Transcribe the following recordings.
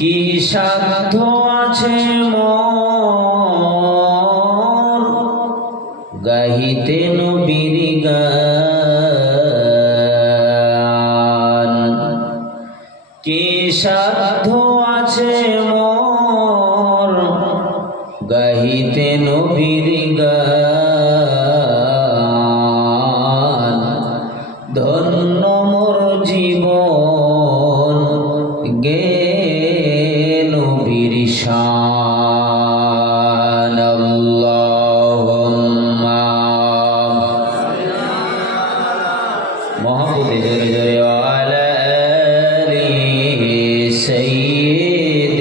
কি সাধ্য আছে মোর গাহিতে নবীর গান। কি সাধ্য আছে মোর গাহিতে নবীর গান। ধন্য মোর জীবন গে নবীর শান। আল্লাহুম্মা মহব্বতে জোরে জোরে আলা আলি সাইয়্যিদিনা।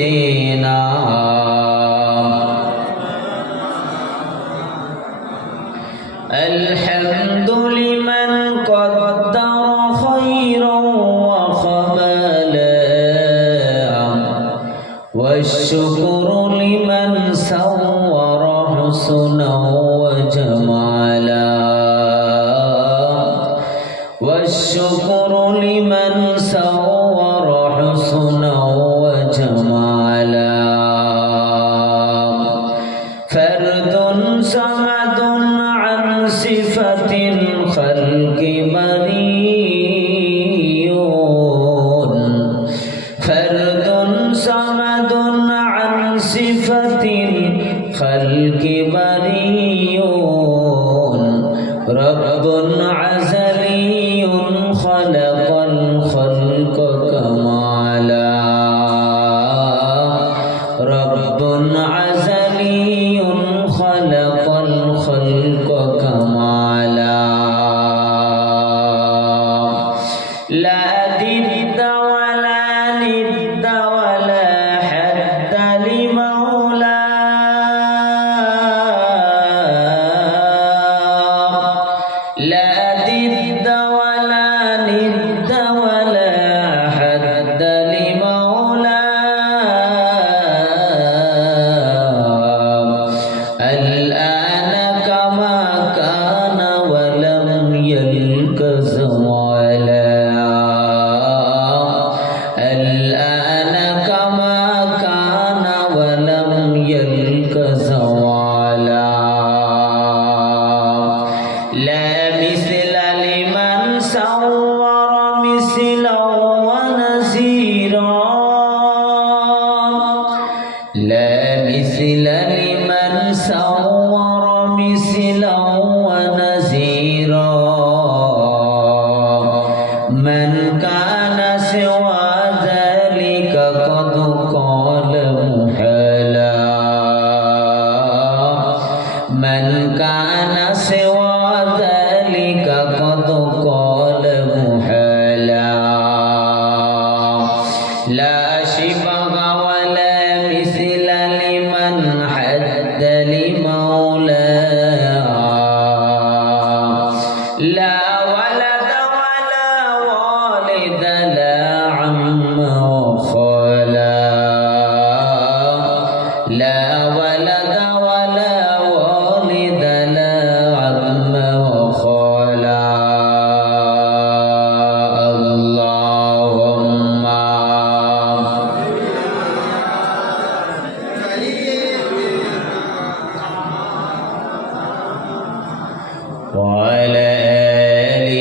الحمد لمن قدر خيرا وخبلا والشكر لمن صور حسنا وجمالا والشكر لمن صور حسنا وجمالا فرد صمد عن صفة الخلق بريء فرد صمد عن صفة الخلق بريء رب عزلي خلق الخلق كمالا رب عزلي خلق الخلق كمالا لا ضد ولا ند ولا حد لمولاه لا ضد ولا ند ولا حد لمولاه الآن كما كان ولم يلك زوالا الآن كما كان ولم يلك زوالا لا مثل لمن صور مثلا ونزيرا لا مثل لمن صور مثلا ونزيرا من كان سوى ذلك قد قال محالا من كان سوى ذلك قد قال محالا لا شبه ولا مثل لمن حد لمولاه لا ولد ولا والد لا عم وخالا لا ولد ولا والد لا عم وخالا اللهم وعلى آل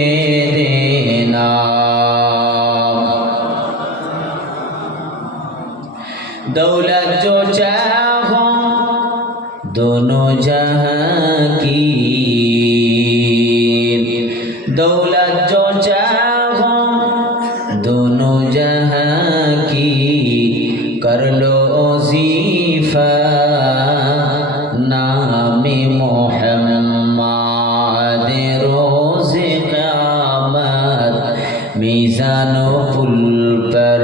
سيدنا दौलत जो चाहो दोनों जहां की दौलत जो चाहो दोनों जहां की कर लो वजीफा नामे मोहम्मद रोज़ क़यामत मीज़ानो पुल पर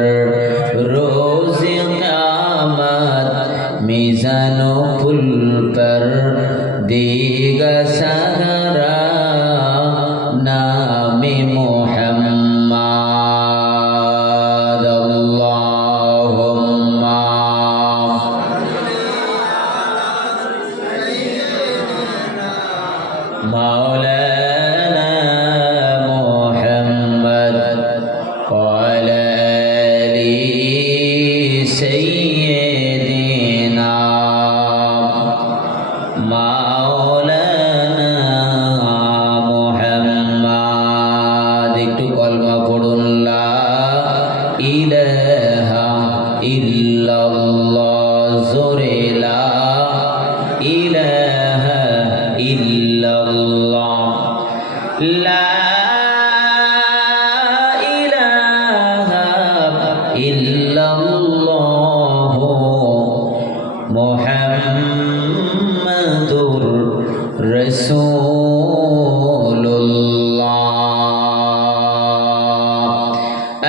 रोज़ क़यामत मीज़ानो पुल पर देगा सहारा नामे मोहम्मद अल्लाहुम्मा मौलाना मुहम्मद ইল্লাল্লাহু মুহাম্মাদুর রাসূলুল্লাহ।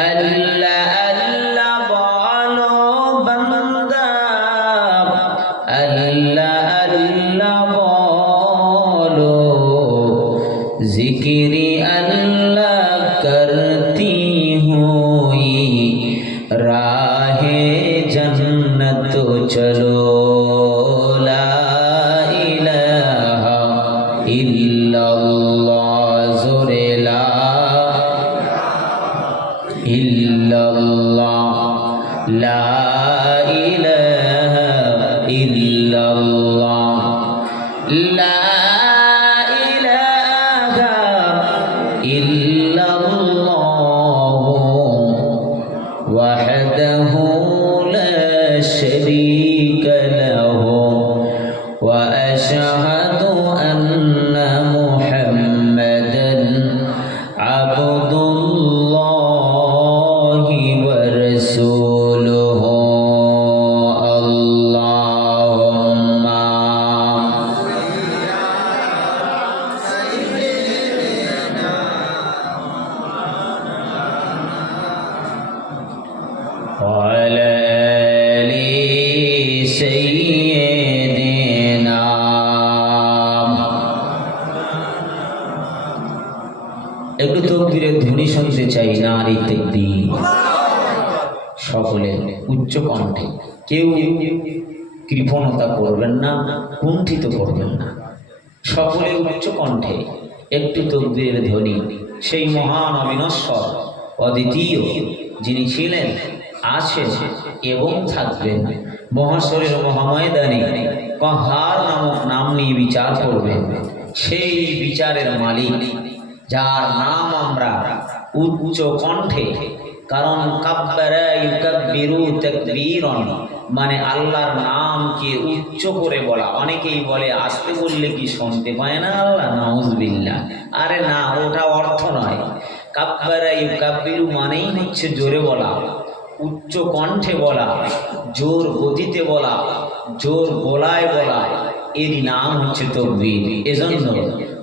আল্লাহ আল্লাহ বলো বান্দা, আল্লাহ আল্লাহ বলো, জিকিরি আল্লাহ করতি হুই রাহে জন্নত চলো। লা ইলাহা ইল্লাল্লাহ, জোরে লা ইল্লাল্লাহ, লা ইলাহা ইল্লাল্লাহ, লা ইলাহা ইল্লাল্লাহ ওয়াহদাহু লা শারীকা লাহু ওয়া আশহাদু আন্না মুহাম্মাদান আবদুল্লাহি ওয়া রাসূলুহু। আল্লাহুম্মা وعلى آل سيدنا। একটু তাকবীরের ধ্বনি শুনতে চাই। নারী তাকবীর, সকলে উচ্চ কণ্ঠে, কেউ কৃপণতা করবেন না, কুণ্ঠিত করবেন না, সকলে উচ্চ কণ্ঠে একটু তাকবীরের ধ্বনি। সেই মহান অবিনশ্বর অদ্বিতীয় যিনি ছিলেন, আছেন এবং থাকবেন, মহাশরের মহাময়দানে কাহার নামক নাম নিয়ে বিচার করবেন, সেই বিচারের মালিক যার নাম আমরা উচ্চ কণ্ঠে, কারণ কাব্বারা ইউকাব্বিরু তাকবীরন মানে আল্লাহর নামকে উচ্চ করে বলা। অনেকেই বলে আস্তে বললে কি শুনতে পায় না আল্লাহ? নাউজুবিল্লাহ। আরে না, ওটা অর্থ নয়। কাব্বারা ইউকাব্বিরু মানেই হচ্ছে জোরে বলা, উচ্চ কণ্ঠে বলা, জোর গতিতে বলা, জোর গলায় বলা, এরই নাম হচ্ছে তাকবীর। এজন্য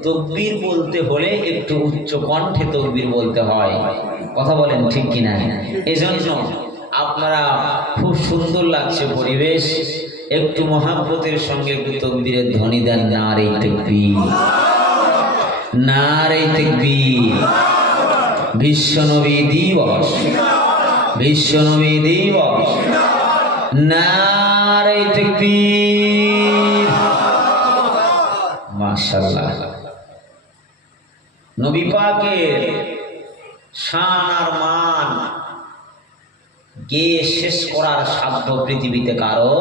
তাকবীর বলতে হলে একটু উচ্চ কণ্ঠে তাকবীর বলতে হয়। কথা বলেন ঠিক কিনা? এজন্য আপনারা খুব সুন্দর লাগছে পরিবেশ, একটু মহাব্বতের সঙ্গে একটু তাকবীরের ধ্বনি দেন। নারে তাকবীর, নারে তাকবীর। বিশ্বনবী দিবস, বিশ্বনবী দিবস, নারে তাকবীর। মাশাআল্লাহ। নবী পাকের শান আর মান গেয়ে শেষ করার সাধ্য পৃথিবীতে কারো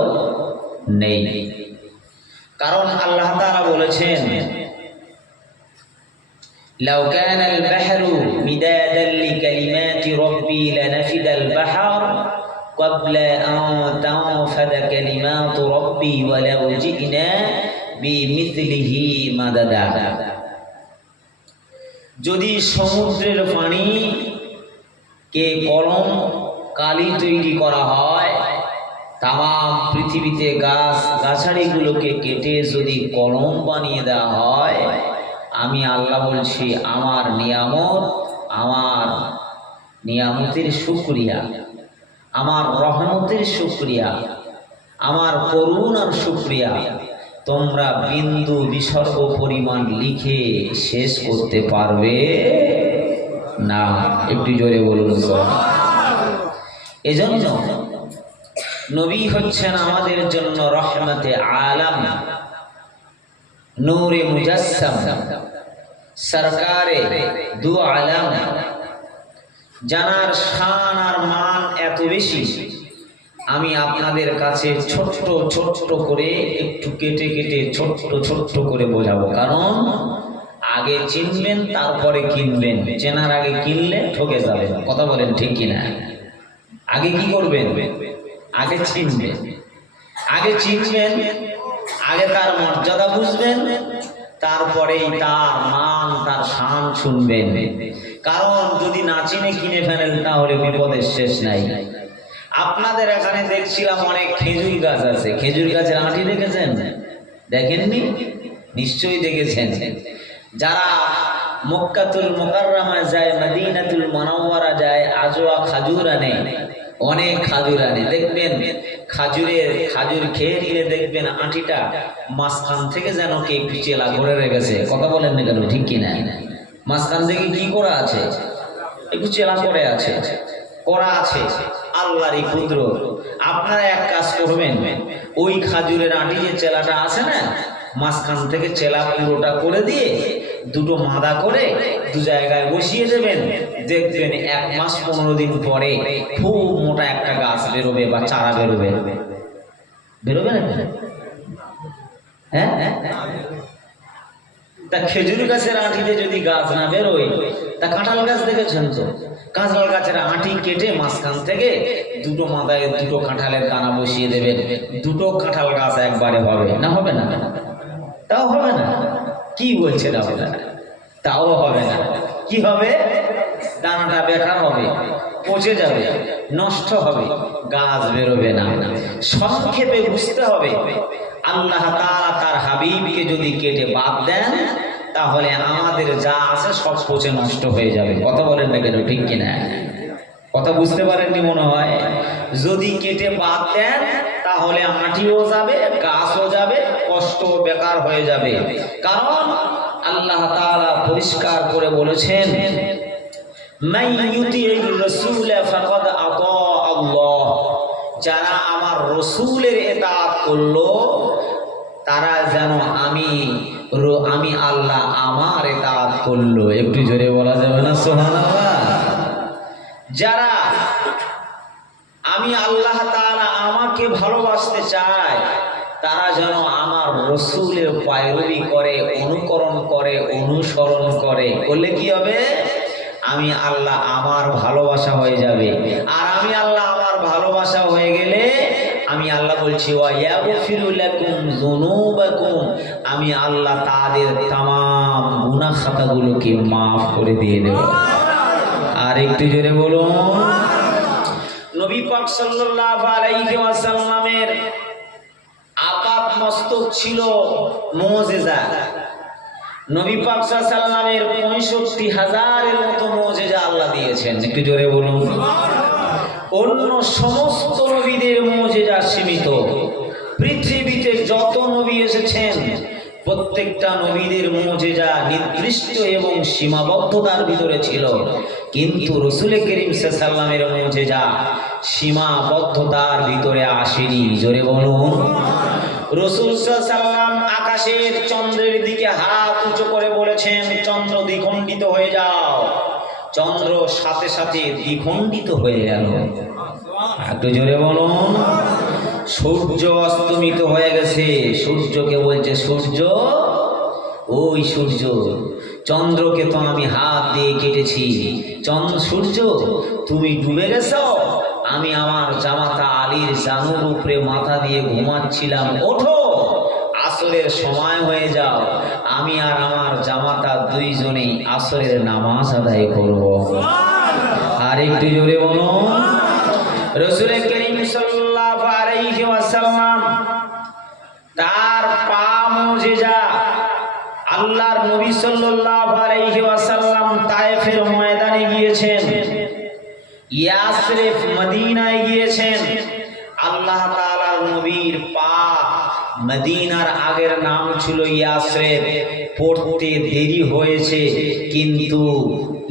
নেই। কারণ আল্লাহ তাআলা বলেছেন, লাউ কানাল বাহরু মিদাদান লিকালিমাতি রাব্বি লানাফিদাল বাহর ক্বাবলা আন তানফাদা কালিমাতু রাব্বি ওয়ালাউ জি'না বিমিথলিহি মাদাদা। যদি সমুদ্রের পানি কে কলম কালি তৈরি করা হয়, তামাম পৃথিবীতে গাছ গাছাড়িগুলোকে কেটে যদি কলম বানিয়ে দেওয়া হয়, আমি আল্লাহ বলছি আমার নিয়ামত, আমার নিয়ামতের শুকরিয়া, আমার রহমতের শুকরিয়া, আমার করুণার শুকরিয়া তোমরা বিন্দু বিসর্গ পরিমাণ লিখে শেষ করতে পারবে না। একটু জোরে বলুন। এজন্য নবী হচ্ছেন আমাদের জন্য রহমতে আলাম, নূরে মুজাসসাম, সরকারে দু আলম। জানার শান আর মান এত বেশি, আমি আপনাদের কাছে ছোট্ট ছোট্ট করে একটু কেটে কেটে ছোট্ট ছোট্ট করে বোঝাবো। কারণ আগে চিনবেন তারপরে কিনবেন, চেনার আগে কিনলে ঠকে যাবেন। কথা বলেন ঠিক কিনা? আগে কি করবেন? আগে চিনবেন, আগে চিনবেন, আগে তার মর্যাদা বুঝবেন, তারপরেই তার মান তার শান শুনবেন। কারণ যদি না চিনে কিনে ফেলেন তাহলে বিপদের শেষ নাই। আপনাদের এখানে দেখছিলাম অনেক খেজুর গাছ আছে, খেজুর গাছের আঁটি দেখেছেন? দেখেননি? নিশ্চয়ই দেখেছেন। যারা মক্কাতুল মুকাররমায় যায়, মদিনাতুল মুনাওয়ারা যায়, আজওয়া খাজুর আনে, অনেক খাজুর আনে। দেখবেন খাজুর খেয়ে নিলে দেখবেন আঁটিটা মাঝখান থেকে যেন কে একটু চেলা করে রেখেছে। কথা বলেন না কেন, ঠিক কিনা? মাঝখান থেকে কি করা আছে? একটু চেলা করে আছে, করা আছে। আল্লাহরই কুদরত। আপনারা এক কাজ করবেন, ওই খাজুরের আঁটি যে চেলাটা আছে না, মাঝখান থেকে চেলা পুরোটা করে দিয়ে দুটো মাদা করে দু জায়গায় বসিয়ে দেবেন। দেখবেন 1 মাস 15 দিন পরে খুব মোটা একটা গাছ বেরোবে বা চারা বেরোবে। বেরোবে না? হ্যাঁ, তা খেজুর গাছের আঁটিতে যদি গাছ না বেরোয়, তা কাঁঠাল গাছ দেখেছেন তো? কাঁঠাল গাছের আঁটি কেটে মাঝখান থেকে দুটো মাদায় দুটো কাঁঠালের দানা বসিয়ে দেবেন, দুটো কাঁঠাল গাছ একবারে হবে না? হবে না? তাও হবে না? কি বলছেন আপনারা? তাও হবে না। কি হবে? দানাটা বেকার হবে, পচে যাবে, নষ্ট হবে, গাছ বেরোবে না। সংক্ষেপে বুঝতে হবে, আল্লাহ তাআলা তার হাবিবকে যদি কেটে বাদ দেন, তাহলে আমাদের যা আছে সব পচে নষ্ট হয়ে যাবে। কথা বলেন না কেন, ঠিক কিনা? কথা বুঝতে পারেননি মনে হয়। যদি কেটে বাদ দেন, তাহলে আঁটিও যাবে, গাছও যাবে, কষ্ট বেকার হয়ে যাবে। কারণ আল্লাহ তাআলা পরিষ্কার করে বলেছেন, মান ইউতিইর রাসূল ফাকাদ আতা আল্লাহ, যারা আমার রাসূলের ইতাআত করলো তারা যেন আমি আল্লাহ আমার ইতাআত করলো। একটু জোরে বলা যাবে না সুবহানাল্লাহ? যারা আমি আল্লাহ তাআলা আমাকে ভালোবাসতে চায়, তারা যেন আমার রাসূলের পয়রবি করে, অনুকরণ করে, অনুসরণ করে। করলে কি হবে? আমি আল্লাহ আমার ভালোবাসা হয়ে যাবে। আর আমি আল্লাহ আমার ভালোবাসা হয়ে গেলে আমি আল্লাহ বলছি, ওয়া ইয়াগফিরু লাকুম যুনুবাকুম, আমি আল্লাহ তাদের तमाम গুনাহ খাতাগুলোকে maaf করে দিয়ে দেব। আর একটু জোরে বলুন। নবী পাক সাল্লাল্লাহু আলাইহি ওয়াসাল্লামের আপাত মস্তক ছিল মুজিজা। নবী পাক সাল্লাল্লাহু আলাইহি ওয়াসাল্লামের ৬৫,০০০-এর মতো মুজিজা আল্লাহ দিয়েছেন। একটু জোরে বলুন। অন্য সমস্ত নবীদের মুজিজা সীমিত। পৃথিবীতে যত নবী এসেছেন প্রত্যেকটা নবীদের মুজিজা নির্দিষ্ট এবং সীমাবদ্ধতার ভিতরে ছিল, কিন্তু রাসূল করিম সাল্লাল্লাহু আলাইহি ওয়াসাল্লামের মুজিজা সীমাবদ্ধতার ভিতরে আসেনি। জোরে বলুন। রাসূল সাল্লাল্লাহু আলাইহি ওয়াসাল্লাম আকাশের চন্দ্রের দিকে হাত উঁচু করে বলেছেন, চন্দ্র দ্বিখণ্ডিত হয়ে যাও। চন্দ্র সাথে সাথে দ্বিখণ্ডিত হয়ে গেল। একটু জোরে বলুন। সূর্য অস্তমিত হয়ে গেছে। সূর্যকে বলছে, সূর্য, ওই সূর্য, চন্দ্রকে তো আমি হাত দিয়ে কেটেছি, সূর্য তুমি ডুবে গেছো। আমি আমার জামাতা আলীর জানুর উপরে মাথা দিয়ে ঘুমাচ্ছিলাম, ওঠো, আসরের সময় হয়ে যাও, আমি আর আমার জামাতা দুইজনেই আসরের নামাজ আদায় করব। আর একটু জোরে বলুন। রাসূল করিম সাল্লাল্লাহু আলাইহি ওয়াসাল্লাম তার পা মুজিজা আল্লাহর নবী সাল্লাল্লাহু আলাইহি ওয়াসাল্লাম তায়েফের ময়দানে গিয়েছেন, ইয়াসরিফ মদিনায় গিয়েছেন। আল্লাহ তাআলার নবীর পা, মদিনার আগের নাম ছিল ইয়াসরিফ, পড়তে দেরি হয়েছে, কিন্তু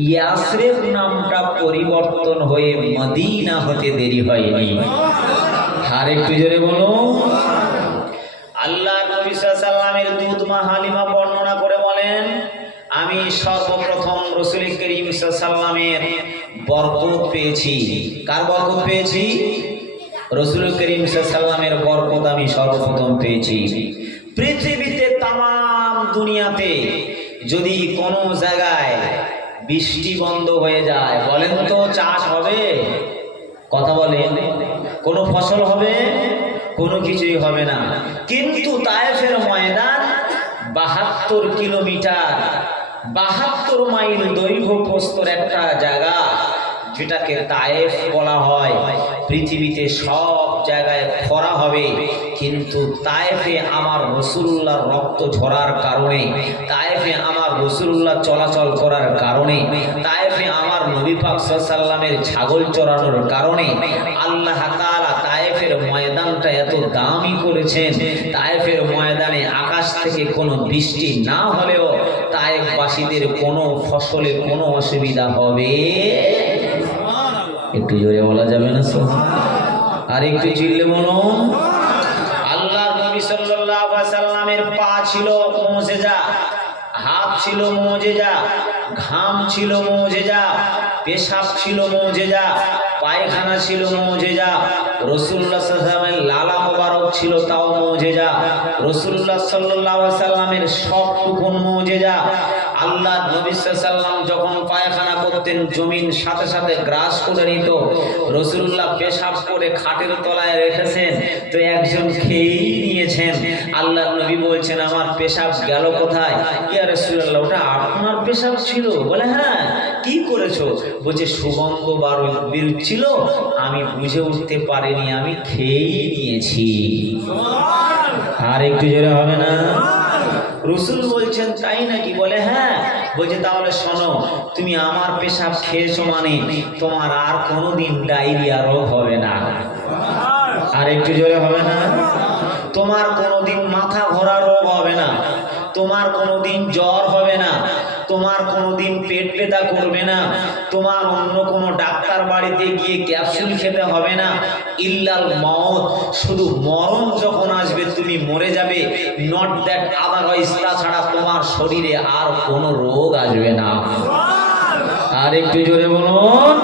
ইয়াসরিফ নামটা পরিবর্তন হয়ে মদিনা হতে দেরি হয়নি। আর একটু জোরে বলুন। আল্লাহর নবী সাল্লাল্লাহু আলাইহি ওয়াসাল্লামের দুধ মা হালিমা বর্ণনা করে বলেন, আমি সর্বপ্রথম রাসূল করিম সাল্লাল্লাহু আলাইহি ওয়াসাল্লামের বরকত পেয়েছি। কার বরকত পেয়েছি? রাসূল করিম সাল্লাল্লাহু আলাইহি ওয়াসাল্লামের বরকত আমি সর্বপ্রথম পেয়েছি। পৃথিবীতে তামাম দুনিয়াতে যদি কোনো জায়গায় বৃষ্টি বন্ধ হয়ে যায়, বলেন তো চাষ হবে? কথা বলেন, কোনো ফসল হবে? কোনো কিছুই হবে না। কিন্তু তায়েফের ময়দান ৭২ কিলোমিটার, ৭২ মাইল দৈর্ঘ্য প্রস্তর একটা জায়গা, সেটাকে তায়েফ বলা হয়। পৃথিবীতে সব জায়গায় খরা হবে, কিন্তু তায়েফে আমার রাসূলুল্লাহর রক্ত ঝরার কারণে, তায়েফে আমার রাসূলুল্লাহ চলাচল করার কারণে, তায়েফে আমার নবী পাক সাল্লাল্লাহু আলাইহি ওয়াসাল্লামের ছাগল চড়ানোর কারণে আল্লাহ তাআলা তায়েফের ময়দানটা এত দামি করেছেন। তায়েফের ময়দানে আকাশ থেকে কোনো বৃষ্টি না হলেও তায়েফবাসীদের কোনো ফসলে কোনো অসুবিধা হবে, একটু জোরে বলা যাবে না সব? আর একটু চিল্লে বলুন। আল্লাহর নবী সাল্লাল্লাহু আলাইহি ওয়াসাল্লামের পা ছিল মুজিজা, হাত ছিল মুজিজা, ঘাম ছিল মুজিজা, পেশাব ছিল মুজিজা, পায়খানা ছিল মুজিজা, রাসূলুল্লাহ সাল্লাল্লাহু আলাইহি ওয়াসাল্লামের লালা মোবারক ছিল তাও মুজিজা, রাসূলুল্লাহ সাল্লাল্লাহু আলাইহি ওয়াসাল্লামের সবটুকু মুজিজা। আল্লাহর নবী সাল্লাল্লাহু আলাইহি ওয়াসাল্লাম যখন পায়খানা করতেন জমিন সাথে সাথে গ্রাস করে নিত। রাসূলুল্লাহ পেশাব করে খাটের তলায় রেখেছেন, তো একজন খেয়েই নিয়েছেন। আল্লাহর নবী বলছেন, আমার পেশাব গেল কোথায়? ইয়া রাসূলুল্লাহ, ওটা আপনার পেশাব ছিল? বলে হ্যাঁ। কি করেছো? বলছে সুগন্ধ বেরোচ্ছিল, আমি বুঝে উঠতে পারিনি, আমি খেয়েই নিয়েছি। আর একটু জোরে হবে না? রাসূল বলছেন তাই নাকি? বলে হ্যাঁ। বলছে তাহলে শোনো, তুমি আমার পেশাব খেয়েছো মানে তোমার আর কোনোদিন ডায়রিয়া রোগ হবে না। আর একটু জোরে হবে না? তোমার কোনোদিন মাথা ঘোরা রোগ হবে না, তোমার কোনোদিন জ্বর হবে না, তোমার কোনোদিন পেট ব্যথা করবে না, তোমার অন্য কোনো ডাক্তার বাড়িতে গিয়ে ক্যাপসুল খেতে হবে না। ইল্লাল মাউত, শুধু মরণ যখন আসবে তুমি মরে যাবে, নট দ্যাট আদারওয়াইজ, তাছাড়া তোমার শরীরে আর কোনো রোগ আসবে না। আর একটু জোরে বলুন।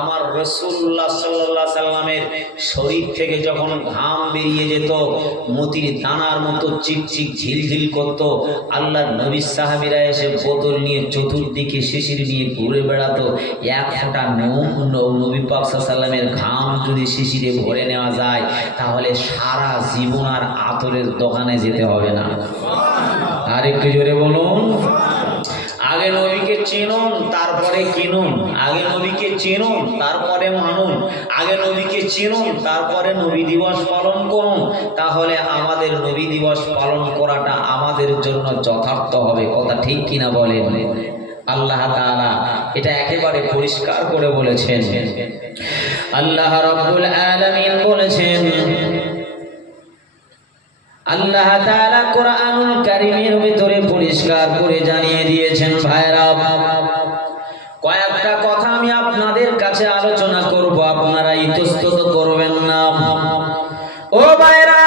আমার রাসূলুল্লাহ সাল্লাল্লাহু আলাইহি সাল্লামের শরীর থেকে যখন ঘাম বেরিয়ে যেত, মতির দানার মতো চিকচিক ঝিলঝিল করত, আল্লাহর নবী সাহাবীরা এসে বোতল নিয়ে চতুর্দিকে শিশির নিয়ে ঘুরে বেড়াতো। এক ফোঁটা নবী পাক সাল্লাল্লাহু আলাইহি সাল্লামের ঘাম যদি শিশিরে ভরে নেওয়া যায়, তাহলে সারা জীবন আর আতরের দোকানে যেতে হবে না। আর একটু জোরে বলুন। আগে নবীকে চিনুন তারপরে কিনুন, আগে নবীকে চিনুন তারপরে মানুন, আগে নবীকে চিনুন তারপরে নবী দিবস পালন করুন, তাহলে আমাদের নবী দিবস পালন করাটা আমাদের জন্য যথার্থ হবে। কথা ঠিক কিনা বলেন? আল্লাহ তাআলা এটা একেবারে পরিষ্কার করে বলেছেন। আল্লাহ রাব্বুল আলামিন বলেছেন, আল্লাহ তাআলা কোরআনুল কারীমের ভিতরে পরিষ্কার করে জানিয়ে দিয়েছেন। ভাইরা, কয়েকটা কথা আমি আপনাদের কাছে আলোচনা করব, আপনারা ইতস্তত করবেন না। ও ভাইরা,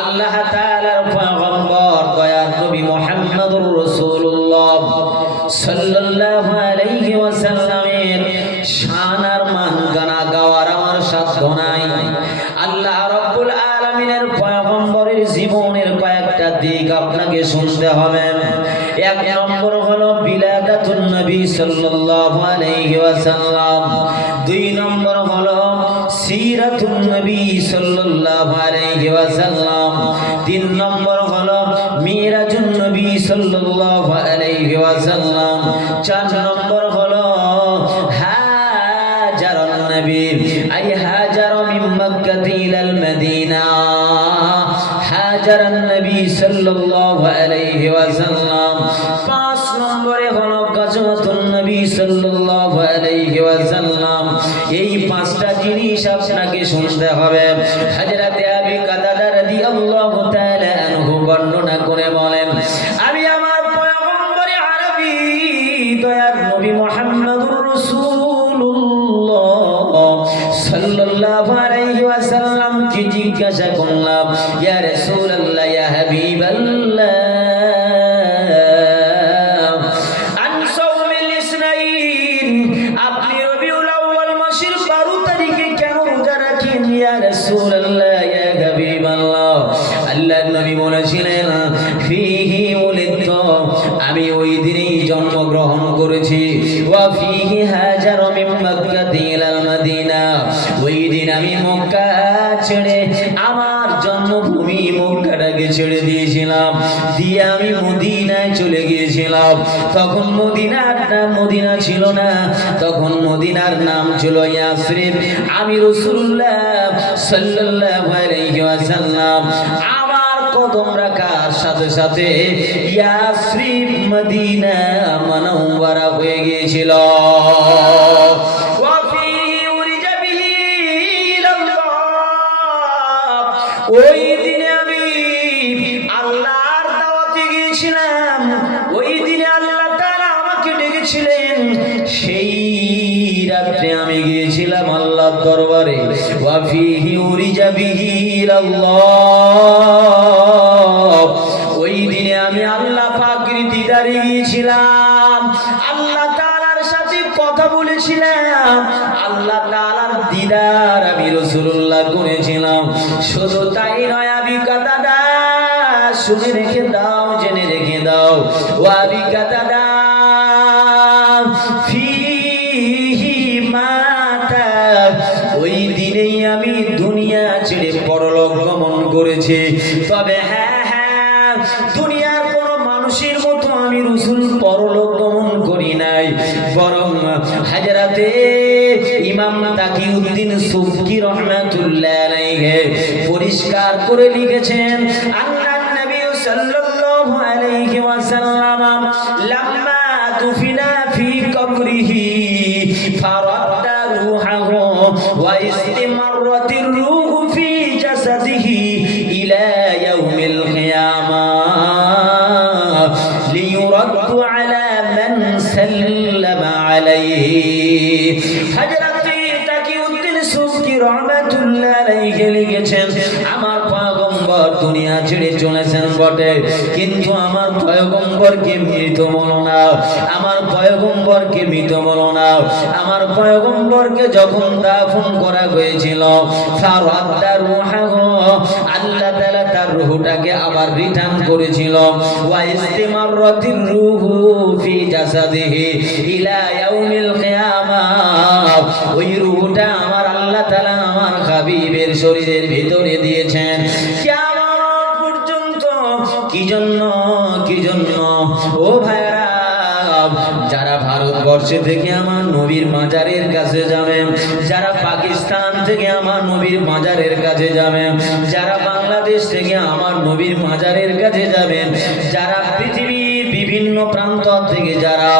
আল্লাহ তাআলার পয়গম্বর দয়ার নবী মুহাম্মদুর রাসূলুল্লাহ সাল্লাল্লাহু আলাইহি ওয়াসাল্লামের শান আর মান গানা গাওয়ার আমার সাধ্য নাই। আল্লাহ রাব্বুল আলামিনের পয়গম্বরের জীবনের কয়েকটা দিক আপনাকে শুনতে হবে। এক নম্বর হলো বিলাদাতুন নবী সাল্লাল্লাহু আলাইহি ওয়াসাল্লাম, দুই নম্বর হলো সিরাতুন নবী সাল্লাল্লাহু আলাইহি ওয়াসাল্লাম, তিন নম্বর হলো মিরাজুন নবী সাল্লাল্লাহু আলাইহি ওয়াসাল্লাম, চার নম্বর হলো হাজারুন নবী, আই হাজার মিন মক্কা ইলাল মদিনা, হাজারুন নবী সাল্লাল্লাহু আলাইহি ওয়াসাল্লাম, পাঁচ নম্বরে হলো গাজওয়াতুন নবী সাল্লাল্লাহু আলাইহি ওয়াসাল্লাম। এই পাঁচটা জিনিস আপনাকে শুনতে হবে। হযরত আবু কাতাদা রাদিয়াল্লাহু তাআলা আনহু বর্ণনা করে বলেন, আমি আমার পয়গম্বর আরবী দয়ার নবী মুহাম্মদুর রাসূলুল্লাহ সাল্লাল্লাহু আলাইহি ওয়াসাল্লাম কে জিজ্ঞাসা করলাম, ইয়া রাসূলুল্লাহ, ইয়া হাবিবাল্লাহ, আমি ওই দিনেই জন্মগ্রহণ করেছি। ওয়া ফীহি হাজার মিন মক্কা ইলাল মদিনা, ওই দিন আমি মক্কা ছেড়ে আমার জন্মভূমি মক্কাটাকে ছেড়ে দিয়েছিলাম, দিয়ে আমি মদিনায় চলে গিয়েছি। গিয়েছিলাম তখন মদিনা ছিল না, তখন মদিনার নাম ছিল ইয়াসরিব। আমি রাসূলুল্লাহ সাল্লাল্লাহু আলাইহি ওয়াসাল্লাম আমার কদম রাখার সাথে সাথে ইয়াসরিব মদিনা মুনাওয়ারা হয়ে গিয়েছিল। ওই দিনে আমি আল্লাহর দাওয়াতে গিয়েছিলাম, ওই দিনে আল্লাহ তাআলা আমাকে ডেকেছিলেন। সেই রাত্রে আমি গিয়েছিলাম আল্লাহর দরবারে। ওয়া ফিহি উরিজা বিহি ইলাল্লাহ, ওই দিনে আমি আল্লাহ পাকের দিদারে গিয়েছিলাম, আল্লাহ তাআলার সাথে কথা বলেছিলাম, আল্লাহ তাআলার দিদার আমি রাসূলুল্লাহ করেছিলাম। শুধু তাই নয়, আবি কাতাদা শুনে রেখে দাও, জেনে রেখে দাও, ও আবি কাতাদা ফিহি মাতা, ওই দিনেই আমি দুনিয়া ছেড়ে পরলোক গমন করেছি। তবে হ্যাঁ, দুনিয়ার কোন মানুষের মতো আমি রাসূল পরলোক গমন করি নাই, বরং হযরতে ইমাম তাকিউদ্দিন সুবকি রাহমাতুল্লাহ আলাইহি পরিষ্কার করে লিখেছেন, আন্নান নবী সাল্লাল্লাহু আলাইহি ওয়াসাল্লাম লাম্মা দুফিনা ফি কবরিহি ফারাদ্দা রূহাহু ওয়া ইস্তিমাররাতির রূহু ফি জাসাদিহি ইলা ইয়াউমিল কিয়ামাহ লিয়ুরাদ্দু আলা মান সাল্লামা আলাইহি। হযরত তাকিউদ্দিন সুবকি রাহমাতুল্লাহ আলাইহি লিখেছেন, আমার পয়গম্বর দুনিয়া ছেড়ে চলেছেন বটে, কিন্তু আমার পয়গম্বরকে মৃত বলো না, আমার পয়গম্বরকে মৃত বলো না। আমার পয়গম্বরকে যখন দাফন করা হয়েছিল, ফারাদ্দা রূহাহু, আল্লাহ তাআলা তার রূহটাকে আবার রিটার্ন করেছিল, ওয়া ইস্তিমাররাতির রূহু ফি জাসাদিহি ইলা ইয়াউমিল কিয়ামাহ, ওই রূহটা আমার আল্লাহ তাআলা আমার হাবিবের শরীরের ভিতরে দিয়েছেন কিয়ামত পর্যন্ত। কি জন্য ও ভাইরা, যারা ভারতবর্ষে থেকে আমার নবীর মাজারের কাছে যাবেন, যারা পাকিস্তান থেকে আমার নবীর মাজারের কাছে যাবেন, যারা বাংলাদেশ থেকে আমার নবীর মাজারের কাছে যাবেন, যারা পৃথিবীর বিভিন্ন প্রান্ত থেকে যারা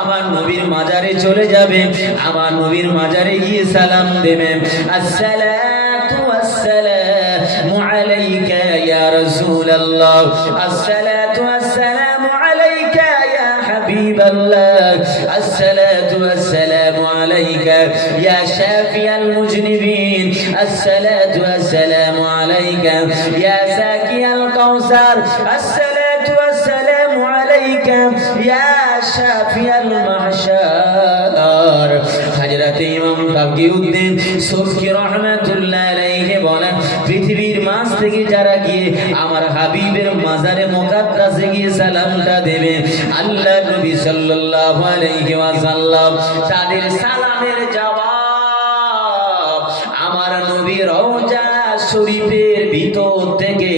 আমার নবীর মাজারে চলে যাবে, আমার নবীর মাজারে গিয়ে সালাম দেবেন, আসসালাতু ওয়াসসালামু আলাইকা ইয়া রাসূলুল্লাহ, আসসালাতু ওয়াসসালামু আলাইকা ইয়া হাবিবাল্লাহ, আসসালাতু ওয়াসসালামু আলাইকা ইয়া শাফিয়াল মুজনিবিন, আসসালাতু ওয়াসসালামু আলাইকা ইয়া সাকিয়াল কাউসার, আসসালাতু ওয়াসসালামু আলাইকা ইয়া শাফিয়াল মাহশার। হযরত ইমাম তাকিউদ্দিন সুবকি রাহমাতুল্লাহ আলাইহি বলেন, পৃথিবীর মাঝ থেকে যারা গিয়ে আমার হাবিবের মাজারে মুকাদ্দাসে গিয়ে সালামটা দেবে, আল্লাহ নবী সাল্লাল্লাহু আলাইহি ওয়াসাল্লাম তাদের সালামের জবাব আমার নবী রওজা শরীফের ভিতর থেকে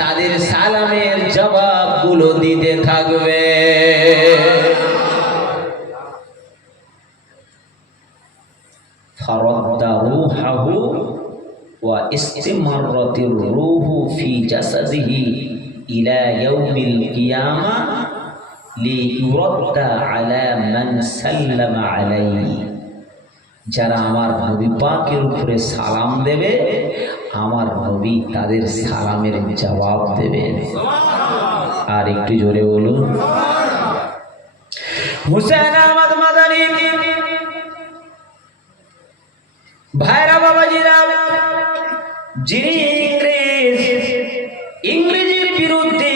তাদের সালামের জবাবগুলো দিতে থাকবে। ফারাদ্দা রূহাহু ওয়া ইস্তিমাররাতির রূহু ফি জাসাদিহি ইলা ইয়াউমিল কিয়ামাহ লিইউরাদ্দা আলা মান সাল্লামা আলাইহি। যারা আমার নবী পাকের উপরে সালাম দেবে, আমার নবী তাদের সালামের জবাব দেবেন। আর একটু জোরে বলুন, হুসেন আহমদ মাদানী ভাইরা বাবাজিরা, যিনি ইংরেজির বিরুদ্ধে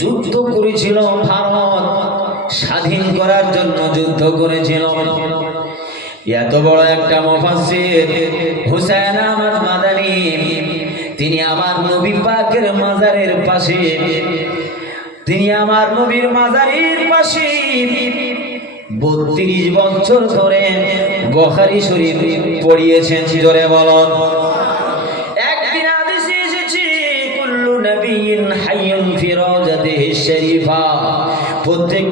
যুদ্ধ করেছিল, ভারত স্বাধীন করার জন্য যুদ্ধ করেছিল, এত বড় একটা মুফাসসির হুসেন আহমদ মাদানী, তিনি আমার নবী পাকের মাজারের পাশে, তিনি আমার নবীর মাজারের পাশে 32 বছর ধরে বুখারী শরীফ পড়িয়েছেন। জোরে বলুন। একদিন হাদিসে এসেছে, কুল্লু নবিয়্যিন হাইয়ুন ফি রাওজাতিহি শরীফা, প্রত্যেক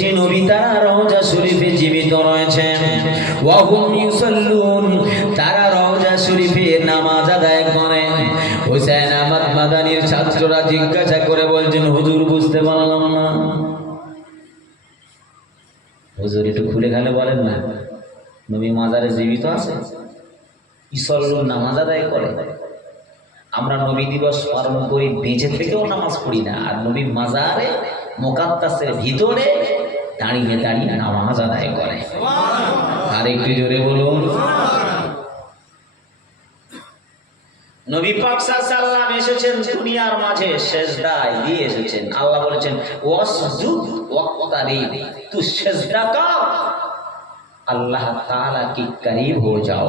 ওয়াহুম ইউসাল্লুন, তারা রওজা শরীফে নামাজ আদায় করেন। হুসাইন আহমদ মাদানির ছাত্ররা জিজ্ঞাসা করে বলছেন, হুজুর বুঝতে পারলাম না। হুজুর একটু খুলে খালে বলেন না, নবী মাজারে জীবিত আছে, ইসল্লুন নামাজ আদায় করে। আমরা নবী দিবস পালন করি, বেঁচে থেকেও নামাজ পড়ি না, আর নবী মাজারে মুকাদ্দাসের ভিতরে দাঁড়িয়ে দাঁড়িয়ে নামাজ আদায় করে। আর একটু জোরে বলুন। নবী পাক সাল্লাল্লাহু আলাইহি এসেছেন দুনিয়ার মাঝে, সেজদায় দিয়ে এসেছেন। আল্লাহ বলেছেন ওয়াসজুদ ওয়াক্তারিব, তুই সেজদা কর, আল্লাহ তাআলা কি করিব হয়ে যাও,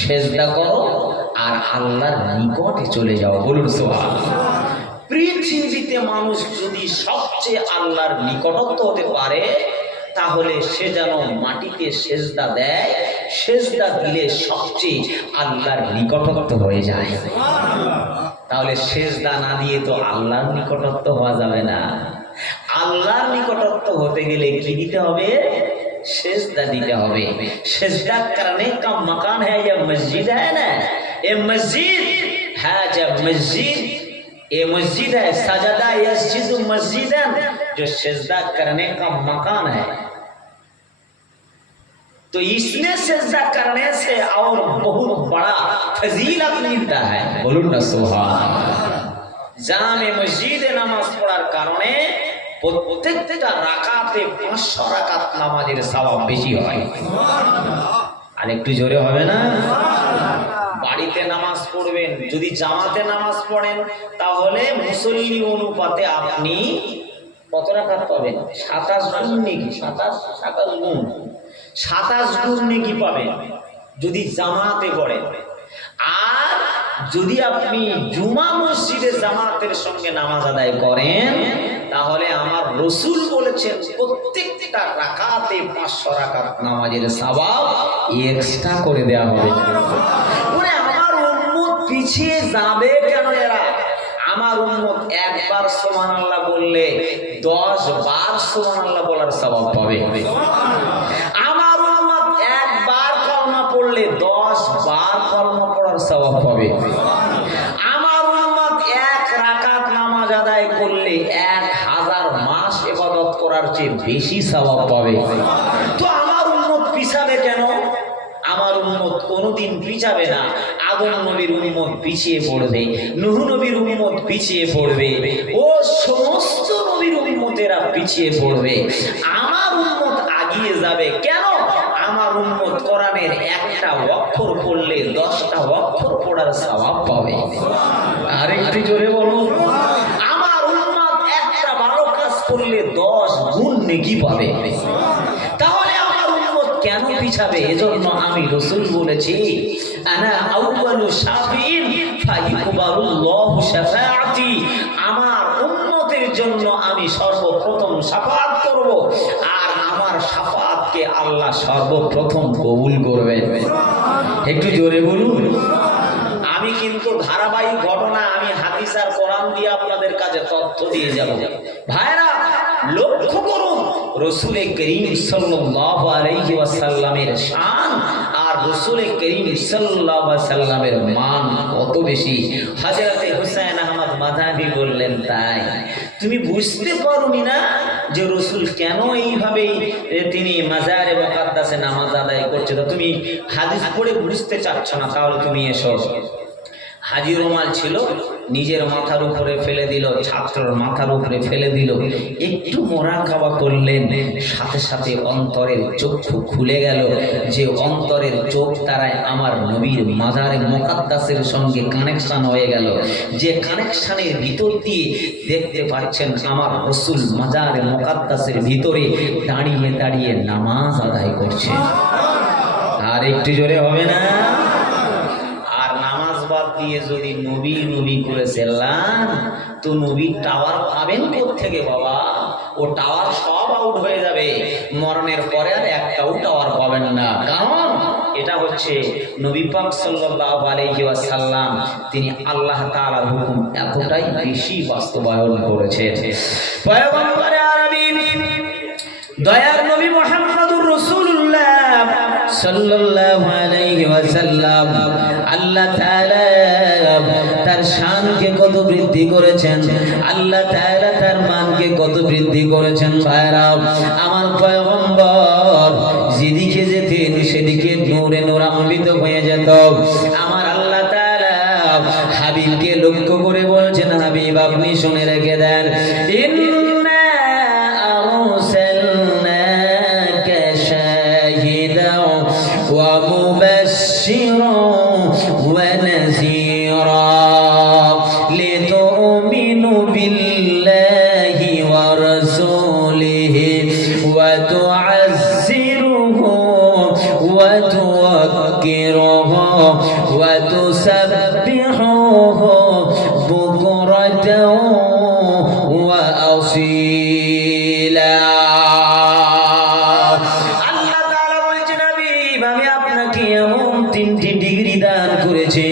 সেজদা করো আর আল্লাহর নিকটে চলে যাও। বলুন সুবহানাল্লাহ। পৃথিবীতে মানুষ যদি সবচেয়ে আল্লাহর নিকটত্ব হতে পারে, তাহলে সে যেন মাটিতে সেজদা দেয়, সেজদা দিলে সবচেয়ে আল্লাহর নিকটত্ব হয়ে যায়। তাহলে সেজদা না দিয়ে তো আল্লাহর নিকটত্ব হওয়া যাবে না। আল্লাহর নিকটত্ব হতে গেলে কি দিতে হবে? সেজদা দিতে হবে। সেজদা करने का मकान है या मस्जिद है ना, ये मस्जिद है, जब मस्जिद ये मस्जिद है, सजदा यस्जिद मस्जिदन, जो सेजदा करने का मकान है, तो इसमें सेजदा करने से और बहुत बड़ा फजीलत मिलता है। बोलूं ना सुभान अल्लाह। जामे मस्जिदे नामाज पढ़ार कारणे প্রত্যেকটা রাকাতে 500 রাকাত নামাজের সওয়াব বেশি হয়। আর একটু জোরে হবে না? বাড়িতে নামাজ পড়বেন, যদি জামাতে নামাজ পড়েন তাহলে মুসল্লি অনুপাতে আপনি কত রাকাত পাবেন? 27 গুণ নেকি, 27 গুণ, 27 গুণ নেকি পাবেন যদি জামাতে পড়েন। আর যদি আপনি জুমা মসজিদে জামাতের সঙ্গে নামাজ আদায় করেন, তাহলে আমার রাসূল বলেছেন প্রত্যেকটা রাকাতে 500 রাকাত নামাজের সওয়াব এক্সট্রা করে দেওয়া হবে। মানে আমার উম্মত পিছিয়ে যাবে কেন? এরা আমার উম্মত একবার সুবহানাল্লাহ বললে 10 বার সুবহানাল্লাহ বলার সওয়াব পাবে। আমার উম্মত একবার কলমা পড়লে 10 বার কলমা পড়ার সওয়াব পাবে। আমার উম্মত এক রাকাত নামাজ আদায় করলে 1000 মাস ইবাদত করার চেয়ে বেশি সওয়াব পাবে। তো আমার উম্মত পিছাবে কেন? আমার উম্মত কোনোদিন পিছাবে না। আদম নবীর উম্মত পিছিয়ে পড়বে, নূহ নবীর উম্মত পিছিয়ে পড়বে, ও সমস্ত নবীর উম্মতেরা পিছিয়ে পড়বে। আমার উম্মত আগিয়ে যাবে কেন? আমার উম্মত কোরআনের একটা অক্ষর পড়লে 10টা অক্ষর পড়ার সওয়াব পাবে। আর একটু জোরে বলুন। আমার উম্মত একটা ভালো কাজ করলে 10 গুণ নেকি পাবে। তাহলে আমার উম্মত কেন পিছাবে? এজন্য আমি রাসূল বলেছি, আনা আউয়ালু শাফিঈন ফাইকুবারুল্লাহু শাফাআতি, আমার উম্মতের জন্য আমি সর্বপ্রথম শাফাআত করব, আর আমার শাফাআতকে আল্লাহ সর্বপ্রথম কবুল করবেন। একটু জোরে বলুন। আমি কিন্তু ধারাবাহিক ঘটনা, আমি হাদিস আর কোরআন দিয়ে আপনাদের কাছে তথ্য দিয়ে যাব। ভাইরা লক্ষ্য করুন, রাসূল করিম সাল্লাল্লাহু আলাইহি ওয়াসাল্লামের শান আর রাসূল করিম সাল্লাল্লাহু আলাইহি ওয়াসাল্লামের মান কত বেশি। হযরতে হুসাইন আহমদ মাদানী বললেন, তাই তুমি বুঝতে পারোনি না যে রাসূল কেন এইভাবে তিনি মাজারে মুকাদ্দাসে নামাজ আদায় করছে? তুমি হাদিস পড়ে বুঝতে চাচ্ছ না, তাহলে তুমি এসো। হাজি রুমাল ছিল, নিজের মাথার উপরে ফেলে দিল, ছাত্রের মাথার উপরে ফেলে দিল, একটু মোরাকাবা করলেন, সাথে সাথে অন্তরের চক্ষু খুলে গেল, যে অন্তরের চোখ তারায় আমার নবীর মাজারে মুকাদ্দাসের সঙ্গে কানেকশন হয়ে গেল, যে কানেকশনের ভিতর দিয়ে দেখতে পাচ্ছেন আমার রাসূল মাজারে মুকাদ্দাসের ভিতরে দাঁড়িয়ে দাঁড়িয়ে নামাজ আদায় করছে। আর একটু জোরে হবে না? বাদ দিয়ে যদি নবী নবী করে চেল্লান, তো নবীর টাওয়ার পাবেন কোত্থেকে বাবা? ও টাওয়ার সব আউট হয়ে যাবে, মরণের পরে আর একটাও টাওয়ার পাবেন না। কারণ এটা হচ্ছে নবী পাক সাল্লাল্লাহু আলাইহি ওয়াসাল্লাম, তিনি আল্লাহ তাআলার হুকুম এতটাই বেশি বাস্তবায়ন করেছেন। পয়গম্বরে আরবি দয়ার নবী মুহাম্মদুর রাসূলুল্লাহ সাল্লাল্লাহু আলাইহি ওয়াসাল্লাম আল্লাহ তাআলা তার শানকে কত বৃদ্ধি করেছেন, আল্লাহ তাআলা তার মানকে কত বৃদ্ধি করেছেন। ভাইরা, আমার পয়গম্বর যেদিকে যেতেন সেদিকে নূরে নূরান্বিত হয়ে যেত। আমার আল্লাহ তাআলা হাবিবকে লক্ষ্য করে বলছেন, হাবিব আপনি শুনে রেখে দেন, ইন্না আরসালনাকা শাহিদাও ওয়া মুবাশশিরাও ওয়া নাযীরা লিতু'মিনু বিল্লাহি ওয়া রাসূলিহি ওয়া তু'আযজিরুহু ওয়া তুওয়াক্কিরুহু ওয়া তুসাব্বিহুহু বুকরাতাও ওয়া আসীলা। আল্লাহ তাআলা বলেছেন, হাবিব আমি আপনাকে এমন তিনটি ডিগ্রি দান করেছি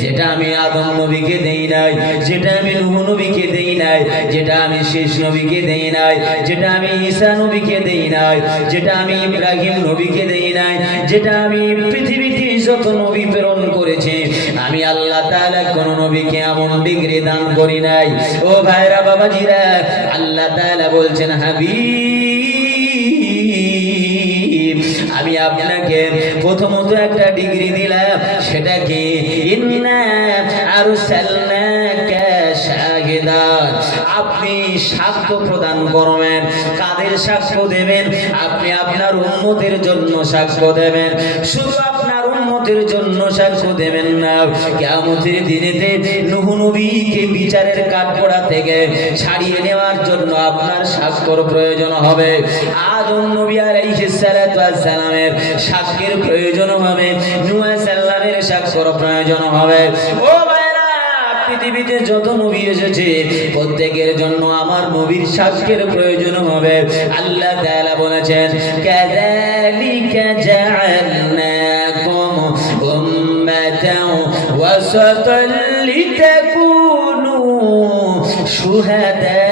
যেটা আমি আদম নবীকে দেই নাই, যেটা আমি নূহ নবীকে দেই নাই, যেটা আমি শেষ নবীকে দেই নাই, যেটা আমি ঈসা নবীকে দেই নাই, যেটা আমি ইব্রাহিম নবীকে দেই নাই, যেটা আমি পৃথিবীতে যত নবী প্রেরণ করেছি আমি আল্লাহ তাআলা কোন নবীকে এমন ডিগ্রি দান করি নাই। ও ভাইরা বাবাজিরা, আল্লাহ তাআলা বলছেন, হাবিব আমি আপনাকে প্রথমত একটা ডিগ্রি দিলাম, সেটা কি ইন্না আরসালনাকা শাহিদান, আপনি সাক্ষ্য প্রদান করবেন। কাদের সাক্ষ্য দেবেন? আপনি আপনার উম্মতের জন্য সাক্ষ্য দেবেন। শুধু আপনার উম্মতের জন্য সাক্ষ্য দেবেন না, কিয়ামতের দিনেতে নূহ নবীকে বিচারের কাঠগড়া থেকে ছাড়িয়ে নেওয়ার জন্য আপনার সাক্ষ্যর প্রয়োজন হবে। আদম নবী আলাইহিস সালাতু ওয়াস সালামের সাক্ষ্যের প্রয়োজন হবে, নূহ আলাইহিস সালামের সাক্ষ্যর প্রয়োজন হবে। ও ভাইরা, পৃথিবীতে যত নবী এসেছে প্রত্যেকের জন্য আমার নবীর সাক্ষ্যের প্রয়োজন হবে। আল্লাহ তাআলা বলেছেন, কাযালিকা জাআলনাকুম উম্মাতাও ওয়াসাতাল লিতাকুনু শুহাদা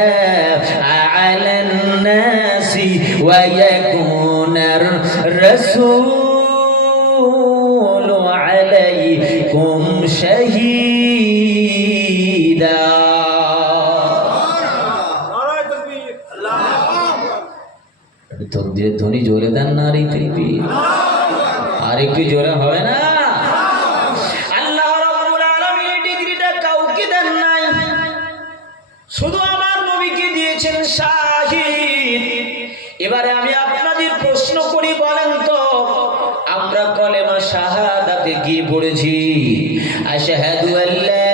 আলান নাসি ওয়া ইয়াকুনার রাসূলু আলাইকুম শাহীদা। তকবীরের ধ্বনি জোরে দেন না, আর একটু জোরে হবে না? আল্লাহ রাব্বুল আলামিন ডিগ্রিটা কাউকে দেন নাই, শুধু আমার নবীকে দিয়েছেন শাহীদ। এবারে আমি আপনাদের প্রশ্ন করি, বলেন তো আমরা কলেমা শাহাদাতে কি পড়েছি? আশহাদু আল্লা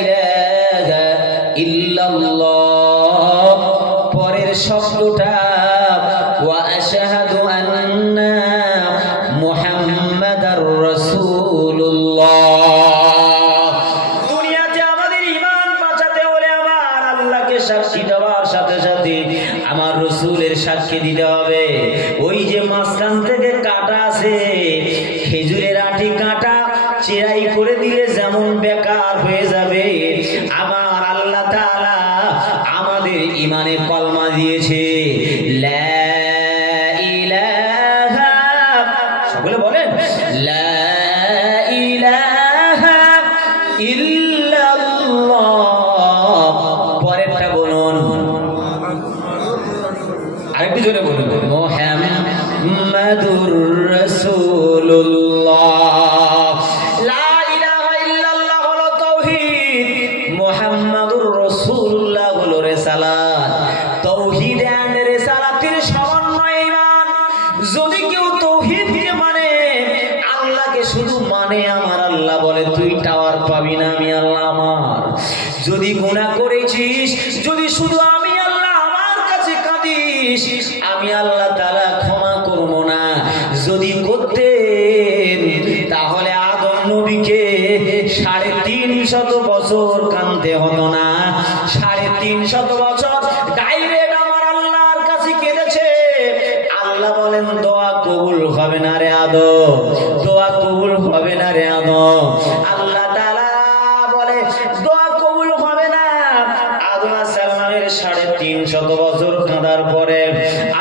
ইলাহা ইল্লাল্লাহ, পরের শব্দটা ওয়া আশহাদু আন্না মুহাম্মাদার রাসূলুল্লাহ। দুনিয়াতে আমাদের ঈমান বাঁচাতে হলে আমার আল্লাহকে সাক্ষী দেওয়ার সাথে সাথে আমার রাসূলের সাক্ষী দিতে হবে। ওই যে মাঝখান থেকে কাটা আছে, খেজুরের আটি কাটা চেরাই করে দিলে যেমন বেকার হয়ে যাবে, আমার আল্লাহ তাআলা আমাদের ঈমানে কলমা দিয়েছে, লা ইলাহা, সকলে বলেন লা ইলাহা ইল্লাল্লাহ। পরেরটা বলুন, আরেকটু জোরে বলুন, মুহাম্মাদুর রাসূলুল্লাহ। লা ইলাহা ইল্লাল্লাহ হলো তাওহীদ, মুহাম্মাদুর রাসূলুল্লাহ হলো রিসালাত। তাওহীদ এন্ড রিসালাতের সমন্বয় ঈমান। যদি কেউ তাওহীদকে মানে, আল্লাহকে শুধু মানে, আমার আল্লাহ বলে তুই টাওয়ার পাবি না, আমি আল্লাহ আমার। যদি গুনাহ করেছিস, যদি শুধু আমি আল্লাহ আমার কাছে কাঁদিস, আমি আল্লাহ তাআলা ক্ষমা করব না। যদি করতেন তাহলে আদম নবীকে 350 বছর কাঁদতে হতো না। 350 বছর ডাইরেক্ট আমার আল্লাহর কাছে কেঁদেছে। আল্লাহ বলেন দোয়া কবুল হবে না রে আদম, দোয়া কবুল হবে না রে আদম। আল্লাহ তাআলা বলে দোয়া কবুল হবে না। আদম আলাইহিস সালামের 350 বছর কাঁদার পরে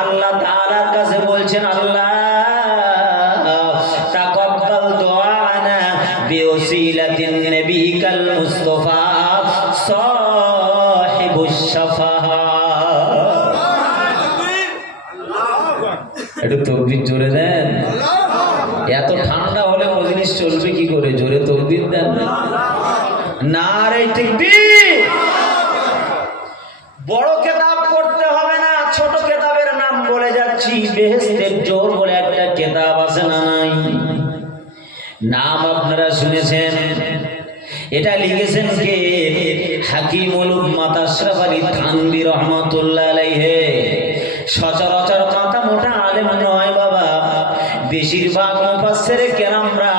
আল্লাহ তাআলার কাছে বলছেন, আল্লাহ বিওসিলাতিন নবিকাল মুস্তাফা সাহিবুশ শাফাআ। একটু তাকবীর জোরে দেন। এত ঠান্ডা হলে মজলিস চলবে কি করে? জোরে তাকবীর দেন। নারে তাকবীর। বড় কেতাব পড়তে হবে না, ছোট কেতাবের নাম বলে যাচ্ছি। বেহেশতের জোর বলে একটা কেতাব আছে না নাই? নাম আপনারা শুনেছেন। এটা লিখেছেন কে? হাকিমুল উম্মাত আশরাফ আলী থানভী রাহমাতুল্লাহ আলাইহি। সচরাচর মাথা মোটা আলেম নয় বাবা। বেশিরভাগ মুফাসসিরে কেরামরা,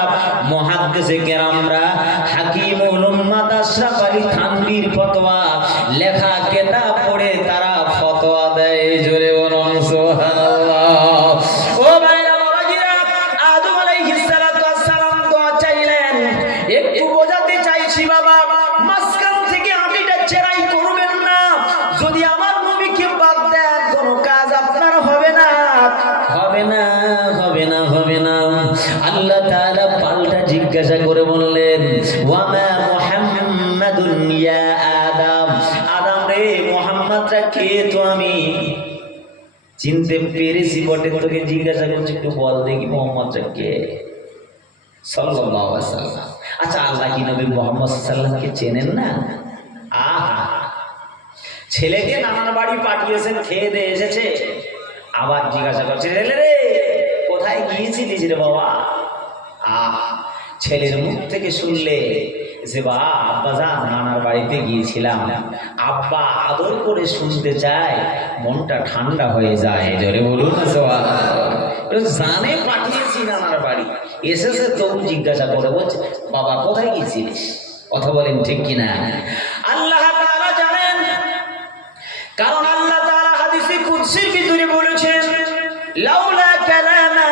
মুহাদ্দিসে কেরামরা হাকিমুল উম্মাত আশরাফ আলী থানভীর ফতোয়া লেখা কিতাব পড়ে তারা ফতোয়া দেয়। জোরে বলুন সুবহানাল্লাহ। ও ভাইরা বাবাজিরা, আদম আলাইহিস সালাতু ওয়াস সালাম দোয়া চাইলেন। একটু বোঝাতে চাইছি বাবা, মাঝখান থেকে আটিটা চেরাই করবেন না। যদি আমার নবীকে বাদ দেন কোনো কাজ আপনার হবে না, হবে না, হবে না, হবে না। আল্লাহ তাআলা পাল্টা জিজ্ঞাসা করে বললেন, ওয়া মা মুহাম্মাদুন ইয়া আদম। আদম রে, মুহাম্মদটা কে? তো আমি চিনতে পেরেছি বটে, তোকে জিজ্ঞাসা করছি, একটু বল দেখি মুহাম্মদটা কে? সাল্লাল্লাহু আলাইহি ওয়াসাল্লাম। আচ্ছা, আল্লাহ কি নবী মুহাম্মদ সাল্লাল্লাহু আলাইহি ওয়াসাল্লামকে চেনেন না? আহা, ছেলেকে নানার বাড়ি পাঠিয়েছেন, খেয়ে দিয়ে এসেছে, আবার জিজ্ঞাসা করছে, রে কোথায় গিয়েছিলিস রে বাবা? ছেলের মুখ থেকে শুনলে যে বা আব্বা যান নানার বাড়িতে গিয়েছিলাম, আব্বা আদর করে শুনতে চায়, মনটা ঠান্ডা হয়ে যায়। জোরে বলুন না সুবহানাল্লাহ। জানে পাঠিয়েছি নানার বাড়ি, এসেছে তবু জিজ্ঞাসা করে বলছে, বাবা কোথায় গিয়েছিলিস? কথা বলেন ঠিক কিনা? আল্লাহ তাআলা জানেন, কারণ আল্লাহ তাআলা হাদিসে কুদসির ভিতরে বলেছেন, লাউলা কালামা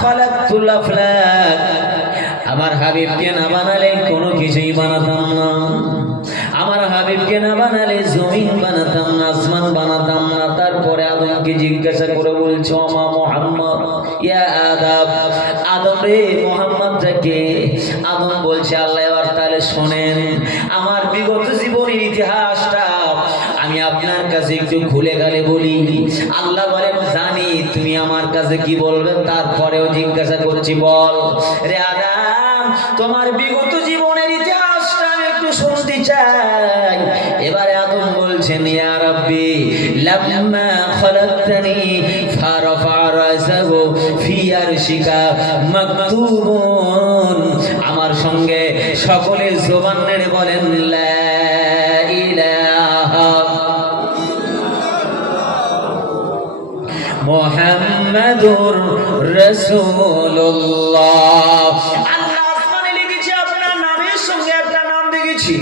খালাকতুল আফলাক। আমার হাবিবকে না বানালে কোনো কিছুই বানাতাম না। আমার হাবিবকে না বানালে জমিন বানাতাম না, আসমান বানাতাম না। তারপরে আদমকে জিজ্ঞাসা করে বলছো, আমা মুহাম্মদ ইয়া আদম। আদম রে, মুহাম্মদটা কে? আদম বলছে, আল্লাহ এবার তাহলে শোনেন, আমার বিগত জীবনের ইতিহাসটা আমি আপনার কাছে একটু খুলে গেলে বলি। আল্লাহ বলেন, জানি তুমি আমার কাছে কি বলবে, তারপরেও জিজ্ঞাসা করছি, বল রে আদম, তোমার বিগত জীবনের ইতিহাসটা আমি একটু শুনতে চাই। এবারে আদম বলছেন, ইয়া রাব্বি লাম্মা খালাকতানি ফারাফা রাসাহু ফি আরশিকা মাকতুবুন। আমার সঙ্গে সকলে জবান নেড়ে বলেন, লা ইলাহা মুহাম্মাদুর রাসূলুল্লাহ। আল্লাহ আসমানে লিখেছে আপনার নামের সঙ্গে একটা নাম দেখেছি,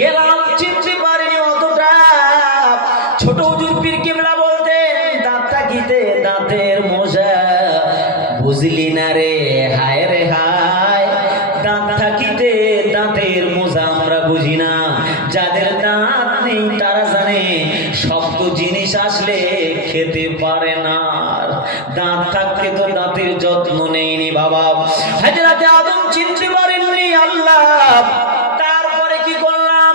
গেলাম চিনতে পারিনি অতটা। ছোট হুজুর পীর কিবলা বলতেন, দাঁত থাকিতে দাঁতের মজা বুঝলি না রে, হায় রে হায়। দাঁত থাকিতে দাঁতের মজা আমরা বুঝি না, যাদের দাঁত নেই তারা জানে শক্ত জিনিস আসলে খেতে পারে না। দাঁত থাকতে তো দাঁতের যত্ন নেইনি বাবা। হযরত আদম চিনতে পারেননি আল্লাহ। তারপরে কি করলাম?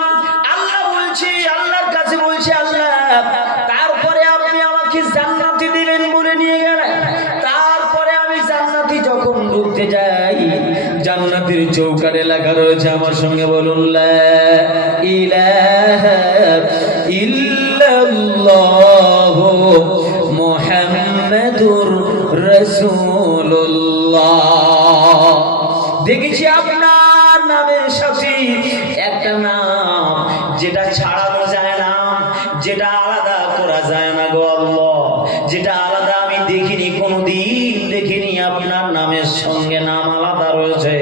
আল্লাহ বলছি, আল্লাহর কাছে বলছি, আল্লাহ তারপরে আপনি আমাকে জান্নাতে দিবেন বলে নিয়ে গেলেন। তারপরে আমি জান্নাতে যখন ঢুকতে যাই, জান্নাতের চৌকাঠে লেখা রয়েছে, আমার সঙ্গে বলুন, লা ইলাহা ইল্লাল্লাহু মুহাম্মাদুর রাসূলুল্লাহ। দেখেছি আপনার নামের সাথে একটা নাম, যেটা ছাড়ানো যায় না, যেটা আলাদা করা যায় না গো আল্লাহ, যেটা আলাদা আমি দেখিনি, কোনোদিন দেখিনি। আপনার নামের সঙ্গে নাম আলাদা রয়েছে।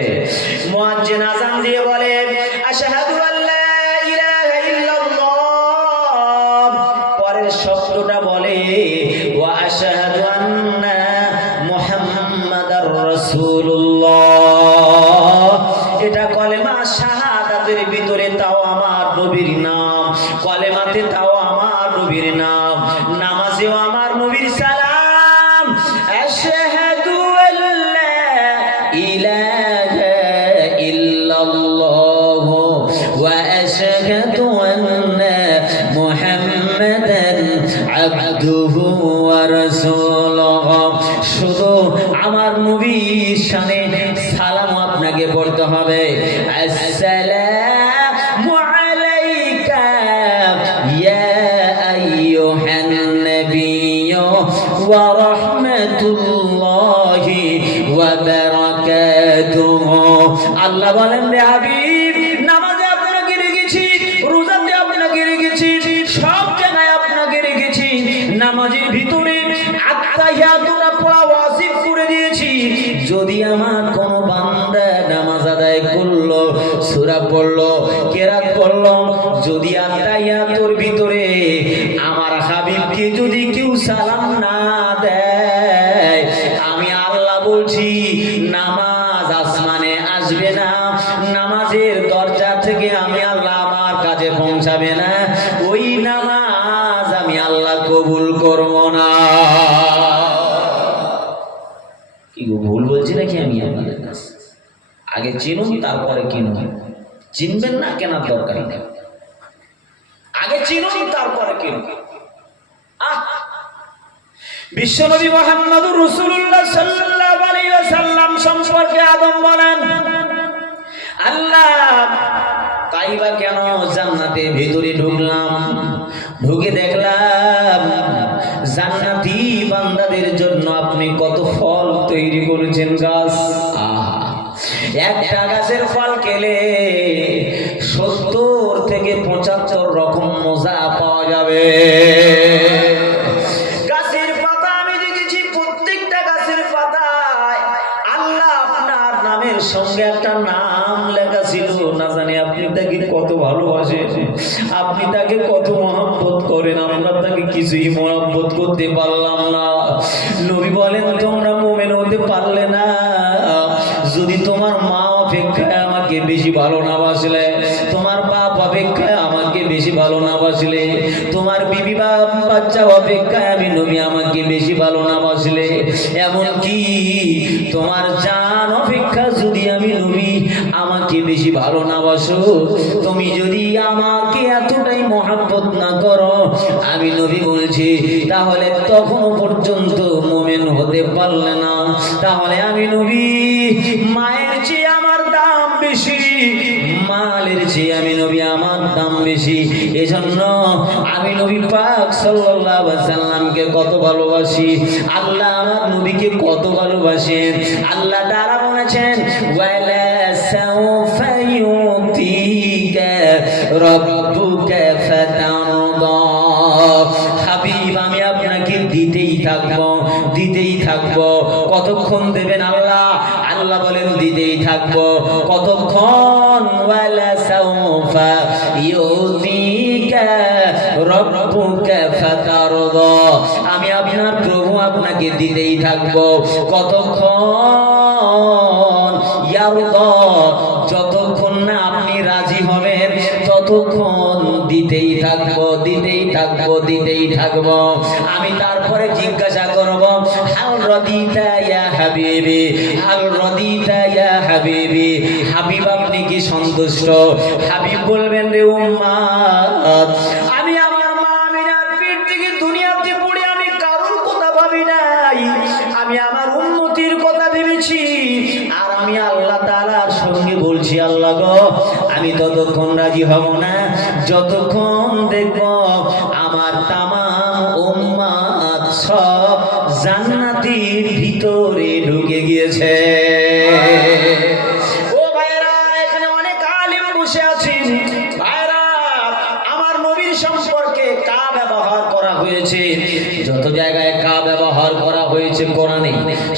মুয়াজ্জিন আযান দিয়ে বলে, আশহাদু আল্লা ইলাহা ইল্লাল্লাহ। পরের শব্দটা বলে, ওয়া আশহাদু আন্না মুহাম্মাদার রাসূলুল্লাহ। এটা কলেমা শাহাদাতের ভিতরে, তাও আমার নবীর নাম। কলেমাতে তাও আমার নবীর নাম, নামাজেও আমার নবীর সালাম। আশহাদু আল্লা ইলাহা ইল্লাল্লাহ। আপনাকে পড়তে হবে আসসালামু আলাইকা ইয়া আইয়ুহান নাবিয়্যু ওয়া রাহমাতুল্লাহি ওয়া বারাকাতুহু। আল্লাহ বলেন রে হাবিব, নামাজে আপনাকে রেখেছি, রোজাতে আপনাকে রেখেছি, সব জায়গায় আপনাকে রেখেছি। নামাজের ভিতরে আত্তাহিয়াতুটা পড়া ওয়াজিব করে দিয়েছি। যদি আমার কোন বান্দা নামাজ আদায় করলো, সূরা পড়লো, কেরাত পড়লো, যদি আত্তাহিয়াতুর ভিতরে আমার হাবিবকে যদি কেউ সালাম না দেয়, আমি আল্লাহ বলছি নামাজ আসমানে আসবে না, নামাজের দরজা থেকে আমি আল্লাহ আমার কাছে পৌঁছাবে না, ওই নামাজ আমি আল্লাহ কবুল করব না। কি ভুল বলছি নাকি আমি আপনাদের কাছে? আগে চিনুন, তারপরে কিনুন। চিনবেন না, কেনার দরকার নেই। আগে চিনুন, তারপরে কিনুন। বিশ্বনবী মুহাম্মদুর রাসূলুল্লাহ সাল্লাল্লাহু আলাইহি ওয়াসাল্লাম সম্পর্কে আদম বলেন, আল্লাহ তাইবা কেন জান্নাতে ভিতরে ঢুকলাম, ঢুকে দেখলাম জান্নাতি বান্দাদের জন্য আপনি কত ফল তৈরি করেছেন গাছ। একটা গাছের ফল খেলে 70 থেকে 75 রকম মজা পাওয়া যাবে। গাছের পাতা আমি দেখেছি, প্রত্যেকটা গাছের পাতায় আল্লাহ আপনার নামের সঙ্গে একটা নাম লেখা ছিল। না জানি আপনি তাকে কত ভালোবাসেন, আপনি তাকে কত মহব্বত করেন, আমরা তাকে কিছুই মহব্বত করতে পারলাম না। নবী বলেন, তোমরা মুমিন হতে পারলে না যদি তোমার মা অপেক্ষায় আমাকে বেশি ভালো না বাসলে, তোমার বাপ অপেক্ষায় আমাকে বেশি ভালো না বাসলে, তোমার বিবি বাচ্চা অপেক্ষায় আমি নবী আমাকে বেশি ভালো না বাসলে, এমনকি তোমার জান অপেক্ষা যদি আমি নবী আমাকে বেশি ভালো না বাসো, তুমি যদি আমাকে এতটাই মহব্বত না করো, আমি নবী বলছি, তাহলে তখনও পর্যন্ত মুমিন হতে পারলে না। তাহলে আমি নবী মায়ের চেয়ে আমার দাম বেশি, মালের চেয়ে আমি নবী আমার দাম বেশি। এজন্য আমি নবী পাক সাল্লাল্লাহু আলাইহি ওয়াসাল্লামকে কত ভালোবাসি, আল্লাহ আমার নবীকে কত ভালোবাসেন। আল্লাহ তাআলা বলেছেন, ওয়ালা সাউফা ইউতিকা রাব্বুকা ফাতারদা। হাবিব, আমি আপনাকে দিতেই থাকবো, দিতেই থাকবো। কতক্ষণ দেবেন আল্লাহ? আল্লাহ বলেন দিতেই থাকবো। কতক্ষণ? ওয়ালা সাউফা ইউতিকা রাব্বুকা ফাতারদা। আমি আপনার প্রভু আপনাকে দিতেই থাকবো। কতক্ষণ? ইয়ারদা, যতক্ষণ না আপনি রাজি হবেন ততক্ষণ দিতেই থাকবো, দিতেই থাকবো, দিতেই থাকবো। আমি তারপরে জিজ্ঞাসা করব, হাল রাদিতা ইয়া হাবিবি, হাল রাদিতা ইয়া হাবিবি, হাবিব আপনি কি সন্তুষ্ট? হাবিব বলবেন, রে উম্মত, আমি আমার মা আমিনার পেট থেকে দুনিয়াতে পড়ে আমি কারোর কথা ভাবি নাই, আমি আমার উম্মতির কথা ভেবেছি। আর আমি আল্লাহ তাআলার সঙ্গে বলছি, আল্লাহ গো, আমি ততক্ষণ রাজি হব না যতক্ষণ দেখব আমার তামাম উম্মত সব জান্নাতের ভিতরে ঢুকে গিয়েছে। ও ভাইরা, এখানে অনেক আলেম বসে আছেন। ভাইরা, আমার নবীর সম্পর্কে কা ব্যবহার করা হয়েছে, যত জায়গায় কা ব্যবহার করা হয়েছে কোরআনে,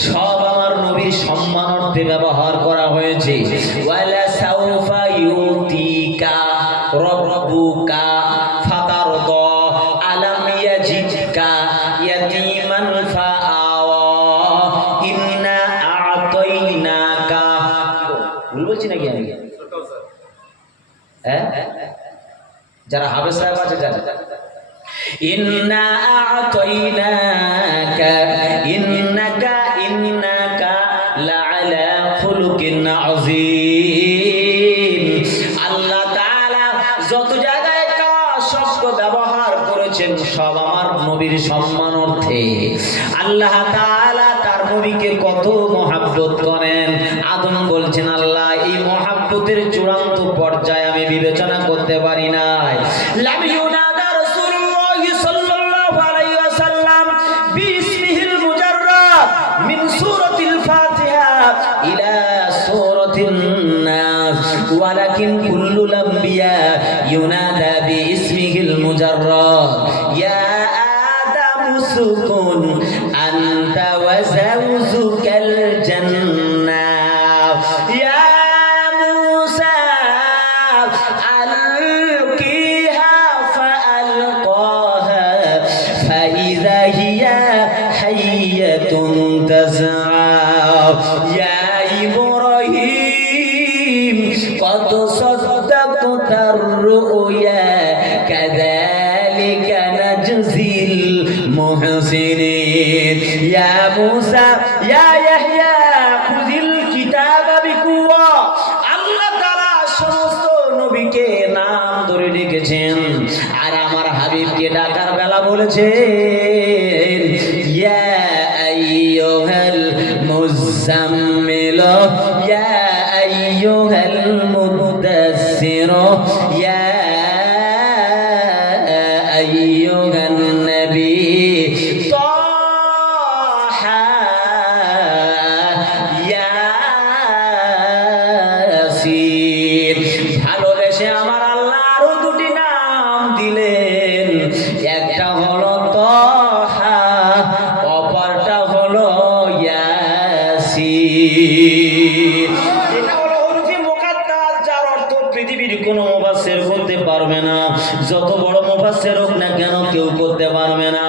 সব আমার নবীর সম্মানার্থে ব্যবহার করা হয়েছে। ওয়ালা সাউফা ইউতিকা রাব্বুকা ফাতারদা, আলাম ইয়াজিদকা ইয়াতীমান ফাআওয়া, ইন্না আ'তাইনাকা। ভুল বলছি নাকি আমি? হ্যাঁ, যারা হাফেজ সাহেব আছে যারা, ইন্না আ'তাইনাকা ইন্নাকা ইন্নাকা লাআলা খুলুকিন আযীম। আল্লাহ তাআলা যত জায়গায় কা শব্দ ব্যবহার করেছেন সব আমার নবীর সম্মানার্থে। আল্লাহ তাআলা তার নবীকে কত মহব্বত করেন। আদম বলছেন, আল্লাহ এই মহাব্বতের চূড়ান্ত পর্যায়ে আমি বিবেচনা করতে পারি নাই। লাম ইউনাদা রাসূলুল্লাহ সাল্লাল্লাহু আলাইহি ওয়াসাল্লাম বিসমিহিল মুজাররাদ মিন সূরাতিল ফাতিহা ইলা সূরাতিন নাস ওয়ালাকিন কুল্লুল আমবিয়া ইউনাদা বিসমিহিল মুজাররাদ ইয়া আদামু সুকুন আনতা ওয়া যাওজুকাল জান্নাহ ইয়া মুসা আলকিহা ফাআলকাহা ফাইযা হিয়া হাইয়াতুন তাসআ ইয়া ইব্রাহিম কদ সাদ্দাকতার রুয়া কাযালিকা নাজজিল মুহসিনিন ইয়া মুসা ইয়া ইয়াহইয়া খুযিল কিতাবা বিকুওয়া। আল্লাহ তাআলা সমস্ত নবীকে নাম ধরে ডেকেছেন আর আমার হাবিবকে ডাকার বেলা বলেছেন ইয়া আইয়ুহাল মুযাম্মিল ইয়া আইয়ুহাল মুদাসসির ইয়া আইয়ুহান নবী তাহা ইয়াসিন। ভালোবেসে আমার আল্লাহ আরো দুটি নাম দিলেন, একটা হলো তাহা, অপরটা হলো ইয়াসিন। এটা হলো হরফে মুকাদ্দাস, যার অর্থ পৃথিবীর কোনো মুফাসসির করতে পারবে না, যত বড় মুফাসসির হোক না কেন কেউ করতে পারবে না।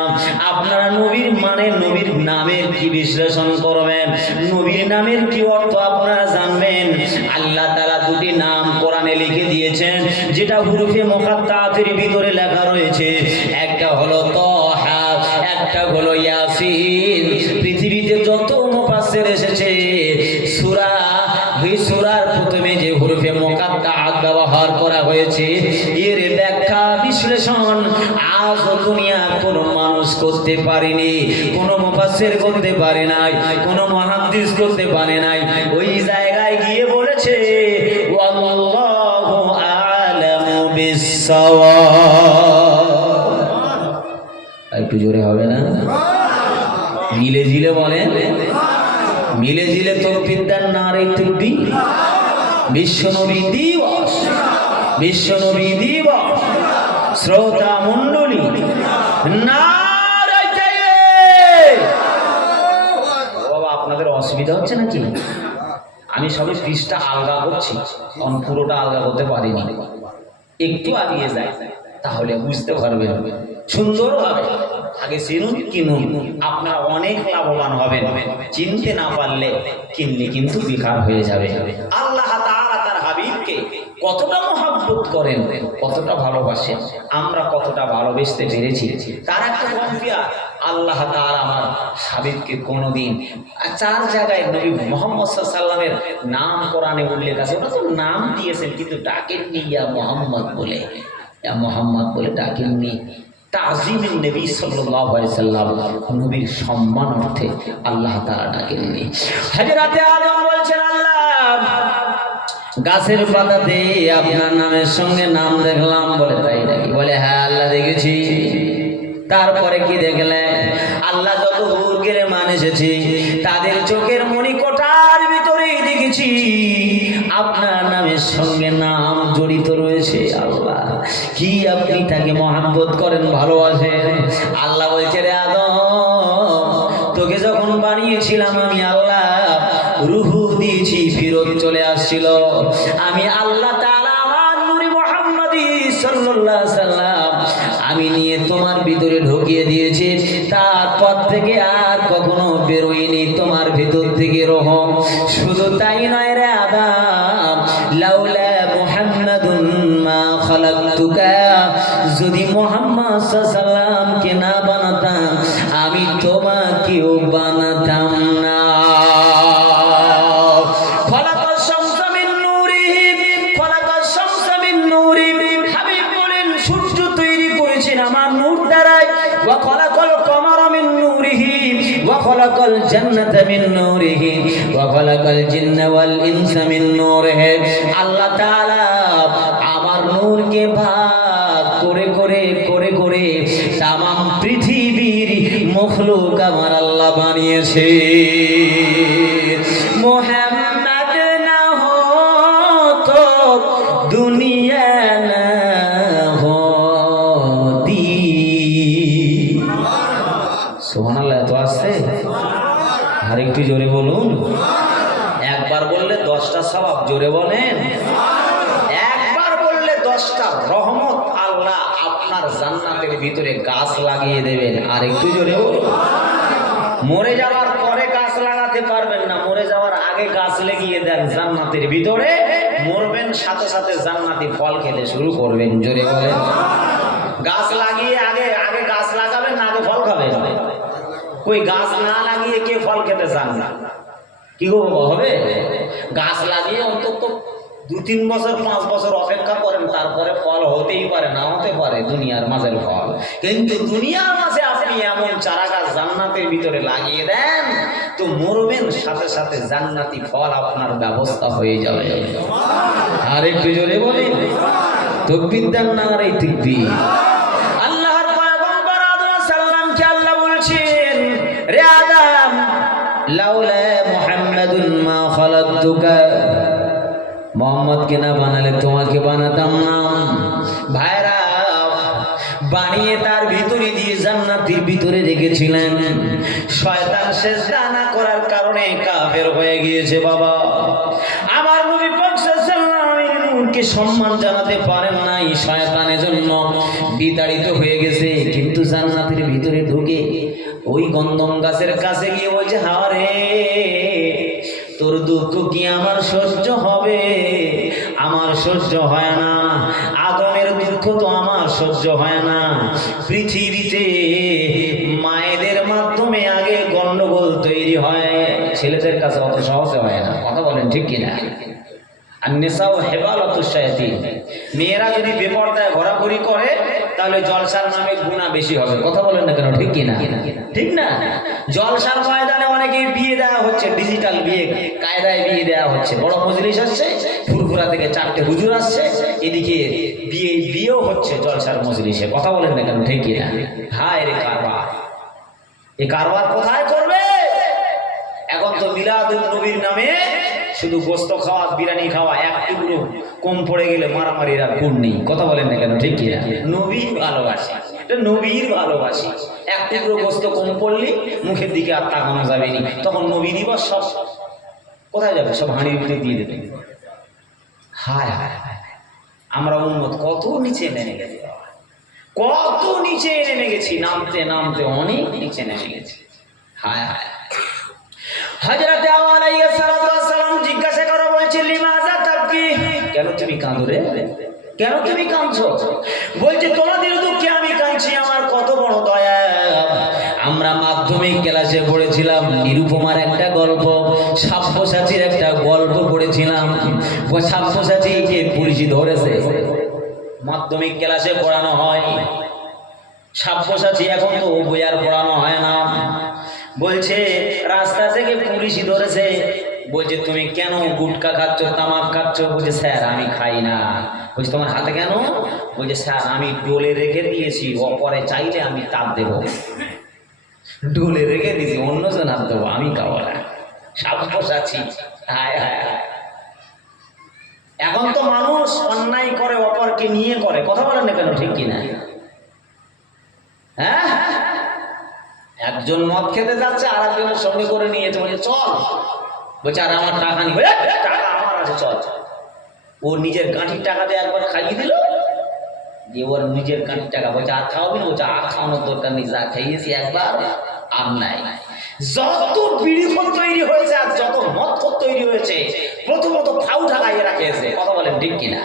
আপনারা নবীর মানে নবীর নামের কি বিশ্লেষণ করবেন, নবীর নামের কি অর্থ আপনারা জানবেন। আল্লাহ তাআলা দুটি নাম কোরআনে লিখে দিয়েছেন, যেটা হরফে মুকাদ্দাসের ভিতরে লেখা রয়েছে, একটা হলো তাহা, একটা হলো ইয়াসিন। পৃথিবীতে যত মুফাসসির এসেছে সূরা, এই সূরার প্রথমে যে হরফে মুকাদ্দাস ব্যবহার করা হয়েছে, এর ব্যাখ্যা বিশ্লেষণ আজ দুনিয়ার কোনো মানুষ করতে পারেনি, কোনো মুফাসসির করতে পারে নাই, কোনো মুহাদ্দিস করতে পারে নাই। ওই জায়গায় গিয়ে বলেছে ওয়াল্লাহু আ'লামু বিস-সাওয়াব। একটু জোরে হবে না? মিলে জিলে বলেন, মিলে জিলে তাকবীর দেন, নারে তাকবীর। বিশ্বনবী দিবস, বিশ্বনবী দিবস, শ্রোতা মণ্ডলী নারে তাকবীর। বাবা আপনাদের অসুবিধা হচ্ছে নাকি? আমি সবে পৃষ্ঠা আলগা করছি, পুরোটা আলগা করতে পারিনি, একটু আগিয়ে যাই তাহলে বুঝতে পারবেন সুন্দরভাবে। আগে চিনুন কিনুন, আপনারা অনেক লাভবান হবেন। চিনতে না পারলে কিনলে কিন্তু বেকার হয়ে যাবে। আল্লাহ তাআলা তার হাবিবকে কতটা মহব্বত করেন, কতটা ভালোবাসেন, আমরা কতটা ভালোবাসতে পেরেছি তার একটা কম্পিয়ার। আল্লাহ তাআলা আমার হাবিবকে কোনোদিন চার জায়গায় নবী মুহাম্মদ সাল্লাল্লাহু আলাইহি ওয়াসাল্লামের নাম কোরআনে উল্লেখ আছে, ওটা তো নাম দিয়েছেন কিন্তু ডাকেননি ইয়া মুহাম্মদ বলে, ইয়া মুহাম্মদ বলে ডাকেননি। তাজিমের নবী সাল্লাল্লাহু আলাইহি ওয়াসাল্লাম, নবীর সম্মান অর্থে আল্লাহ তাআলা ডাকেননি। হযরতে আদম বলছেন আল্লাহ গাছের পাতাতে আপনার নামের সঙ্গে নাম দেখলাম, বলে তাই নাকি? বলে হ্যাঁ আল্লাহ দেখেছি। তারপরে কি দেখলেন? আল্লাহ যত হুরগের মান এসেছি তাদের চোখের মণিকোঠার ভিতরেই দেখেছি আপনার নামের সঙ্গে নাম জড়িত রয়েছে। আল্লাহ কি আপনি তাকে মহব্বত করেন, ভালোবাসেন। আল্লাহ বলছে রে আদম, তোকে যখন বানিয়েছিলাম আমি আল্লাহ রূহু দিয়েছি, ফিরত চলে আসছিল। আমি আল্লাহ তাআলা আমার নূরে মুহাম্মদী সাল্লাল্লাহু আলাইহি ওয়াসাল্লাম আমি নিয়ে তোমার ভিতরে ঢুকিয়ে দিয়েছি, তারপর থেকে আর কখনো বেরোয়নি তোমার ভিতর থেকে রূহ। শুধু তাই নয় রে আদম, লাউলা মুহাম্মাদুন মা খালাকতুকা, যদি মুহাম্মদ সাল্লাল্লাহু আলাইহি ওয়াসাল্লামকে না বানাতাম আমি তোমাকেও বানাতাম না। আমার নূর দ্বারাই, ওয়া খালাকাল কমারা মিন নূরিহি ওয়া খালাকাল জান্নাতা মিন নূরিহি ওয়া খালাকাল জিন্না ওয়াল ইনসা মিন নূরিহি। আল্লাহ তাআলা আমার নূরকে ভাগ করে করে করে করে তামাম পৃথিবীর মখলুক আমার আল্লাহ বানিয়েছে। মুহাম্মদ না হতো দুনিয়া না হতি। সুবহানাল্লাহ। তো আসছে আর একটু জোরে বলুন। একবার বললে 10টা সওয়াব, জোরে বলেন। একবার বললে 10টা রহমত আল্লাহ আপনার জান্নাতের ভিতরে গাছ লাগিয়ে দেবেন। আর একটু জোরে বলুন। মরে যাওয়ার পরে গাছ লাগাতে পারবেন না, মরে যাওয়ার আগে গাছ লাগিয়ে দেন জান্নাতের ভিতরে, মরবেন সাথে সাথে জান্নাতি ফল খেতে শুরু করবেন। জোরে বলেন। গাছ লাগিয়ে আগে আগে গাছ লাগাবেন না আগে ফল খাবেন? কই গাছ না লাগিয়ে কে ফল খেতে চান না? কি গো হবে? গাছ লাগিয়ে অন্তত 2-3 বছর 5 বছর অপেক্ষা করেন, তারপরে ফল হতেই পারে, না হতে পারে দুনিয়ার মাঝের ফল। কিন্তু দুনিয়ার মাঝে আপনি এমন চারা গাছ জান্নাতের ভিতরে লাগিয়ে দেন, তো মরবেন সাথে সাথে জান্নাতি ফল আপনার ব্যবস্থা হয়ে যাবে। আর একটু জোরে বলেন। তাকবীর দেন না, আর এই তাকবীর। আল্লাহর পয়গম্বর আদম সাল্লামকে আল্লাহ বলছেন, রে আদম, লাউলা মুহাম্মাদুন মা খালাকতুকা, মোহাম্মদকে না বানালে তোমাকে বানাতাম না। ভাইরা, বানিয়ে তার ভিতরে দিয়ে জান্নাতের ভিতরে রেখেছিলেন। শয়তান সিজদা না করার কারণে কাফের হয়ে গিয়েছে। বাবা আমার নবী পাক সাল্লাল্লাহু আলাইহি ওয়াসাল্লামকে সম্মান জানাতে পারেন নাই, শয়তানের জন্য বিতাড়িত হয়ে গেছে। কিন্তু জান্নাতের ভিতরে ঢুকে ওই গন্ধম গাছের কাছে গিয়ে বলছে, হারে তোর দুঃখ কি আমার সহ্য হবে? আমার সহ্য হয় না। আদমের দুঃখ তো আমার সহ্য হয় না। পৃথিবীতে মায়েদের মাধ্যমে আগে গন্ডগোল তৈরি হয়, ছেলেদের কাছে অত সহজে হয় না। কথা বলেন ঠিক কিনা? আর নেশাও হেবালাতুশ শায়াতিন, মেয়েরা যদি বেপরদায় ঘোরাঘুরি করে তাহলে জলসার নামে গুনাহ বেশি হবে। কথা বলেন না কেন? ঠিক কিনা? ঠিক না? জলসার ময়দানে অনেকেই বিয়ে দেওয়া হচ্ছে, ডিজিটাল বিয়ে কায়দায় বিয়ে দেওয়া হচ্ছে। বড় মজলিস আসছে, ফুরফুরা থেকে 4টে হুজুর আসছে, এদিকে বিয়েও হচ্ছে জলসার মজলিসে। কথা বলেন না কেন? ঠিক কিনা? হায় রে কারবার! এই কারবার কোথায় করবে? এখন তো মিলাদুন নবীর নামে শুধু গোস্ত খাওয়া, বিরিয়ানি খাওয়া, এক টুকরো কম পড়ে গেলে মারামারির আর গুণ নেই। কথা বলেন না কেন? ঠিক কিনা? নবীর ভালোবাসি, এটা নবীর ভালোবাসি। এক টুকরো গোস্ত কম পড়লে মুখের দিকে আর তাকানো যাবে না, তখন নবী দিবস সব কোথায় যাবে? সব হাঁড়ির ভিতরে দিয়ে দেবে। হায় হায়, আমরা উম্মত কত নিচে নেমে গেছি, কত নিচে নেমে গেছি, নামতে নামতে অনেক নিচে নেমে গেছি। হায় হায়। হযরত আওয়াল আলাইহিস সালাম জিজ্ঞাসা করে বলছে, লিমাযা তাবকি, কেন তুমি কাঁদো রে? কেন তুমি কাঁদছো? বলছে, তোমাদের দুঃখে আমি কাঁদছি, আমার কত বড় দয়া। আমরা মাধ্যমিক ক্লাসে পড়েছিলাম নিরুপমার একটা গল্প, সাব্যসাচীর একটা গল্প পড়েছিলাম। সাব্যসাচীকে পুলিশ ধরেছে, মাধ্যমিক ক্লাসে পড়ানো হয়। সাব্যসাচী এখন তো বই আর পড়ানো হয় না। বলছে রাস্তা থেকে পুলিশ ধরেছে, বলছে তুমি কেন গুটকা খাচ্ছ, তামাক খাচ্ছ? বলছে স্যার আমি খাই না। বলছে তোমার হাতে কেন? বলছে স্যার আমি ডোলে রেখে দিয়েছি, পরে চাইলে আমি তাপ দেবো। ডোলে রেখে দিয়েছি, অন্যজন হাত দেবো, আমি খাবো না। সাব্যসাচী, হায় হায় হায়। এখন তো মানুষ অন্যায় করে অপরকে নিয়ে করে। কথা বলেন না কেন? ঠিক কিনা? হ্যাঁ, একজন মদ খেতে যাচ্ছে, আর একজনের সঙ্গে করে নিয়েছে, বলছে চল। বলছে আর আমার টাকা নিবে, টাকা আমার আছে, চল। ও নিজের গাঁঠির টাকা দিয়ে একবার খাইয়ে দিল, দিয়ে ওর নিজের গাঁঠির টাকা। বলছে আর খাওয়াবি না? বলছে আর খাওয়ানোর দরকার নেই, যা খাইয়েছি একবার আর নাই। যত বিড়ি তৈরি হয়েছে আর যত মদ তৈরি হয়েছে, প্রথমত ফাউ ঢাকাইয়ে রাখেছে। কথা বলেন ঠিক কিনা?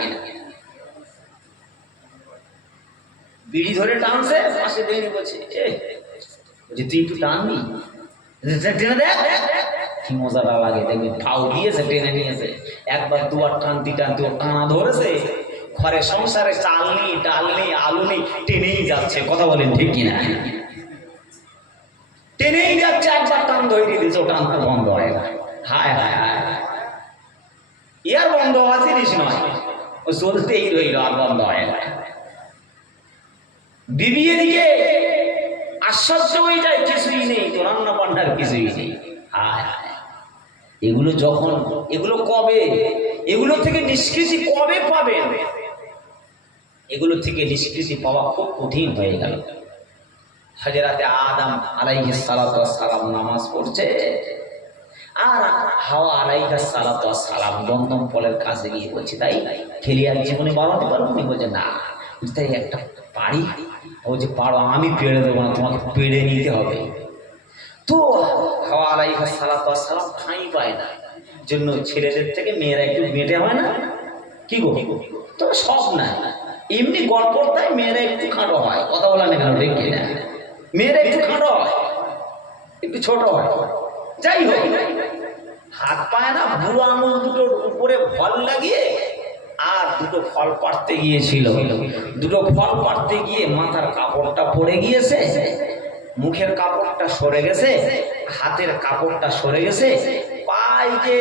বিড়ি ধরে টানছে, পাশে দেখে বলছে যে তুই একটু টানবি, টেনে দেখ কি মজাটা লাগে। দেখবি ফাউ দিয়েছে, টেনে নিয়েছে। একবার দুবার টানতি টানতি ও টানা ধরেছে। ঘরে সংসারে চাল নেই, ডাল নেই, আলু নেই, টেনেই যাচ্ছে। কথা বলেন ঠিক কিনা? টেনেই যাচ্ছে, একবার টান ধরে দিয়েছে, ও টান বন্ধ হয় না। হায় হায় হায়, ইয়ার বন্ধ হওয়া জিনিস নয়, ও চলতেই রইল, আর বন্ধ হয় না। বিবি এদিকে আশ্চর্য হয়ে যায়, কিছুই নেই তো, রান্না বান্নার কিছুই নেই। হায় হায়, এগুলো যখন, এগুলো কবে, এগুলো থেকে নিষ্কৃতি কবে পাবে? এগুলো থেকে নিষ্কৃতি পাওয়া খুব কঠিন হয়ে গেল। হযরতে আদম আলাইহিস সালাতু ওয়াস সালাম নামাজ পড়ছে, আর হাওয়া আলাইহিস সালাতু ওয়াস সালাম গন্ধম ফলের কাছে গিয়ে বলছে, তাই খেলি আর জীবনে বাড়াতে পারবো? উনি বলছে না, তাই একটা পারি। ও যে পারো, আমি পেড়ে দেবো না, তোমাকে পেড়ে নিতে হবে। তো হাওয়া আলাইহিস সালাতু ওয়াস সালাম ঠাঁই পায় না, জন্য ছেলেদের থেকে মেয়েরা একটু বেঁটে হয় না, কি গো? তো সব না, এমনি গল্পর তাই মেয়েরা একটু খাটো হয়, কথা বলা না কেন, দেখি না, মেয়েরা একটু খাটো হয়, একটু ছোট হয়, যাই হোক, হাত পায় না, বুড়ো আঙুল দুটোর উপরে ফল লাগিয়ে আর দুটো ফল পাড়তে গিয়েছিল, দুটো ফল পাড়তে গিয়ে মাথার কাপড়টা পড়ে গিয়েছে, মুখের কাপড়টা সরে গেছে, হাতের কাপড়টা সরে গেছে, পায়ে যে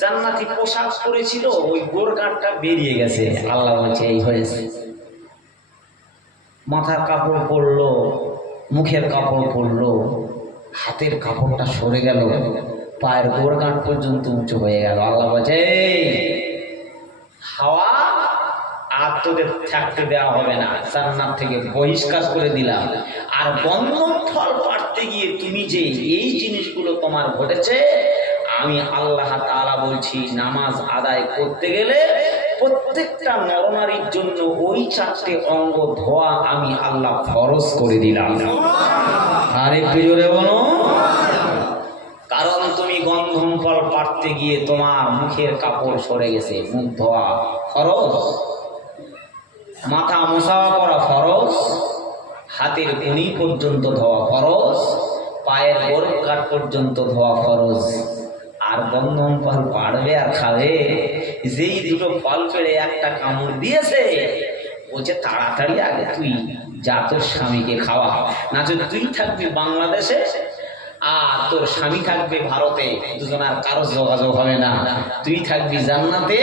জান্নাতি পোশাক পরেছিল ওই গোরগাঁটটা বেরিয়ে গেছে। আল্লাহ বলছে এই হয়েছে। মাথার কাপড় পরলো, মুখের কাপড় পরলো, হাতের কাপড়টা সরে গেল, পায়ের গোরগাঁট পর্যন্ত উঁচু হয়ে গেল। আল্লাহ বলছে হাওয়া, আর তোদের থাকতে দেওয়া হবে না, জান্নাত থেকে বহিষ্কার করে দিলাম। আর বন্ধন ফল পাড়তে গিয়ে তুমি যে এই জিনিসগুলো তোমার ঘটেছে, আমি আল্লাহ তাআলা বলছি, নামাজ আদায় করতে গেলে প্রত্যেকটা নরনারীর জন্য ওই 4টে অঙ্গ ধোয়া আমি আল্লাহ ফরজ করে দিলাম। আর একটু জোরে বলো। কারণ তুমি গন্ধম ফল পাড়তে গিয়ে তোমার মুখের কাপড় সরে গেছে, মুখ ধোয়া ফরজ, মাথা মুসাফা করা ফরজ, হাতের কনি পর্যন্ত ধোয়া ফরজ, পায়ের গোরকাট পর্যন্ত ধোয়া ফরজ। আর গন্ধম ফল পাড়বে আর খাবে, যেই দুটো ফল পেড়ে একটা কামড় দিয়েছে, বলছে তাড়াতাড়ি আগে তুই যা তোর স্বামীকে খাওয়া, না যদি তুই থাকবি বাংলাদেশে আর তোর স্বামী থাকবে ভারতে, দুজনার কারো যোগাযোগ হবে না, তুই থাকবি জান্নাতে,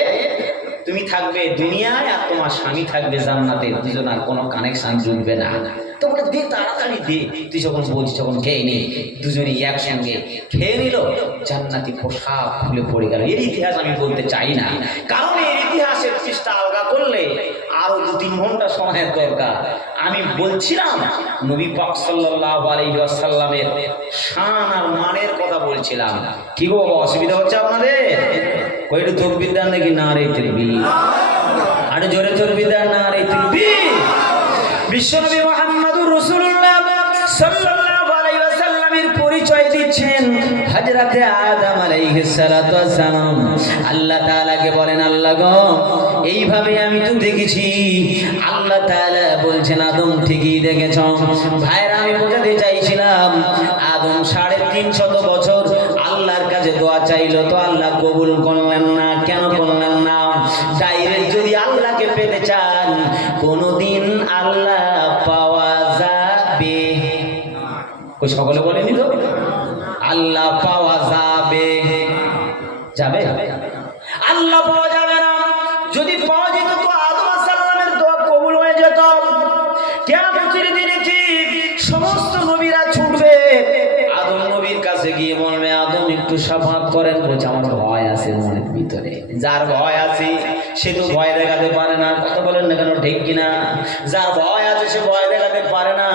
তুমি থাকবে দুনিয়ায়, আর তোমার স্বামী থাকবে জান্নাতে, দুজনার কোনো কানেকশন জুটবে না। তো বলে দে তাড়াতাড়ি দে, তুই যখন বলছিস যখন খেয়ে নে। দুজনেই একসঙ্গে খেয়ে নিল, জান্নাতি পোশাক খুলে পড়ে গেল। এর ইতিহাস আমি বলতে চাই না, কারণ এর ইতিহাসের পৃষ্ঠা আলগা করলে আরো 2-3 ঘন্টা সময়ের দরকার। আমি বলছিলাম নবী পাক সাল্লাল্লাহু আলাইহি ওয়াসাল্লামের শান আর মানের কথা বলছিলাম। কি গো, অসুবিধা হচ্ছে আপনাদের? কইটু তাকবীর দেন নাকি? নারে তাকবীর, আরে জোরে তাকবীর দেন, নারে তাকবীর। বিশ্বনবী মুহাম্মদুর রাসূলুল্লাহ সাল্লাল্লাহু আলাইহি ওয়াসাল্লামের পরিচয় দিচ্ছেন হযরতে আদম আলাইহিস সালাতু ওয়াস সালাম। আল্লাহ তাআলাকে বলেন, আল্লাহ গো, এইভাবে আমি তো দেখেছি। আল্লাহ তাআলা বলছেন, আদম ঠিকই দেখেছ। ভাইরা, আমি বোঝাতে চাইছিলাম, আদম 350 বছর আল্লাহর কাছে দোয়া চাইলো, তো আল্লাহ কবুল করলেন না। কেন করলেন না? ডাইরেক্ট যদি আল্লাহকে পেতে চান, কোনদিন আল্লাহ পাওয়া যাবে? ওই সকলে বলেনি তো, আল্লাহ পাওয়া যাবে? যাবে? আল্লাহ পাওয়া যাবে না। যদি পাওয়া যেত তো আদম আলাইহিস সালামের দোয়া কবুল হয়ে যেত। কিয়ামতের দিনে ঠিক সমস্ত নবীরা ছুটবে, আদম নবীর কাছে গিয়ে বলবে, আদম একটু শাফাআত করেন। বলছে আমার ভয় আছে মনের ভিতরে। যার ভয় আছে সে তো ভয় দেখাতে পারে না, কথা বলেন না কেন, ঠিক কিনা? যার ভয় আছে সে ভয় দেখাতে পারে না।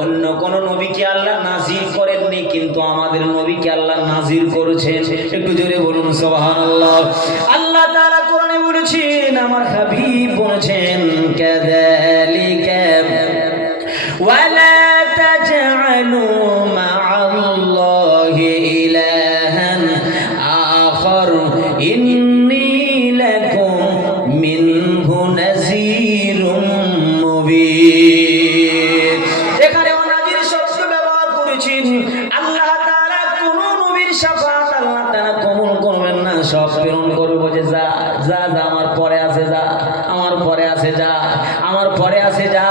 অন্য কোন নবীকে আল্লাহ নাজিল করেননি, কিন্তু আমাদের নবীকে আল্লাহ নাজিল করেছেন। একটু জোরে বলুন সুবহানাল্লাহ। আল্লাহ তাআলা কোরআনে বলেছেন, আমার হাবিব বলেছেন, কাযালিকা ওয়ালা তাজআলু মা'আল্লাহি ইলাহান আখার ইন্নী লাকুম মিনহু নাযীরুম মুবিন। এখানে নাযীর শব্দ ব্যবহার করেছেন। আল্লাহ তাআলা কোন নবীর শাফাআত আল্লাহ তাআলা কবুল করবেন না, সব প্রেরণ করবে। বলে যা যা যা, আমার পরে আছে যা, আমার পরে আছে যা, আমার আমার পরে আছে যা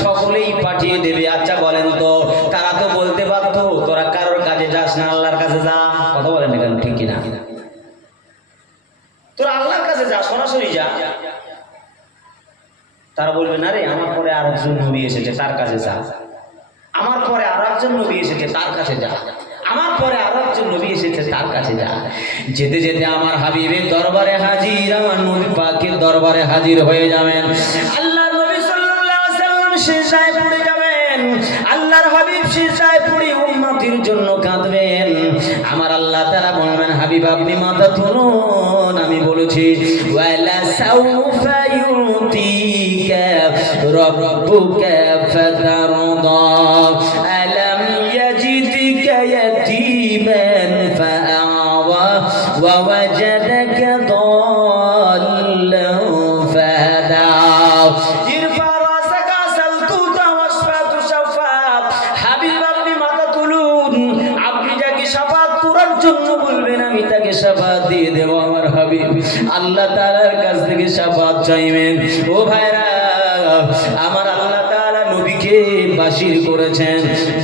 সকলেই পাঠিয়ে দেবে। আচ্ছা বলেন তো, তারা তো বলতে পারতো তোরা কারোর কাছে যাস না, আল্লাহর কাছে যা। কথা বলেন কেন, ঠিক কিনা? তোরা আল্লাহর কাছে যা, সরাসরি যা। তারা বলবে না রে আমার পরে আর একজন নবী এসেছে তার কাছে যা, আমার পরে আর একজন নবী এসেছে তার কাছে যা, আমার পরে আর একজন নবী এসেছে তার কাছে যা। যেতে যেতে আমার হাবিবের দরবারে হাজির, আমার নবী পাকের দরবারে হাজির হয়ে যাবেন। আল্লাহর নবী সাল্লাল্লাহু আলাইহি ওয়াসাল্লাম সিজদায় পড়ে যাবেন। আল্লাহর হাবিব সিজদায় পড়ে উম্মতের জন্য কাঁদবেন। আমার আল্লাহ তাআলা বলবেন, হাবিব আপনি মাথা তুলুন, আমি বলেছি ওয়ালা সাউফা ইউতিকা রাব্বুকা ফাতারদা আলাম ইয়াজিদকা ইয়াতীমান ফাআওয়া ওয়া ওয়াজাদাকা দাল্লান ফাহাদা। ইরফা রাসাকা সালতুকা ওয়াসফাতু শাফাত। হাবিব আপনি মাথা তুলুন, আপনি যাকে শাফাত করার জন্য বলবেন আমি তাকে শাফাত দিয়ে দেব। আমার হাবিব আল্লাহ তাআলার কাছ থেকে শাফাত চাইবেন। ও ভাইরা, আমার আল্লাহ তাআলা নবীকে বাশির করেছেন।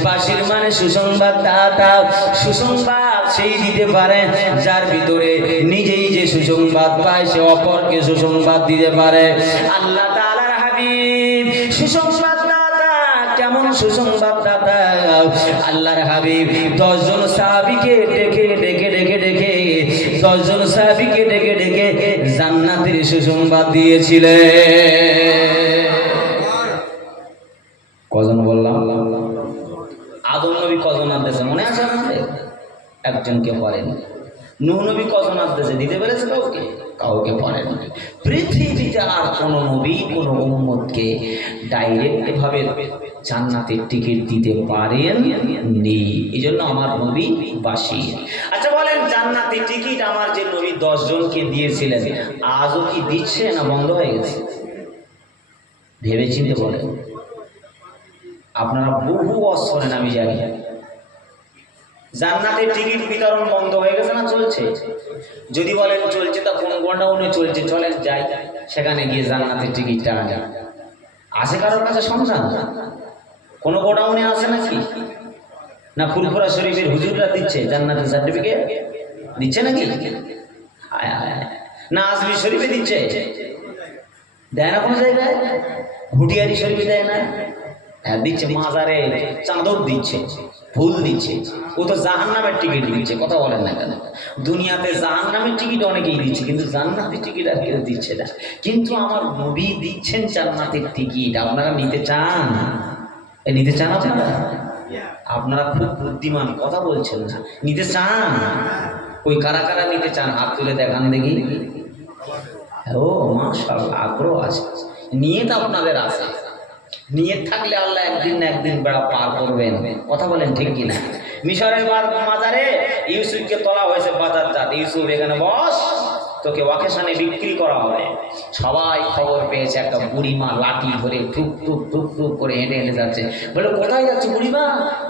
বাশির মানে সুসংবাদ দাতা। সুসংবাদ সেই দিতে পারে যার ভিতরে নিজেই যে সুসংবাদ পায় সে অপরকে সুসংবাদ দিতে পারে। আল্লাহ তাআলার হাবিব সুসংবাদ দাতা। কেমন সুসংবাদ দাতা? আল্লাহর হাবিব 10 জন সাহাবীকে ডেকে ডেকে ডেকে ডেকে 10 জন সাহাবীকে ডেকে ডেকে জান্নাতের সুসংবাদ দিয়েছিলেন। কজন বললাম? আদম নবী কজন আদেছে মনে আছে আপনাদের? একজনকে পড়েন। নূহ নবী কজন আদেছে দিতে পেরেছে কাউকে? কাউকে পড়েন। পৃথিবীতে আর কোনো নবী কোনো উম্মতকে ডাইরেক্ট ভাবে জান্নাতের টিকিট দিতে পারেন নি। এই জন্য আমার নবী বাশির। আচ্ছা বলেন, জান্নাতের টিকিট আমার যে নবী 10 জনকে দিয়েছিলেন আজও কি দিচ্ছে না বন্ধ হয়ে গেছে? ভেবে চিন্তে বলেন। আপনারা বহু বছরেন আমি জানি, জান্নাতের টিকিট বিতরণ বন্ধ হয়ে গেছে না চলছে? যদি বলেন চলছে তা কোন গোডাউনে চলছে, চলেন যাই সেখানে গিয়ে জান্নাতের টিকিটটা আনি। আছে কারোর কাছে সন্ধান? কোন গোডাউনে আছে নাকি? না ফুরফুরা শরীফের হুজুররা দিচ্ছে জান্নাতের সার্টিফিকেট? দিচ্ছে নাকি? না আজমি শরীফে দিচ্ছে? দেয় না কোনো জায়গায়? ঘুটিয়ারি শরীফে দেয় না? হ্যাঁ দিচ্ছে। মাজারে চাঁদর দিচ্ছে, ফুল দিচ্ছে। ও তো জাহান্নামের টিকিট দিচ্ছে। কথা বলেন না কেন? দুনিয়াতে জাহান্নামের টিকিট অনেকেই দিচ্ছে, কিন্তু জান্নাতের টিকিট আর কেউ দিচ্ছে না। কিন্তু আমার নবী দিচ্ছেন জান্নাতের টিকিট। আপনারা নিতে চান? নিতে চান আপনারা? আপনারা খুব বুদ্ধিমান, কথা বলছেন না। নিতে চান? ওই কারা কারা নিতে চান হাত তুলে দেখান দেখি। ও মাশাআল্লাহ, আগ্রহ আছে, নিয়ত আপনাদের আছে। নিয়ত থাকলে আল্লাহ একদিন না একদিন বেড়া পার করবেন। কথা বলেন ঠিক কিনা? মিশরের মাজারে ইউসুফকে তোলা হয়েছে বাজারজাত। ইউসুফ এখানে বস, তোকে ওয়াকেশানে বিক্রি করা হবে। সবাই খবর পেয়েছে, একটা বুড়িমা লাঠি ধরে টুক টুক টুক টুক করে হেঁটে হেঁটে যাচ্ছে। বলে কোথায় যাচ্ছে বুড়িমা?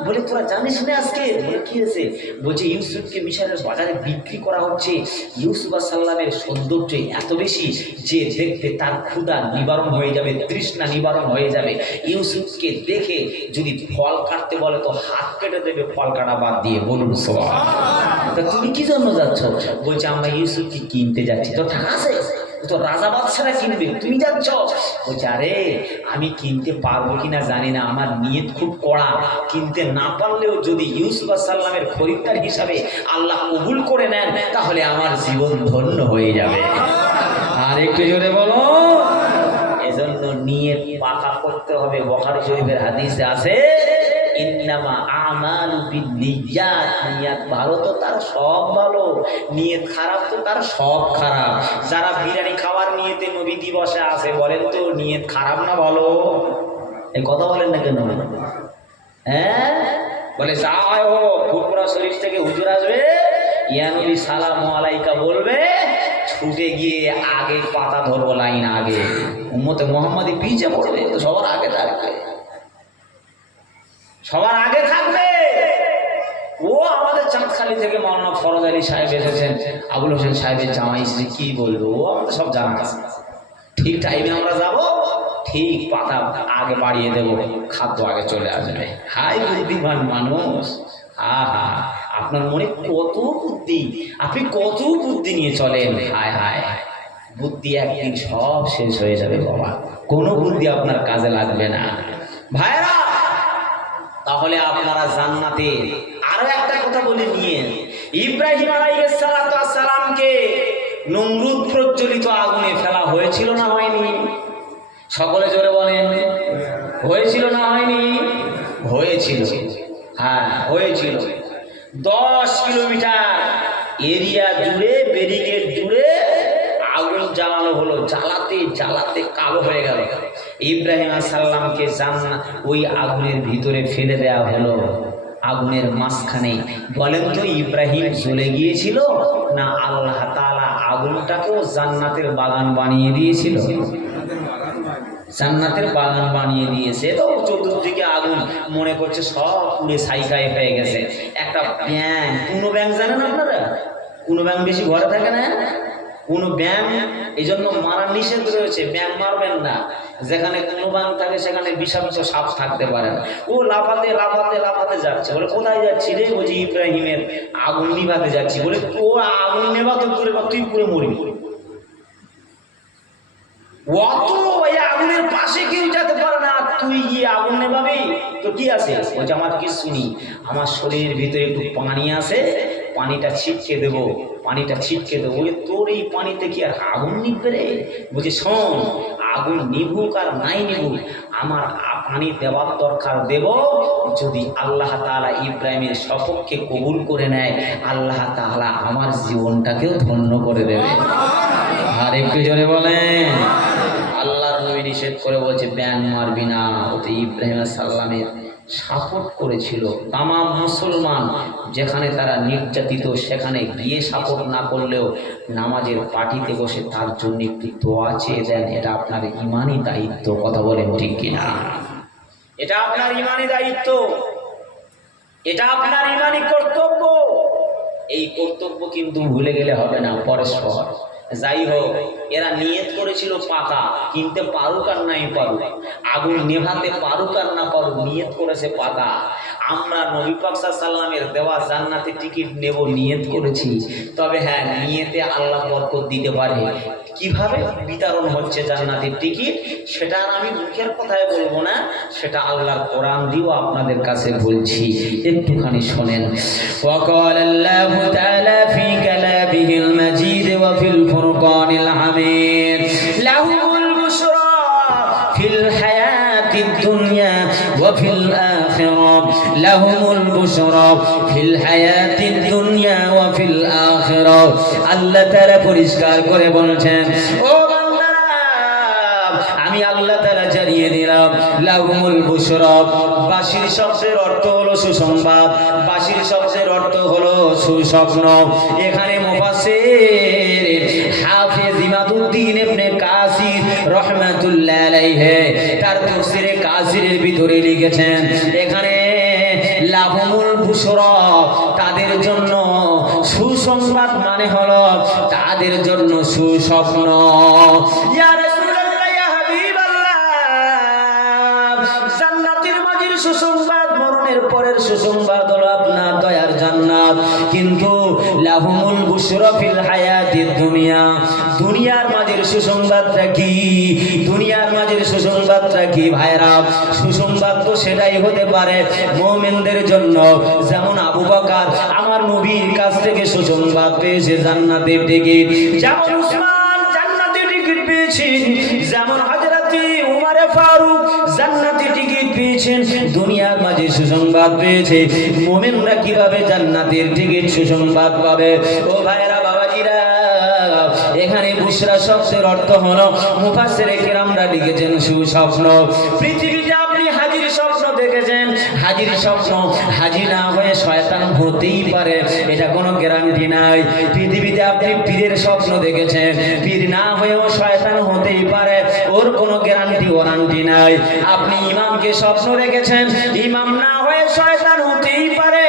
বলে তোরা জানিস না আজকে? বলে কি হয়েছে? বলছে ইউসুফকে মিশরের বাজারে বিক্রি করা হচ্ছে। ইউসুফ সাল্লামের সৌন্দর্য এত বেশি যে দেখতে তার ক্ষুধা নিবারণ হয়ে যাবে, তৃষ্ণা নিবারণ হয়ে যাবে। ইউসুফকে দেখে যদি ফল কাটতে বলে তো হাত কেটে দেবে ফল কাটা বাদ দিয়ে। বলুন সুবহানাল্লাহ। তা তুমি কি জন্য যাচ্ছ? বলছে আমরা ইউসুফকে কিনতে যাচ্ছি। তো টাকা আছে তো রাজা বাদশারা কিনবে, তুমি যাচ্ছ? বলছে আরে আমি কিনতে পারবো কিনা জানি না, আমার নিয়ত খুব কড়া। কিনতে না পারলেও যদি ইউসুফ সাল্লামের খরিদ্দার হিসাবে আল্লাহ কবুল করে নেন তাহলে আমার জীবন ধন্য হয়ে যাবে। আর একটু জোরে বলো। এজন্য নিয়ত পাকা করতে হবে। বুখারী শরীফের হাদিসে আছে ইন্নামা আমালু বিন্নিয়াত। নিয়ত ভালো তো তার সব ভালো, নিয়ত খারাপ তো তার সব খারাপ। যারা বিরিয়ানি খাওয়ার নিয়তে নবী দিবসে আসে বলেন তো নিয়ত খারাপ না ভালো? এই কথা বলেন না কেন? হ্যাঁ বলে যাই হোক ফুরফুরা শরীফ থেকে হুজুর আসবে, ইয়া নবী সালামু আলাইকা বলবে, ছুটে গিয়ে আগে পাতা ধরবো, লাইন আগে। উম্মতে মুহাম্মাদি পিছে পড়বে, তো সবার আগে থাকবে, সবার আগে থাকবে। ও আমাদের চাঁদখালি থেকে মাওলানা ফরজ আলী সাহেব এসেছেন, আবুল হোসেন সাহেবের জামাই এসেছে, কি বলবো? ও আমাদের সব জানা আছে। ঠিক টাইমে আমরা যাব, ঠিক পাতা আগে বাড়িয়ে দেব, খাদ্য আগে চলে আসবে। হাই বুদ্ধিমান মানুষ! আহা, আপনার মনে কত বুদ্ধি, আপনি কত বুদ্ধি নিয়ে চলেন! হায় হায়, বুদ্ধি একদিন সব শেষ হয়ে যাবে বাবা, কোনো বুদ্ধি আপনার কাজে লাগবে না। ভাইরা, তাহলে আপনারা জান্নাতে আরো একটা কথা বলে নিয়ে, ইব্রাহিম আলাইহিস সালামকে নমরুদ প্রজ্বলিত আগুনে ফেলা হয়েছিল না হয়নি? সকলে জোরে বলেন, হয়েছিল না হয়নি? হয়েছিল। হ্যাঁ, হয়েছিল। 10 কিলোমিটার এরিয়া জুড়ে, ব্যারিকেড জুড়ে আগুন জ্বালানো হলো, জ্বালাতে জ্বালাতে কালো হয়ে গেল। ইব্রাহিম আলাইহিস সালামকে ওই আগুনের ভিতরে ফেলে দেওয়া হলো, আগুনের মাঝখানে। বলেন তো, ইব্রাহিম জ্বলে গিয়েছিল না আল্লাহ তাআলা আগুনটাকেও জান্নাতের বাগান বানিয়ে দিয়েছিল? জান্নাতের বাগান বানিয়ে দিয়েছে। তো চতুর্দিকে আগুন, মনে করছে সব পুড়ে ছাইখাই হয়ে গেছে। একটা ব্যাঙ, কোনো ব্যাঙ জানেন আপনারা? কোনো ব্যাঙ বেশি ঘরে থাকে না? কোনো ব্যাঙ এই জন্য মারা নিষেধ রয়েছে, ব্যাঙ মারবেন না। যেখানে কোনো ব্যাঙ থাকে সেখানে বিষাক্ত সাপ থাকতে পারে না। ও লাফাতে লাফাতে লাফাতে যাচ্ছে, বলে কোথায় যাচ্ছি রে? বলছি ইব্রাহিমের আগুন নিভাতে যাচ্ছি। বলে ও আগুন নেভাতে করে বা তুই পুরে মরবি, অত ওই আগুনের পাশে কেউ যেতে পারে না, তুই গিয়ে আগুন নেভাবি? তো কি আছে? বলছে আমার কিছু নেই, আমার শরীরের ভিতরে একটু পানি আছে, পানিটা ছিটকে দেবো, পানিটা ছিটকে দেবো। বলে তোর এই পানিতে কি আর আগুন নিভবে রে? বলছে শোন, আগুন নিভুক আর নাই নিভুক, আমার পানি দেওয়ার দরকার দেব যদি আল্লাহ তাআলা ইব্রাহিমের সপক্ষে কবুল করে নেয়, আল্লাহ তাআলা আমার জীবনটাকেও ধন্য করে দেবে। আর একটু জোরে বলেন। আল্লাহর নবী নিষেধ করে বলছে ব্যাঙ মারবি না। ওতে ইব্রাহিম আলাইহিস সালামের সাপোর্ট করেছিল তামাম মুসলমান, যেখানে তারা নির্যাতিত সেখানে গিয়ে সাপোর্ট না করলেও নামাজের পাটিতে বসে তার জন্য একটু দোয়া চেয়ে দেন। এটা আপনার ইমানি দায়িত্ব। কথা বলেন ঠিক কিনা? এটা আপনার ইমানি দায়িত্ব, এটা আপনার ইমানি কর্তব্য। এই কর্তব্য কিন্তু ভুলে গেলে হবে না পরস্পর। যাই হোক, এরা নিয়ত করেছিল পাকা কিনতে পারুক আর নাই পারুক, আগুন নেভাতে পারুক আর না পারুক, নিয়ত করেছে পাকা। আমরা নবী পাক সাল্লাল্লাহু আলাইহি ওয়াসাল্লামের দেওয়া জান্নাতে টিকিট নেব নিয়ত করেছি। তবে হ্যাঁ, নিয়তে আল্লাহ বরকত দিতে পারে। কিভাবে বিতরণ হচ্ছে জান্নাতের টিকিট সেটা আমি মুখের কথায় বলবো না, সেটা আল্লাহর কোরআন দিয়েও আপনাদের কাছে বলছি, একটুখানি শোনেন। ওয়াকাল আল্লাহু তাআলা ফি কালামিহিল মাজিদ ওয়া ফিল ফুরকানিল হামিদ লাহুল বুশরা ফিল হায়াতিদ দুনিয়া ওয়া ফিল আখিরাহ লাহুমুল বুশরা ফিল হায়াতিদ দুনিয়া ওয়া ফিল আখিরাহ। আল্লাহ তাআলা পরিষ্কার করে বলছেন, ও বান্দারা, আমি আল্লাহ তাআলা জানিয়ে দিলাম লাহুমুল বুশরা। বাশির শব্দের অর্থ হলো সুসংবাদ, বাশির শব্দের অর্থ হলো সুস্বপ্ন। এখানে মুফাসসির হাফেজ ইমাদউদ্দিন ইবনে কাসির রাহমাতুল্লাহ আলাইহি তার তাফসীরে কাসিরের ভিতরে লিখেছেন, এখানে লাহুমুল বুশরা, তাদের জন্য সুসংবাদ মানে হলো তাদের জন্য সুস্বপ্ন। ইয়া রাসূলুল্লাহ, ইয়া হাবিবাল্লাহ, জান্নাতের মাঝির সুসংবাদ, মরণের পরের সুসংবাদ হলো আপনার দয়ার জান্নাত। কিন্তু লাহুমুল বুশরা ফিল হায়াতিদ দুনিয়া, দুনিয়ার মাঝের সুসংবাদটা কি? দুনিয়ার মাঝের সুসংবাদটা কি ভাইরা? সুসংবাদ তো সেটাই হতে পারে মুমিনদের জন্য, যেমন আবু বকর আমার নবীর কাছ থেকে সুসংবাদ পেয়েছে জান্নাতের টিকিট, যেমন উসমান জান্নাতের টিকিট পেয়েছেন, যেমন হযরত উমর ফারুক জান্নাতের টিকিট পেয়েছেন। দুনিয়ার মাঝে সুসংবাদ পেয়েছে, মুমিনরা কিভাবে জান্নাতের টিকিট সুসংবাদ পাবে? ও ভাইরা, বাবাজিরা, এখানে বুশরা শব্দের অর্থ হলো, মুফাসসিরে কেরামরা লিখেছেন সুস্বপ্ন। পৃথিবীতে আপনি হাজির স্বপ্ন দেখেছেন, হাজির স্বপ্ন হাজির না হয়ে শয়তান হতেই পারে, এটা কোনো গ্যারান্টি নাই। পৃথিবীতে আপনি পীরের স্বপ্ন দেখেছেন, পীর না হয়েও শয়তান হতেই পারে, ওর কোনো গ্যারান্টি ওয়ারান্টি নাই। আপনি ইমামকে স্বপ্ন দেখেছেন, ইমাম না হয়ে শয়তান হতেই পারে,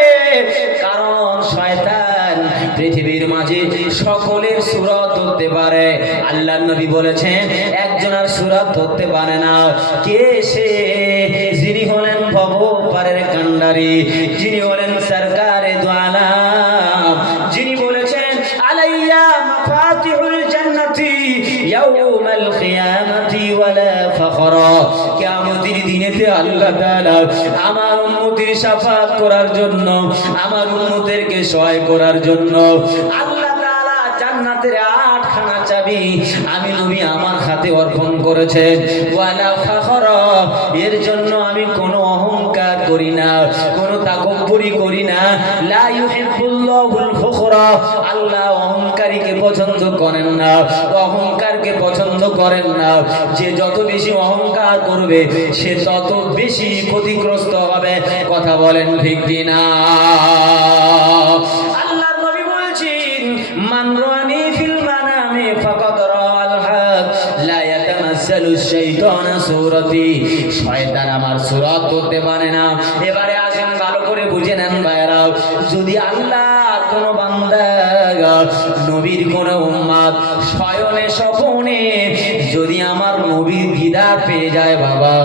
কারণ শয়তান পৃথিবীর মাঝে সকলের সূরত হতে পারে। আল্লাহ আল্লাহর নবী বলেছেন একজন আর সূরা ধরতে পারে না। কে সে? যিনি হলেন ভবপারের কান্ডারি, যিনি হলেন সরকারে দু আলাম, যিনি বলেছেন আলাইয়া মাফাতিহুল জান্নাতি ইয়াউমাল কিয়ামাতি ওয়ালা ফখরা। কিয়ামতের দিনেতে আল্লাহ তাআলা আমার উম্মতের শাফাত করার জন্য, আমার উম্মতেরকে সহায় করার জন্য আল্লাহ তাআলা জান্নাতের 8খানা চাবি আমি নবী আমার হাতে অর্পণ করেছেন। ওয়ালা ফখরা, এর জন্য আমি কোনো অহংকার করি না, কোনো তাকব্বুরি করি না। লা ইউহিব্বুল্লাহুল ফখরা, আল্লাহ অহংকারীকে পছন্দ করেন না, অহংকারকে পছন্দ করেন না। যে যত বেশি অহংকার করবে সে তত বেশি ক্ষতিগ্রস্ত হবে। কথা বলেন ঠিক কিনা? আল্লাহর নবী বলেছেন মান রানি ফিল মানামি ফাকাদ রাআল হক লা ইয়াতামাসসালু শাইতানু সূরাতি। শয়তান আমার সূরত করতে পারে না। এবারে আসেন ভালো করে বুঝে নেন ভাইরা, যদি আল্লাহর কোন বান্দা, নবীর কোন উম্মত শয়নে স্বপনে যদি আমার নবীর দিদার পেয়ে যায়, বাবা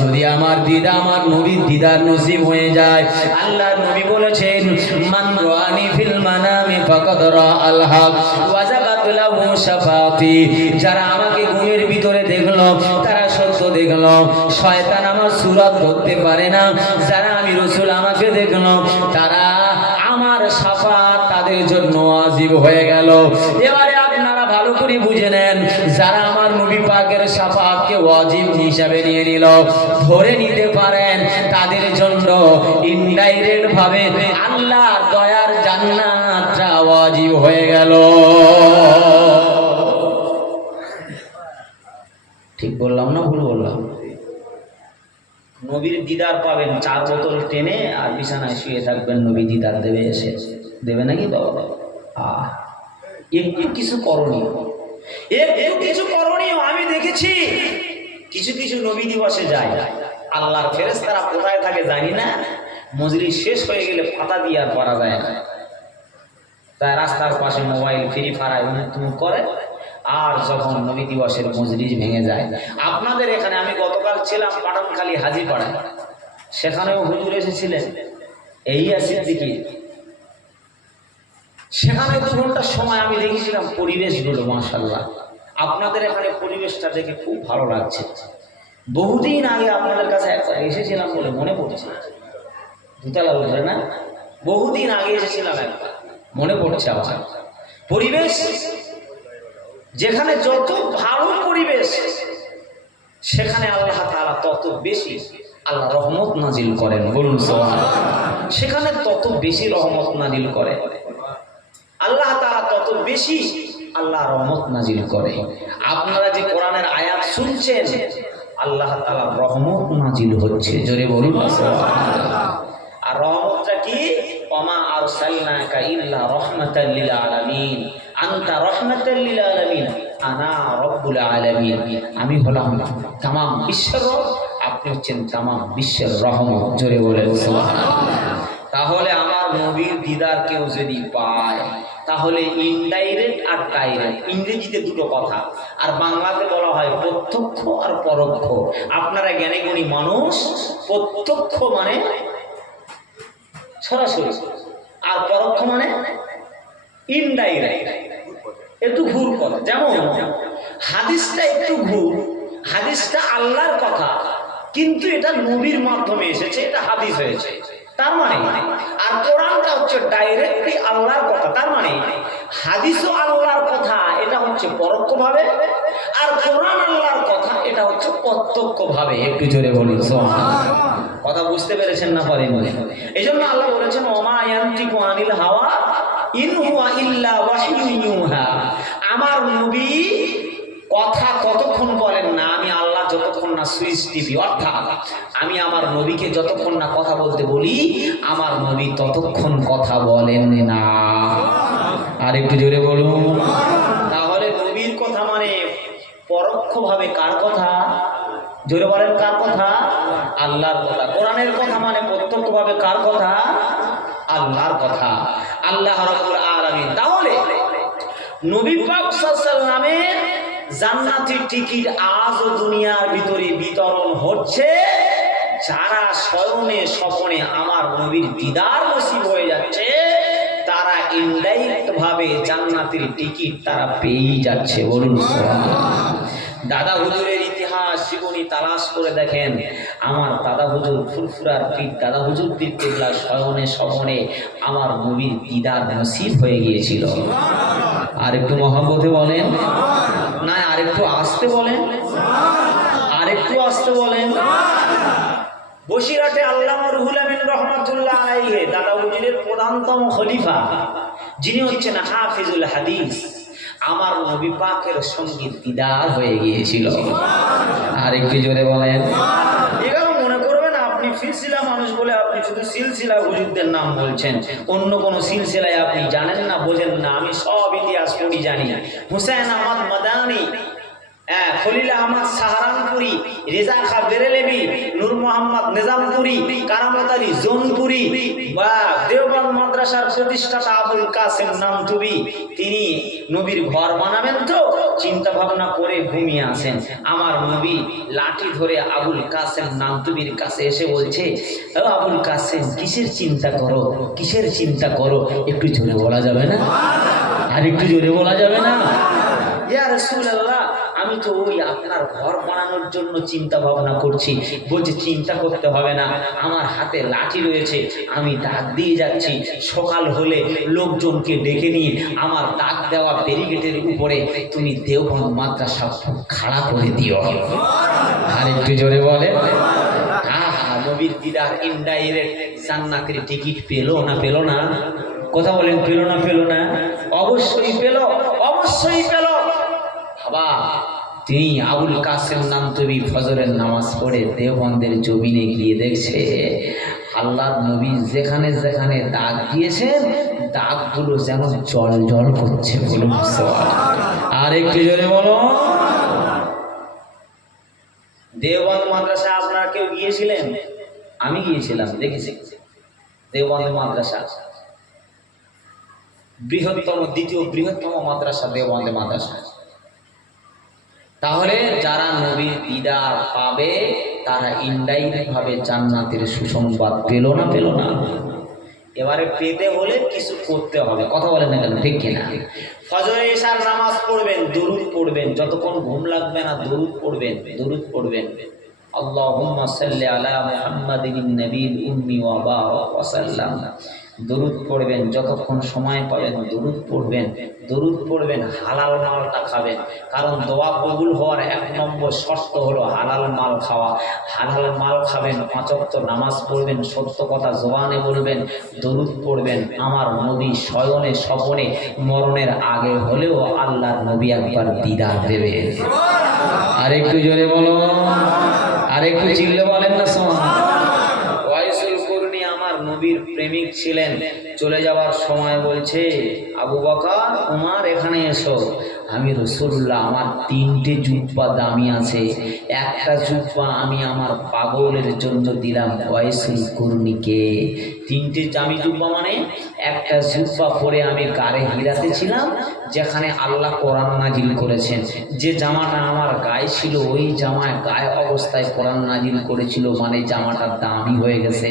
যদি আমার নবীর দিদার নসিব হয়ে যায়, আল্লাহর নবী বলেছেন মান রানি ফিল মানামি ফাকাদ রাআল হক ওয়াজাবাত লাহু শাফাতি। যারা আমাকে ঘুমের ভিতরে দেখলো তারা সত্য দেখলো। শয়তান আমার সূরত ধরতে পারে না। যারা আমি রাসূল আমাকে দেখলো তারা আমার শাফাত তাদের জন্য ওয়াজিব হয়ে গেল। এবারে আপনারা ভালো করে বুঝে নেন, যারা আমার নবী পাকের শাফাতকে ওয়াজিব হিসাবে নিয়ে নিল, ধরে নিতে পারেন তাদের জন্য ইনডাইরেক্ট ভাবে আল্লাহর দয়ার জান্নাতটা ওয়াজিব হয়ে গেল। ঠিক বললাম না ভুল বললাম? নবীর দিদার পাবেন, 4 বোতল টেনে আর বিছানায় শুয়ে থাকবেন, নবী দিদার দেবে, এসে দেবে নাকি বাবা? একটু কিছু করণীয়, একটু কিছু করণীয়। আমি দেখেছি কিছু কিছু নবী দিবসে যায়, আল্লাহর ফেরেশতারা কোথায় থাকে জানি না, মজলিস শেষ হয়ে গেলে পাতা দিয়ে আর পড়া যায় না, তাই রাস্তার পাশে মোবাইল ফ্রি ফায়ার তুমি করে। আর যখন নবী দিবসের মজলিস ভেঙে যায়, আপনাদের এখানে আমি গতকাল ছিলাম পাঠানখালী হাজীপাড়ায়, সেখানেও হুজুর এসেছিলেন এই সিদ্দিকী, সেখানে 2 ঘন্টার সময় আমি দেখেছিলাম পরিবেশগুলো মাশাআল্লাহ। আপনাদের এখানে পরিবেশটা দেখে খুব ভালো লাগছে। বহুদিন আগে আপনাদের কাছে একবার এসেছিলাম বলে মনে পড়ছে, দুতলা উঠবে না, বহুদিন আগে এসেছিলাম একবার, মনে পড়ছে আমার। পরিবেশ যেখানে যত ভালো পরিবেশ সেখানে আল্লাহ তাআলা তত বেশি আল্লাহ রহমত নাজিল করেন, বলুন সুবহানাল্লাহ। সেখানে তত বেশি রহমত নাজিল করে আল্লাহ তাআলা, তত বেশি আল্লাহ রহমত নাজিল করে। আপনারা যে কোরআনের আয়াত শুনছেন, আল্লাহ তাআলা রহমত নাজিল হচ্ছে, জোরে বলুন সুবহানাল্লাহ। আর রহমতটা কি? ওমা আরসালনাকা ইল্লা রাহমাতাল লিল আলামিন, আনতা রাহমাতাল লিল আলামিন, আনা রব্বুল আলামিন। আমি হলাম তামাম বিশ্বের রব, আপনি হচ্ছেন তামাম বিশ্বের রহমত, জোরে বলেন সুবহানাল্লাহ। তাহলে আমার নবীর দিদার কেউ যদি পায়, তাহলে ইনডাইরেক্ট আর ডাইরেক্ট, ইংরেজিতে 2টো কথা, আর বাংলাতে বলা হয় প্রত্যক্ষ আর পরোক্ষ। আপনারা জ্ঞানী গুণী মানুষ, প্রত্যক্ষ মানে সরাসরি, আর পরোক্ষ মানে ইনডাইরেক্ট, একটু ঘুর কথা। যেমন হাদিসটা একটু ঘুর, হাদিসটা আল্লাহর কথা কিন্তু এটা নবীর মাধ্যমে এসেছে, এটা হাদিস হয়েছে, তার মানে। আর কোরআনটা হচ্ছে ডাইরেক্টলি আল্লাহর কথা, তার মানে হাদিসও আল্লাহর কথা, এটা হচ্ছে পরোক্ষভাবে, আর কোরআন আল্লাহর কথা, এটা হচ্ছে প্রত্যক্ষভাবে। একটু জোরে বলুন সুবহানাল্লাহ। কথা বুঝতে পেরেছেন না পারেন? এই জন্য আল্লাহ বলেছেন ওমা ইয়ানতিকু আনিল হাওয়া ইন হুয়া ইল্লা ওয়াহয়ুন ইউহা। আমার নবী কথা কতক্ষণ বলেন না, আমি আল্লাহ যতক্ষণ না সুইচ টিপি, অর্থাৎ আমি আমার নবীকে যতক্ষণ না কথা বলতে বলি, আমার নবী ততক্ষণ কথা বলেন না। আর একটু জোরে বলুন। তাহলে নবীর কথা মানে পরোক্ষভাবে কার কথা? জোরে বলেন, কার কথা? আল্লাহর কথা। কোরআনের কথা মানে প্রত্যক্ষভাবে কার কথা? আল্লাহর কথা, আল্লাহ রাব্বুল আলামিন। তাহলে নবী পাক সাল্লাল্লাহু আলাইহি ওয়াসাল্লামের জান্নাতের টিকিট আজও দুনিয়ার ভিতরে বিতরণ হচ্ছে। যারা স্বয়নে স্বপনে আমার নবীর দিদার নসিব হয়ে যাচ্ছে, তারা ইনডাইরেক্ট ভাবে জান্নাতের টিকিট তারা পেয়েই যাচ্ছে। বলুন সুবহানাল্লাহ। দাদা হুজুরের ইতিহাস জীবনী তালাশ করে দেখেন, আমার দাদা হুজুর ফুরফুরার পীর দাদা হুজুর পীর কেবলা স্বয়নে স্বপনে আমার নবীর দিদার নসিব হয়ে গিয়েছিল। আর একটু মহব্বতে বলেন না, আর একটু আসতে বলেন, আর একটু আসতে বলেন। বসিরহাটে আল্লামা রুহুল আমিন রহমাতুল্লাহ আলাইহি দাদা হুজুরের প্রধানতম খলিফা, যিনি হচ্ছেন হাফিজুল হাদিস, আমার নবী পাকের সঙ্গে দিদার হয়ে গিয়েছিল। আর একটু জোরে বলেন। এগুলো মনে করবেন আপনি সিলসিলা মানুষ বলে আপনি শুধু সিলসিলা হুজুরদের নাম বলছেন, অন্য কোন সিলসিলায় আপনি জানেন না, বোঝেন না। আমি সব ইতিহাস পড়ি জানি। হুসাইন আহমদ মাদানী, খলিল আহমদ সাহারানপুরি, রেজা খা বেরেলভি, নূর মোহাম্মদ নিজামপুরি, কারামত আলী জোনপুরি বা দেওবন্দ মাদ্রাসার প্রতিষ্ঠাতা আবুল কাসেম নামতুবি, তিনি নবীর ঘর বানাবেন তো চিন্তা ভাবনা করে ঘুমিয়ে আসেন। আমার নবী লাঠি ধরে আবুল কাসেম নামতুবির কাছে এসে বলছে, ও আবুল কাসেম, কিসের চিন্তা করো, কিসের চিন্তা করো? একটু জোরে বলা যাবে না? আর একটু জোরে বলা যাবে না? ইয়া রাসূলুল্লাহ, আমি তো ওই আপনার ঘর বানানোর জন্য চিন্তা ভাবনা করছি। বলছে চিন্তা করতে হবে না, আমার হাতে লাঠি রয়েছে, আমি দাগ দিয়ে যাচ্ছি। সকাল হলে লোকজনকে ডেকে নিয়ে আমার দাগ দেওয়া ব্যারিকেডের উপরে তুমি দেওবন্দ মাদ্রাসা খাড়া করে দিও। আর একটু জোরে বলে। নবীর দিদার ইনডাইরেক্ট জান্নাতের টিকিট পেলো না পেলো না? কথা বলেন, পেলো না পেলো না? অবশ্যই পেলো, অবশ্যই পেলো। বাবা, তিনি আবুল কাসেম নামতুবি ফজরের নামাজ পড়ে দেওবন্দের জমিনে গিয়ে দেখছে আল্লাহর নবী যেখানে যেখানে দাগ দিয়েছেন, দাগগুলো যেন জল জল করছে। বলুন সুবহানাল্লাহ। আর একটু জোরে বলো। দেওবন্দ মাদ্রাসা আপনারা কেউ গিয়েছিলেন? আমি গিয়েছিলাম, দেখেছি। দেওবন্দ মাদ্রাসা বৃহত্তম, দ্বিতীয় বৃহত্তম মাদ্রাসা দেওবন্দ মাদ্রাসা। তাহলে যারা নবীর দিদার পাবে তারা ইনডাইরেক্ট ভাবে জান্নাতের সুসংবাদ পেল না পেল না? এবারে পেতে হলে কিছু করতে হবে। কথা বলেন না কেন, ঠিক কিনা? ফজরে এশার নামাজ পড়বেন, দরুদ পড়বেন, যতক্ষণ ঘুম লাগবে না দরুদ পড়বেন, দরুদ পড়বেন। আল্লাহুম্মা সাল্লি আলা মুহাম্মাদিন নবীল উম্মি ওয়া বারাক ওয়া সাল্লাম। দরুদ পড়বেন, যতক্ষণ সময় পাবেন দরুদ পড়বেন, দরুদ পড়বেন। হালাল মালটা খাবেন, কারণ দোয়া কবুল হওয়ার 1 নম্বর শর্ত হলো হালাল মাল খাওয়া। হালাল মাল খাবেন, 5 ওয়াক্ত নামাজ পড়বেন, সত্য কথা জবানে বলবেন, দরুদ পড়বেন। আমার নবী শয়নে স্বপনে মরণের আগে হলেও আল্লাহর নবী একবার দিদার দেবে। আর একটু জোরে বলো, আর একটু চিল্লে বলেন না সুবহানাল্লাহ। নবীর প্রেমিক ছিলেন। চলে যাওয়ার সময় বলছে, আবু বকর, উমর, এখানে এসো। আমি রাসূলুল্লাহ, আমার 3টে জুব্বা দামি আছে, একটা জুব্বা আমি আমার পাগলের জন্য দিলাম ওয়াইসুল কুরনিকে। 3টে দামি জুব্বা মানে একটা জুব্বা পরে আমি গারে হিরাতে ছিলাম, যেখানে আল্লাহ কোরআন নাজিল করেছেন। যে জামাটা আমার গায়ে ছিল, ওই জামায় গায়ে অবস্থায় কোরআন নাজিল করেছিল, মানে জামাটা দামি হয়ে গেছে।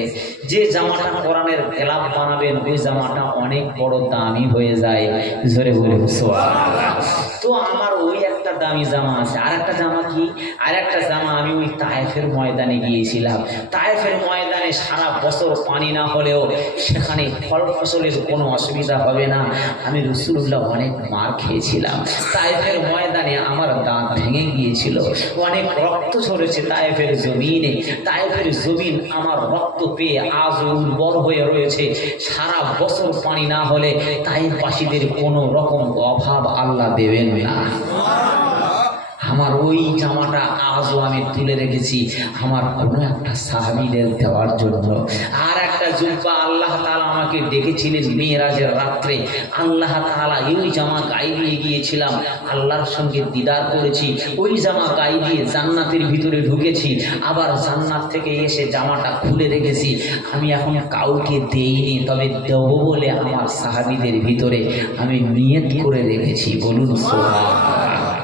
যে জামাটা কোরআনের খেলাফ বানাবেন, ওই জামাটা অনেক বড় দামি হয়ে যায়। জোরে বলুন সুবহানাল্লাহ। তো আমার ওই একটা দামি জামা আছে। আর একটা জামা কি? আর একটা জামা আমি ওই তায়েফের ময়দানে গিয়েছিলাম। তায়েফের ময়দানে সারা বছর পানি না হলেও সেখানে ফল ফসলের কোনো অসুবিধা হবে না। আমি রাসূলুল্লাহ অনেক মার খেয়েছিলাম। তায়েফের ময়দানে আমার দাঁত ভেঙে গিয়েছিল, অনেক রক্ত ঝরেছে তায়েফের জমিনে। তায়েফের জমিন আমার রক্ত পেয়ে আজ উর্বর হয়ে রয়েছে। সারা বছর পানি না হলে তায়েফবাসীদের কোনো রকম অভাব আল্লাহ দেবেন না। আমার ওই জামাটা আজও আমি তুলে রেখেছি আমার কোনো একটা সাহাবীদের দেওয়ার জন্য। আর একটা জুব্বা আল্লাহ তাআলা আমাকে ডেকেছিলেন মিরাজের রাত্রে। আল্লাহ তাআলা ওই জামা গায়ে দিয়ে গিয়েছিলাম, আল্লাহর সঙ্গে দিদার করেছি। ওই জামা গায়ে দিয়ে জান্নাতের ভিতরে ঢুকেছি, আবার জান্নাত থেকে এসে জামাটা খুলে রেখেছি। আমি এখন কাউকে দেইনি, তবে দেবো বলে আমার সাহাবীদের ভিতরে আমি নিয়ত করে রেখেছি। বলুন সুবহানাল্লাহ।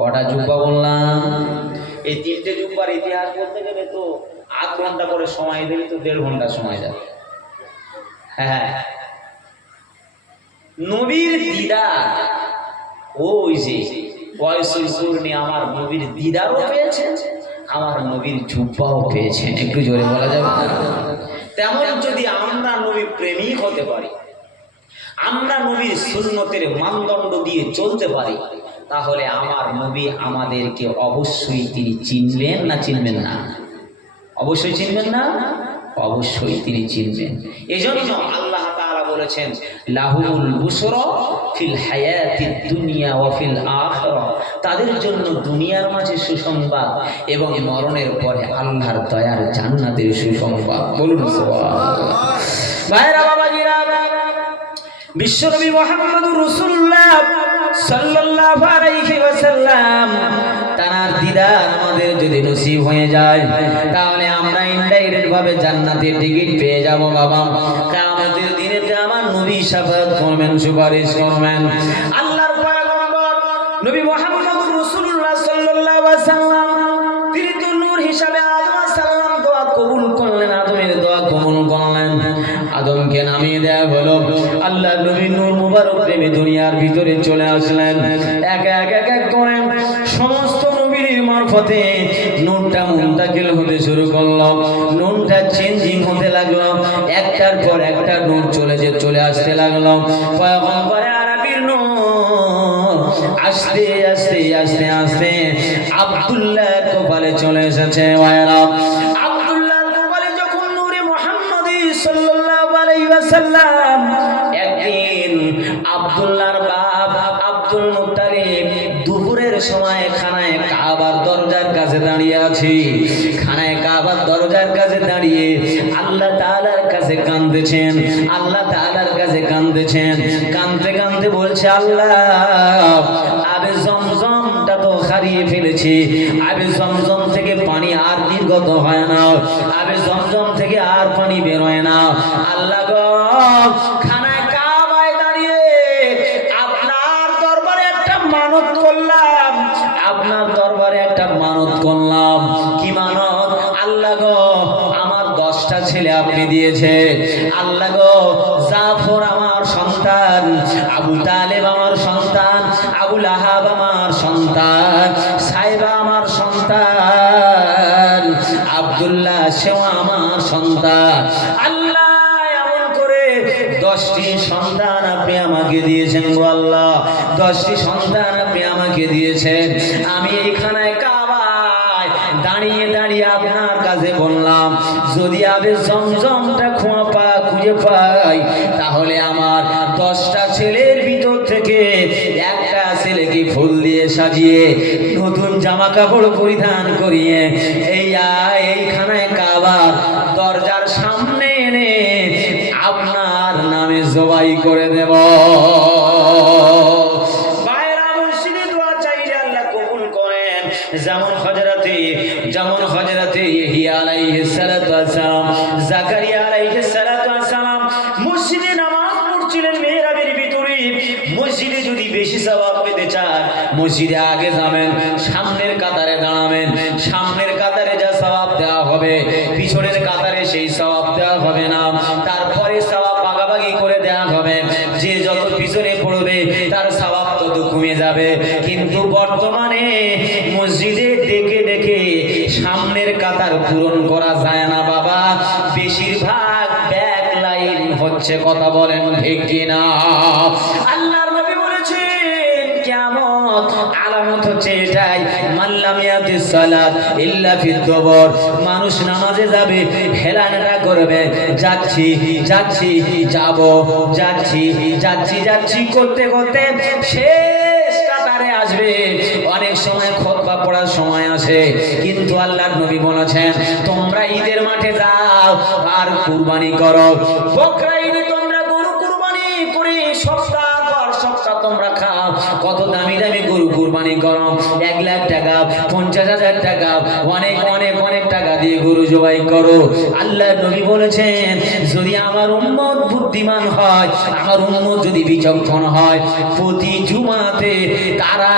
কটা জুব্বা বললাম? এই 3টে জুব্বার ইতিহাস বলতে গেলে তো 8 ঘন্টা করে সময় দিলে তো 1.5 ঘন্টা সময় যাবে। হ্যাঁ, নবীর দিদার, ওই যে ওয়াইসুল কুরনি আমার নবীর দিদারও পেয়েছেন, আমার নবীর জুব্বাও পেয়েছেন। একটু জোরে বলা যাবে না? তেমন যদি আমরা নবী প্রেমিক হতে পারি, আমরা নবীর সুন্নতের মানদণ্ড দিয়ে চলতে পারি, তাহলে আমার নবী আমাদেরকে অবশ্যই তিনি চিনবেন না চিনবেন না? অবশ্যই চিনবেন না? অবশ্যই তিনি চিনবেন। এজন্য আল্লাহ তাআলা বলেছেন, লাহুল বুশরা ফিল হায়াতিদ দুনিয়া ওয়া ফিল আখিরাহ, তাদের জন্য দুনিয়ার মাঝে সুসংবাদ এবং মরণের পরে আল্লাহর দয়ার জান্নাতের সুসংবাদ। বলুন সুবহানাল্লাহ। ভাইরা বাবাজিরা, বিশ্বনবী মুহাম্মদুর রাসূলুল্লাহ সাল্লাল্লাহু আলাইহি ওয়াসাল্লাম তার দিদার আমাদের যদি নসিব হয়ে যায়, তাহলে আমরা ইনডাইরেক্ট ভাবে জান্নাতের টিকিট পেয়ে যাব বাবা। কিয়ামতের দিনে আমার নবী শাফাআত করবেন, সুপারিশ করবেন। আল্লাহর পয়গম্বর নবী মুহাম্মদুর রাসূলুল্লাহ সাল্লাল্লাহু আলাইহি ওয়াসাল্লাম তিনি তো নূর হিসাবে আদম আলাইহিস সালাম দোয়া কবুল করলেন, আদমের দোয়া কবুল করলেন। আদমকে নামিয়ে দেয়া হলো। আল্লাহ নবী নূর মুবারক প্রেমে দুনিয়ার ভিতরে চলে আসলেন। এক এক এক এক করে সমস্ত নবীর মারফতে নূরটা মুনতাকিল হতে শুরু করলো, নূরটা চেঞ্জিং হতে লাগলো, একটার পর একটা নূর চলে আসতে লাগলো। পয়গম্বরে আরবীর নূর আস্তে আস্তে আস্তে আস্তে আব্দুল্লাহ কপালে চলে এসেছে। আব্দুল্লাহর কপালে যখন নূরে মুহাম্মদী সাল্লাল্লাহু আলাইহি ওয়াসাল্লাম, একদিন আব্দুল্লাহর বাপ আব্দুল মুত্তালিব দুপুরের সময় খানায় কাবার দরজার কাছে দাঁড়িয়ে আছে। খানায় কাবার দরজার কাছে দাঁড়িয়ে আল্লাহ তাআলার কাছে কাঁদতেছেন, আল্লাহ তাআলার কাছে কাঁদতেছেন। কাঁদতে কাঁদতে বলছে, আল্লাহ আবে জমজমটা তো হারিয়ে ফেলেছি, আবে জমজম থেকে পানি আর নির্গত হয় না, আবে জমজম থেকে আর পানি বের হয় না। আল্লাহ গো, খানায় কাবায় দাঁড়িয়ে আপনার দরবারে একটা মানত করলাম, আপনার দরবারে একটা মানত করলাম। কি মানত? আল্লাহ গো, আমার 10টা ছেলে আপনি দিয়েছে। আল্লাহ গো, জাফর আমার সন্তান, আবু তালেব আমার সন্তান, আবু লাহাব আমার সন্তান, সাইবা আমার সন্তান, আব্দুল্লাহ সেও আমার সন্তান। আল্লাহ এমন করে 10টি সন্তান আপনি আমাকে দিয়েছেন গো আল্লাহ, 10টি সন্তান আপনি আমাকে দিয়েছেন। আমি এইখানায় কাবায় দাঁড়িয়ে দাঁড়িয়ে আপনার কাছে বললাম, যদি আবে জমজমটা খুঁজে পাই, তাহলে আমার 10টা ছেলের ভিতর থেকে একটা ছেলেকে ফুল দিয়ে সাজিয়ে নতুন জামা কাপড় পরিধান করিয়ে এইখানে কাবার দরজার সামনে এনে আপনার নামে জবাই করে দেব। যেমন হযরতে ইয়াহইয়া আলাইহিস সালাতু ওয়াস সালাম, জাকারিয়া আলাইহিস সালাতু ওয়াস সালাম মসজিদে নামাজ পড়ছিলেন মিহরাবের ভিতরে। মসজিদে যদি বেশি সওয়াব পেতে চান, মসজিদে আগে যাবেন, সামনের কাতারে দাঁড়াবেন। সামনের কাতারে যা সওয়াব দেওয়া হবে, পিছনের কাতারে সেই সওয়াব দেওয়া হবে না। তারপরে সওয়াব ভাগাভাগি করে দেওয়া হবে। যে যত পিছনে পড়বে তার সওয়াব তত কমে যাবে। কিন্তু বর্তমানে মসজিদে ডেকে ডেকে সামনের কাতার পূরণ করা যায় না বাবা, বেশিরভাগ ব্যাক লাইন হচ্ছে। কথা বলেন ঠিক কিনা? আল্লাহর নবী বলেছেন, কিয়ামত আলামত হচ্ছে এটাই, মাল্লাম ইয়াতিস সালাত ইল্লা ফিদ দুবর। মানুষ নামাজে যাবে, হেলানেটা করবে, যাচ্ছি যাচ্ছি যাব, যাচ্ছি যাচ্ছি যাচ্ছি করতে করতে শেষ কাতারে আসবে। অনেক সময় খুতবা পড়ার সময় আসে, কিন্তু আল্লাহর নবী বলেছেন, তোমরা ঈদের মাঠে যাও আর কুরবানি করো। বকরা ঈদে তোমরা গরু কুরবানি করে সপ্তাহ পর সপ্তাহ তোমরা খাও, কত দামি দামি গরু কুরবানি করো, 1 লাখ টাকা, 50,000 টাকা, অনেক অনেক অনেক টাকা দিয়ে গরু জবাই করো। আল্লাহ নবী বলেছেন, যদি আমার উম্মত বুদ্ধিমান হয়, আমার উম্মত যদি বিচক্ষণ হয়, প্রতি জুমাতে তারা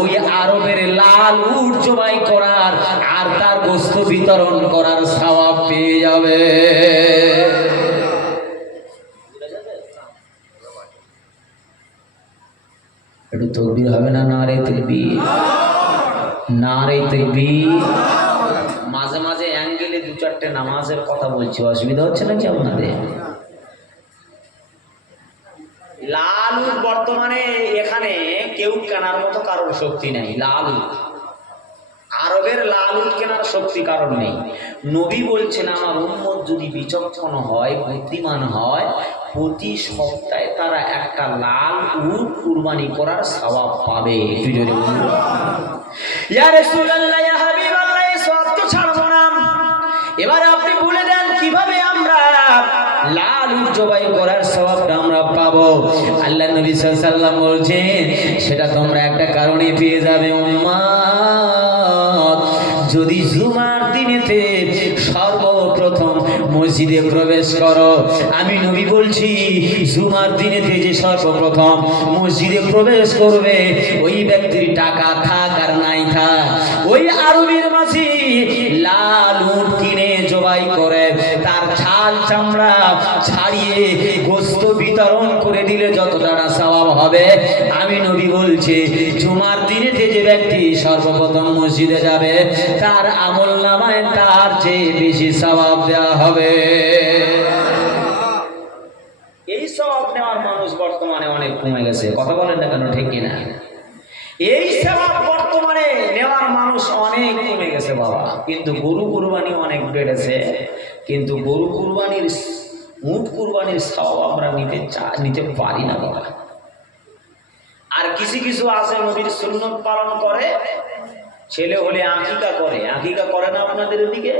ওই আরবের লাল উট জবাই করার আর তার গোশত বিতরণ করার সওয়াব পেয়ে যাবে। একটু তাকবীর হবে না? নারে তাকবীর, নারে তাকবীর। মাঝে মাঝে অ্যাঙ্গেলে 2-4টে নামাজের কথা বলছি, অসুবিধা হচ্ছে নাকি আপনাদের? লাল উট বর্তমানে এখানে কেউ কেনার মতো কারোর শক্তি নেই। লাল উট, আরবের লাল উট কেনার শক্তি কারণ নেই। নবী বলছেন, আমার উম্মত যদি বিচক্ষণ হয়, বুদ্ধিমান হয়, প্রতি সপ্তাহে তারা একটা লাল উট কুরবানি করার সওয়াব পাবে। একটু জোরে বলুন ইয়া রাসূলুল্লাহ, ইয়া হাবিবাল্লাহ, এই সওয়াব তো ছাড়বো না। এবারে আপনি বলে দেন কিভাবে আমরা লাল উট জবাই করার সওয়াবটা আমরা পাবো? আল্লাহ নবী সাল্লাল্লাহু আলাইহি ওয়াসাল্লাম বলছেন, সেটা তোমরা একটা কারণে পেয়ে যাবে উম্মত। যদি জুমার দিনেতে সর্বপ্রথম মসজিদে প্রবেশ করো, আমি নবী বলছি, জুমার দিনেতে যে সর্বপ্রথম মসজিদে প্রবেশ করবে, ওই ব্যক্তির টাকা থাক আর নাই থাক, ওই আরবের মাঝি লাল উট কিনে জবাই করে তার ছাল চামড়া ছাড়িয়ে গোশত বিতরণ করে দিলে যত টাকা সওয়াব হবে, আমি নবী বলছি, জুমার দিনেতে যে ব্যক্তি সর্বপ্রথম মসজিদে যাবে, তার আমলনামায় তার চেয়ে বেশি সওয়াব দেওয়া হবে। এই সওয়াব নেওয়ার মানুষ বর্তমানে অনেক কমে গেছে। কথা বলেন না কেন, ঠিক কিনা? এই সওয়াব বর্তমানে নেওয়ার মানুষ অনেক কমে গেছে বাবা। কিন্তু গরু কুরবানি অনেক বেড়েছে। কিন্তু গরু কুরবানির, উট কুরবানির সওয়াব আমরা নিতে পারি না বাবা। আর কিছু কিছু আছে নবীর সুন্নত পালন করে, ছেলে হলে আকিকা করে। আকিকা করে না আপনাদের এদিকে?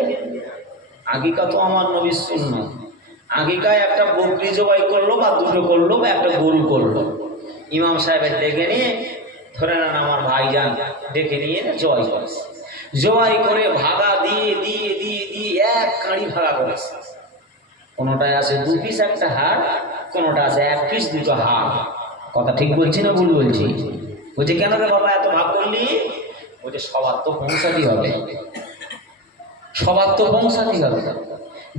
আকিকা তো আমার নবীর সুন্নত। আকিকায় একটা বকরি জবাই করলো বা দুটো করলো বা একটা গরু করলো, ইমাম সাহেবের ডেকে নিয়ে, ধরে নেন আমার ভাইজান ডেকে নিয়ে জবাই করেছে। জবাই করে ভাগা দিয়ে দিয়ে দিয়ে দিয়ে এক কাঁড়ি ভাগা করেছে। কোনোটায় আছে 2 পিস একটা হাড়, কোনোটা আছে 1 পিস 2টো হাড়। কথা ঠিক বলছি না ভুল বলছি? বলছে কেন রে বাবা এত ভাগ করলি? বলছে সবার তো পৌঁছাতে হবে, সবার তো পৌঁছাতে হবে।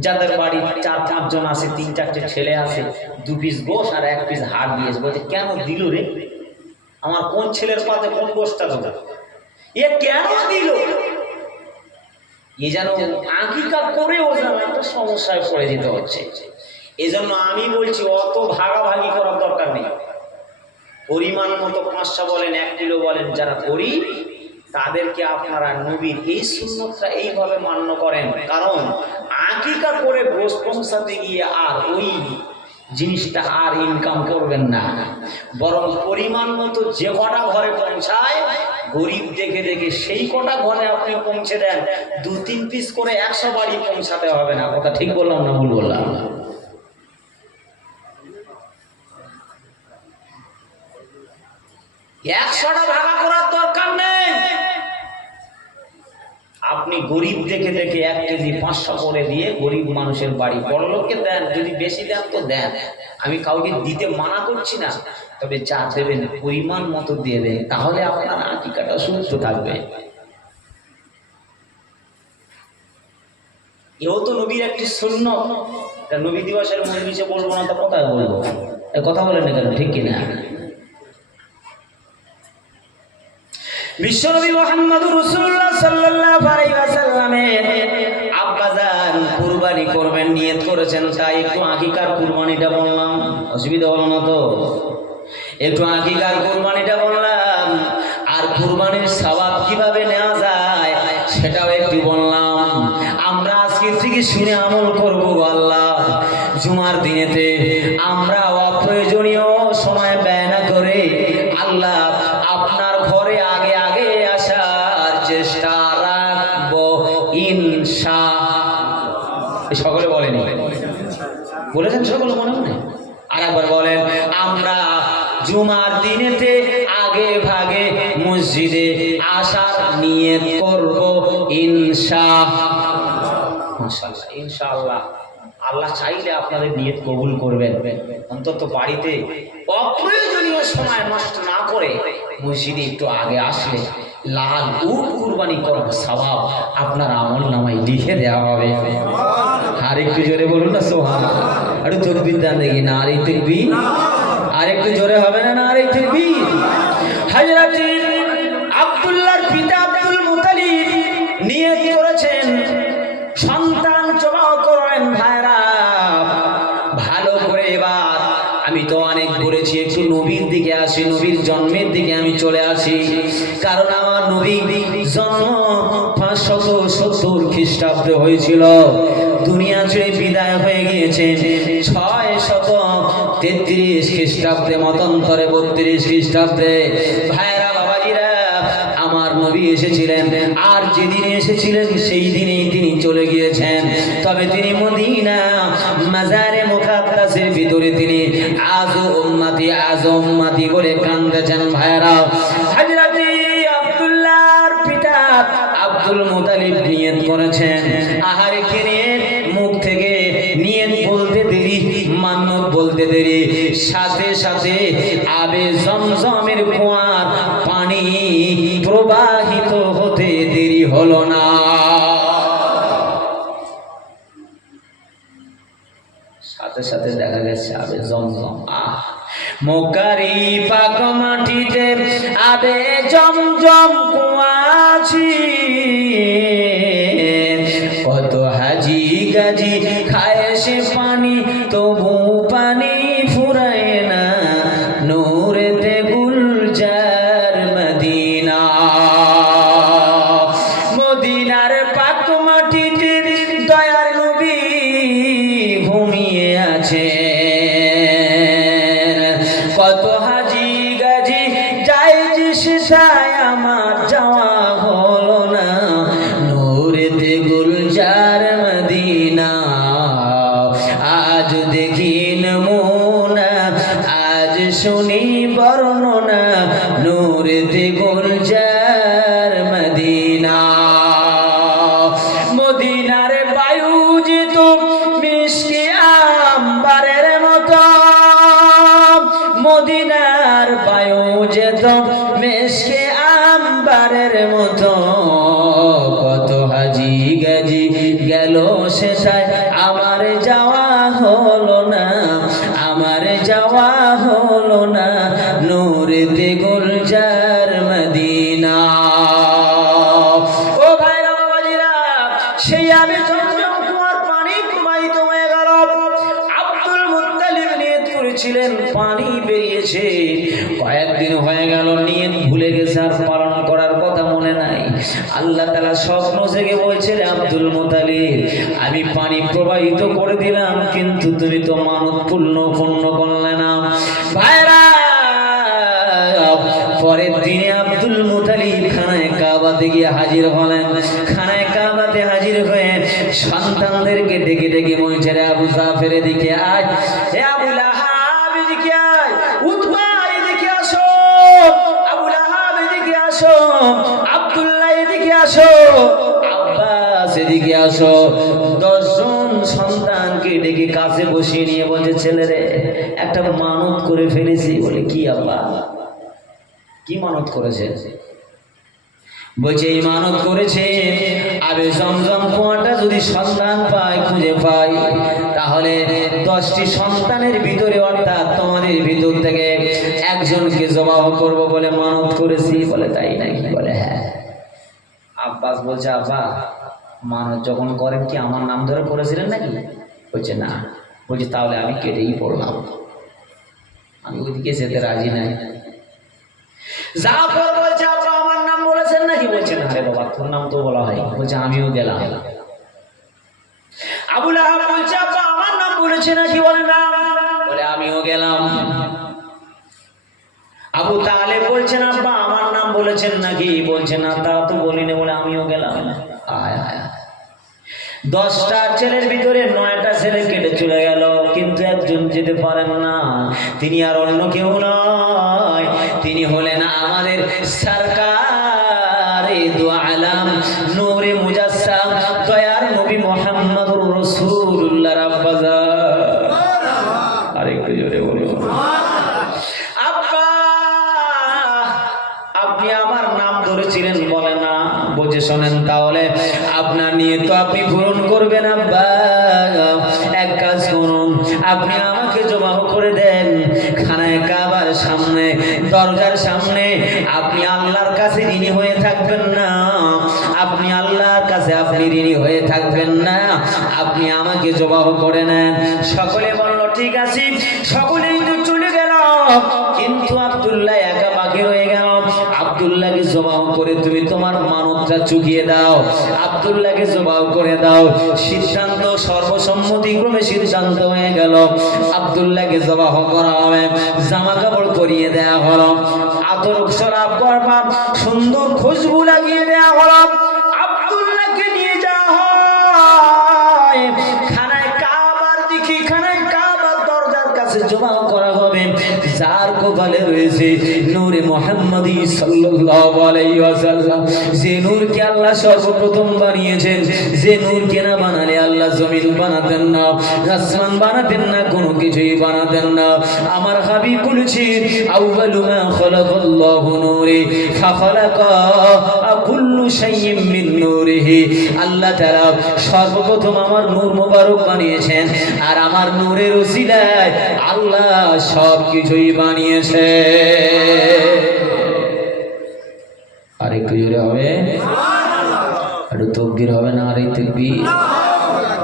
যাদের বাড়ি 4-5 জন আছে, 3-4টে ছেলে আছে, 2 পিস গোশ আর 1 পিস হাড় দিয়েছে। বলছে কেন দিল রে? আমার কোন ছেলের পাতে কোন গোশটা দেবো? এ কেন দিল? এ যেন আকিকা করেও যেন একটা সমস্যায় পড়ে যেতে হচ্ছে। এজন্য আমি বলছি, অত ভাগাভাগি করার দরকার নেই। পরিমাণ মতো 5টা বলেন, 1 কিলো বলেন, যারা করি তাদেরকে আপনারা নবীর এই সুন্নতটা এইভাবে মান্য করেন। কারণ আকিকা করে গোশ পৌঁছাতে গিয়ে আর ওই জিনিসটা আর ইনকাম করবেন না, বরং পরিমাণ মতো যে কটা ঘরে পৌঁছায়, গরিব দেখে দেখে সেই কটা ঘরে আপনি পৌঁছে দেন। 2-3 পিস করে 100 বাড়ি পৌঁছাতে হবে না। কথা ঠিক বললাম না ভুল বললাম? 100টা ভাগা করার দরকার নেই। আপনি গরিব দেখে দেখে 1 কেজি 500 করে দিয়ে গরিব মানুষের বাড়ি, বড় লোককে দেন, যদি বেশি দেন তো দেন, আমি কাউকে দিতে মানা করছি না, তবে যা দেবেন পরিমাণ মতো দিয়ে দেন, তাহলে আপনার আকিকাটা সুস্থ থাকবে। এও তো নবীর একটি সুন্নত। নবী দিবসের মজলিসে বলবো না তো কোথায় বলবো? কথা বলেন না কেন, ঠিক কিনা? বিশ্বনবী মুহাম্মদুর রাসূলুল্লাহ সাল্লাল্লাহু আলাইহি ওয়াসাল্লামের আব্বাজান কুরবানি করবেন নিয়ত করেছেন, তাই একটু আকিকার কুরবানিটা বললাম। অসুবিধা হলো না তো? একটু আকিকার কুরবানিটা বললাম, আর কুরবানির সওয়াব কিভাবে নেওয়া যায় সেটাও একটু বললাম। আমরা আজকে থেকে শুনে আমল করব আল্লাহ। জুমার দিনেতে আমরা অপ্রয়োজনীয় সময় ব্যয় না করে আল্লাহ আপনার ঘরে আগে আগে আসার চেষ্টা রাখবো ইনশাআল্লাহ। সকলে বলেনি? বলেছেন সকলে মনে মনে? আর একবার বলেন, আমরা জুমার দিনেতে আগে আগে ভাগে মসজিদে আসার নিয়ত করব ইনশাআল্লাহ। ইনশাআল্লাহ আল্লাহ চাইলে আপনাদের নিয়ত কবুল করবেন। অন্তত বাড়িতে অপ্রয়োজনীয় সময় নষ্ট না করে মসজিদে একটু আগে আসলে লাল উট কুরবানি করার সওয়াব আপনার আমল নামায় লিখে দেওয়া হবে। আর একটু জোরে বলুন না সুবহানাল্লাহ। একটু তাকবীর দেন দেখি না, আর একটু তাকবীর, আর একটু জোরে হবে না, আর একটু তাকবীর। হযরত আব্দুল্লাহর পিতা আব্দুল মুতালিব নিয়ত করেছেন সন্তান জবাহ করবেন। ভাইরা ভালো করে এবার আমি তো অনেক বলেছি, একটু নবীর দিকে আসি, নবীর জন্মের দিকে আমি চলে আসি। কারণ আমার নবী জন্ম 570 খ্রিস্টাব্দে হয়েছিল, দুনিয়া ছেড়ে বিদায় হয়ে গিয়েছেন 633 খ্রিস্টাব্দে, মতান্তরে 32 খ্রিস্টাব্দে। ভাইরা বাবাজিরা, আমার নবী এসেছিলেন, আর যেদিন এসেছিলেন সেই দিনেই তিনি চলে গিয়েছেন। তবে তিনি মদিনা মাজারে মুকাদ্দাসের ভিতরে তিনি আজো উম্মতি বলে কান্দেছেন। ভাইরা হযরত আব্দুল্লাহর পিতা আব্দুল মুতালিব নিয়ত করেছেন, আহারে কে নিয়ত, মুখ থেকে নিয়ত বলতে দেরি, মান্নত বলতে দেরি, সাথে সাথে আবে জমজমের কুয়ার পানি প্রবাহিত হতে দেরি হলো না। সাথে সাথে দেখা গেছে আবে জমজম, মক্কারি পাক মাটিতে আবে জমজম কুয়া আছে। কত হাজি গাজি খায় সে পানি, তবু পানি ফুরায় না, নূরেতে গুলজার মদিনা। মদিনার পাক মাটিতে দয়ার নবী ঘুমিয়ে আছে। কত হাজি গাজি যায় যে সেটাই আমার যাওয়া হলো না, নূরেতে গুলজার মদিনা। আজ দেখি নমুনা, আজ শুনি বর্ণনা, নূরেতে গুলজার মদিনা। মদিনার বায়ু যে তো মিশকে আম্বারের মতো, মদিনার বায়ু যে তো মিশকে আম্বারের মতো। কত হাজি গাজি গেল সেটাই আমার যাওয়া হলো না, আমার যাওয়া হলো না, নূরেতে গুলজার মদিনা। ও ভাইরা বাবাজিরা, সেই আমি জমজম কুয়ার পানি প্রবাহিত হয়ে গেল। আব্দুল মুত্তালিব নিয়ত করেছিলেন, পানি বেরিয়েছে, কয়েকদিন হয়ে গেল, নিয়ত ভুলে গেছে, আর পালন করার কথা মনে নাই। আল্লাহ তাআলা স্বপ্ন জেগে বলছেন, আব্দুল মুত্তালিব আমি পানি প্রবাহিত করে দিলাম, কিন্তু তুমি তো মানত পূর্ণ করলে না। ভাইরা পরের দিনে আব্দুল মুত্তালিব খানায় কাবাতে গিয়ে হাজির হলেন। খানায় কাবাতে হাজির হয়ে সন্তানদেরকে ডেকে ডেকে বলছে, রে আবু জাফর এদিকে আয়, হে আবু লাহাব এদিকে আয়, উতবা এদিকে আসো, আবু লাহাব এদিকে আসো, আব্দুল্লাহ এদিকে আসো, আব্বাস এদিকে আসো। 10 জন সন্তানকে ডেকে কাছে বসিয়ে নিয়ে বলছে, ছেলেরে একটা মানত করে ফেলেছি। বলে কি আব্বা, কি মানত করেছে? বলছে এই মানত করেছে, আবে জমজম কুয়াটা যদি সন্তান পায়, খুঁজে পাই, তাহলে 10টি সন্তানের ভিতরে, অর্থাৎ তোমাদের ভিতর থেকে একজনকে জবাহ করব বলে মানত করেছি। বলে তাই নাকি? বলে হ্যাঁ। আব্বাস বলছে, আব্বা মানত যখন করেন কি আমার নাম ধরে করেছিলেন নাকি? বলছে না। বলছে তাহলে আমি কেটেই পড়লাম, আমি ওইদিকে যেতে রাজি নাই। জাফর বলছে, আব্বা আমার নাম বলেছেন নাকি? বলছে না রে বাবা, তোর নাম তো বলা হয়। বলছে আমিও গেলাম। আবু লাহাব বলছে, আব্বা আমার নাম বলেছে নাকি? বলে না। বলে আমিও গেলাম। আবু তালেব বলছেন, আব্বা আমার নাম বলেছেন নাকি? বলছে না, তা তো বলিনি। বলে আমিও গেলাম। আয় আয়। 10টা ছেলের ভিতরে 9টা ছেলে কেটে চলে গেল, কিন্তু একজন যেতে পারেন না। তিনি আর অন্য কেউ নয়, তিনি হলেন আমাদের সরকারে দু আলম নূরে মুজাসসাম দয়ার নবী মুহাম্মদুর রাসূলুল্লাহ রাব্বাজা। আরেকটু জোরে বলুন। আব্বা, আপনি আমার নাম ধরেছিলেন বলে না, বুঝে শোনেন তাহলে আপনার নিয়ে তো আপনি পূরণ করবেন। আব্বা, এক কাজ করুন, আপনি আমাকে জবাহ করে দেন খানায়ে কাবার সামনে, দরজার সামনে। আপনি আল্লাহর কাছে ঋণী হয়ে থাকবেন না, আপনি আল্লাহর কাছে আপনি ঋণী হয়ে থাকবেন না, আপনি আমাকে জবাহ করে নেন। সকলে বলল ঠিক আছে। সকলেই তো চলে গেল, কিন্তু আব্দুল্লাহ একা বাকি রয়ে গেল। আব্দুল্লাহকে জবাহ করে তুমি তোমার মানতটা চুকিয়ে দাও, আব্দুল্লাহকে জবাহ করে দাও। সিদ্ধান্ত সর্বসম্মতিক্রমে সিদ্ধান্ত হয়ে গেল, আব্দুল্লাহকে জবাহ করা হবে। জামা কাপড় পরিয়ে দেয়া হলো, আতর শরাব গরবা সুন্দর খুশবু লাগিয়ে দেয়া হলো। আব্দুল্লাহকে নিয়ে যাওয়া হয় খানায় কাবার দিকে, খানায় কাবার দরজার কাছে জবাহ করা হবে। যার কপালে রয়েছে নূরে মুহাম্মদী সাল্লাল্লাহু আলাইহি ওয়াসাল্লাম, যে নূরকে আল্লাহ সর্বপ্রথম বানিয়েছেন, যে নূরকে না বানালে আল্লাহ জমিন বানাতেন না, আসমান বানাতেন না, কোনো কিছুই বানাতেন না। আমার হাবিব বলেছেন আউয়ালু মা খালাকাল্লাহু নূরি ফাখালাকা কুল্লু শাইইন মিন নূরিহি। আল্লাহ তাআলা সর্বপ্রথম আমার নূর মোবারক বানিয়েছেন, আর আমার নূরের ওসিলায় আল্লাহ সব কিছুই বানিয়েছে। আর একটু জোরে হবে, আর তাকবীর হবে না, আর তাকবীর,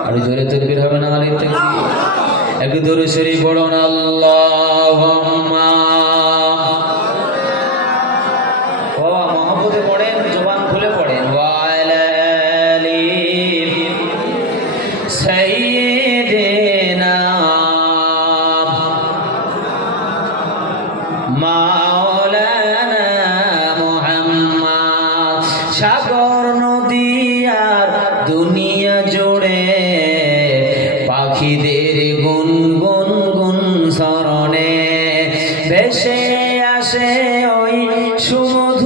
আর জোরে তাকবীর হবে না, আর তাকবীর। একটু দরুদ শরীফ পড়ুন, আল্লাহুম্মা। বাবা মহব্বতে পড়েন, জবান খুলে পড়েন। ওয়া আলা আলি সাইয়্যিদিনা মাওলানা মুহাম্মদ। সাগর নদী আর দুনিয়া জুড়ে পাখিদের গুনগুন গুন স্মরণে ভেসে আসে ওই সুমধুর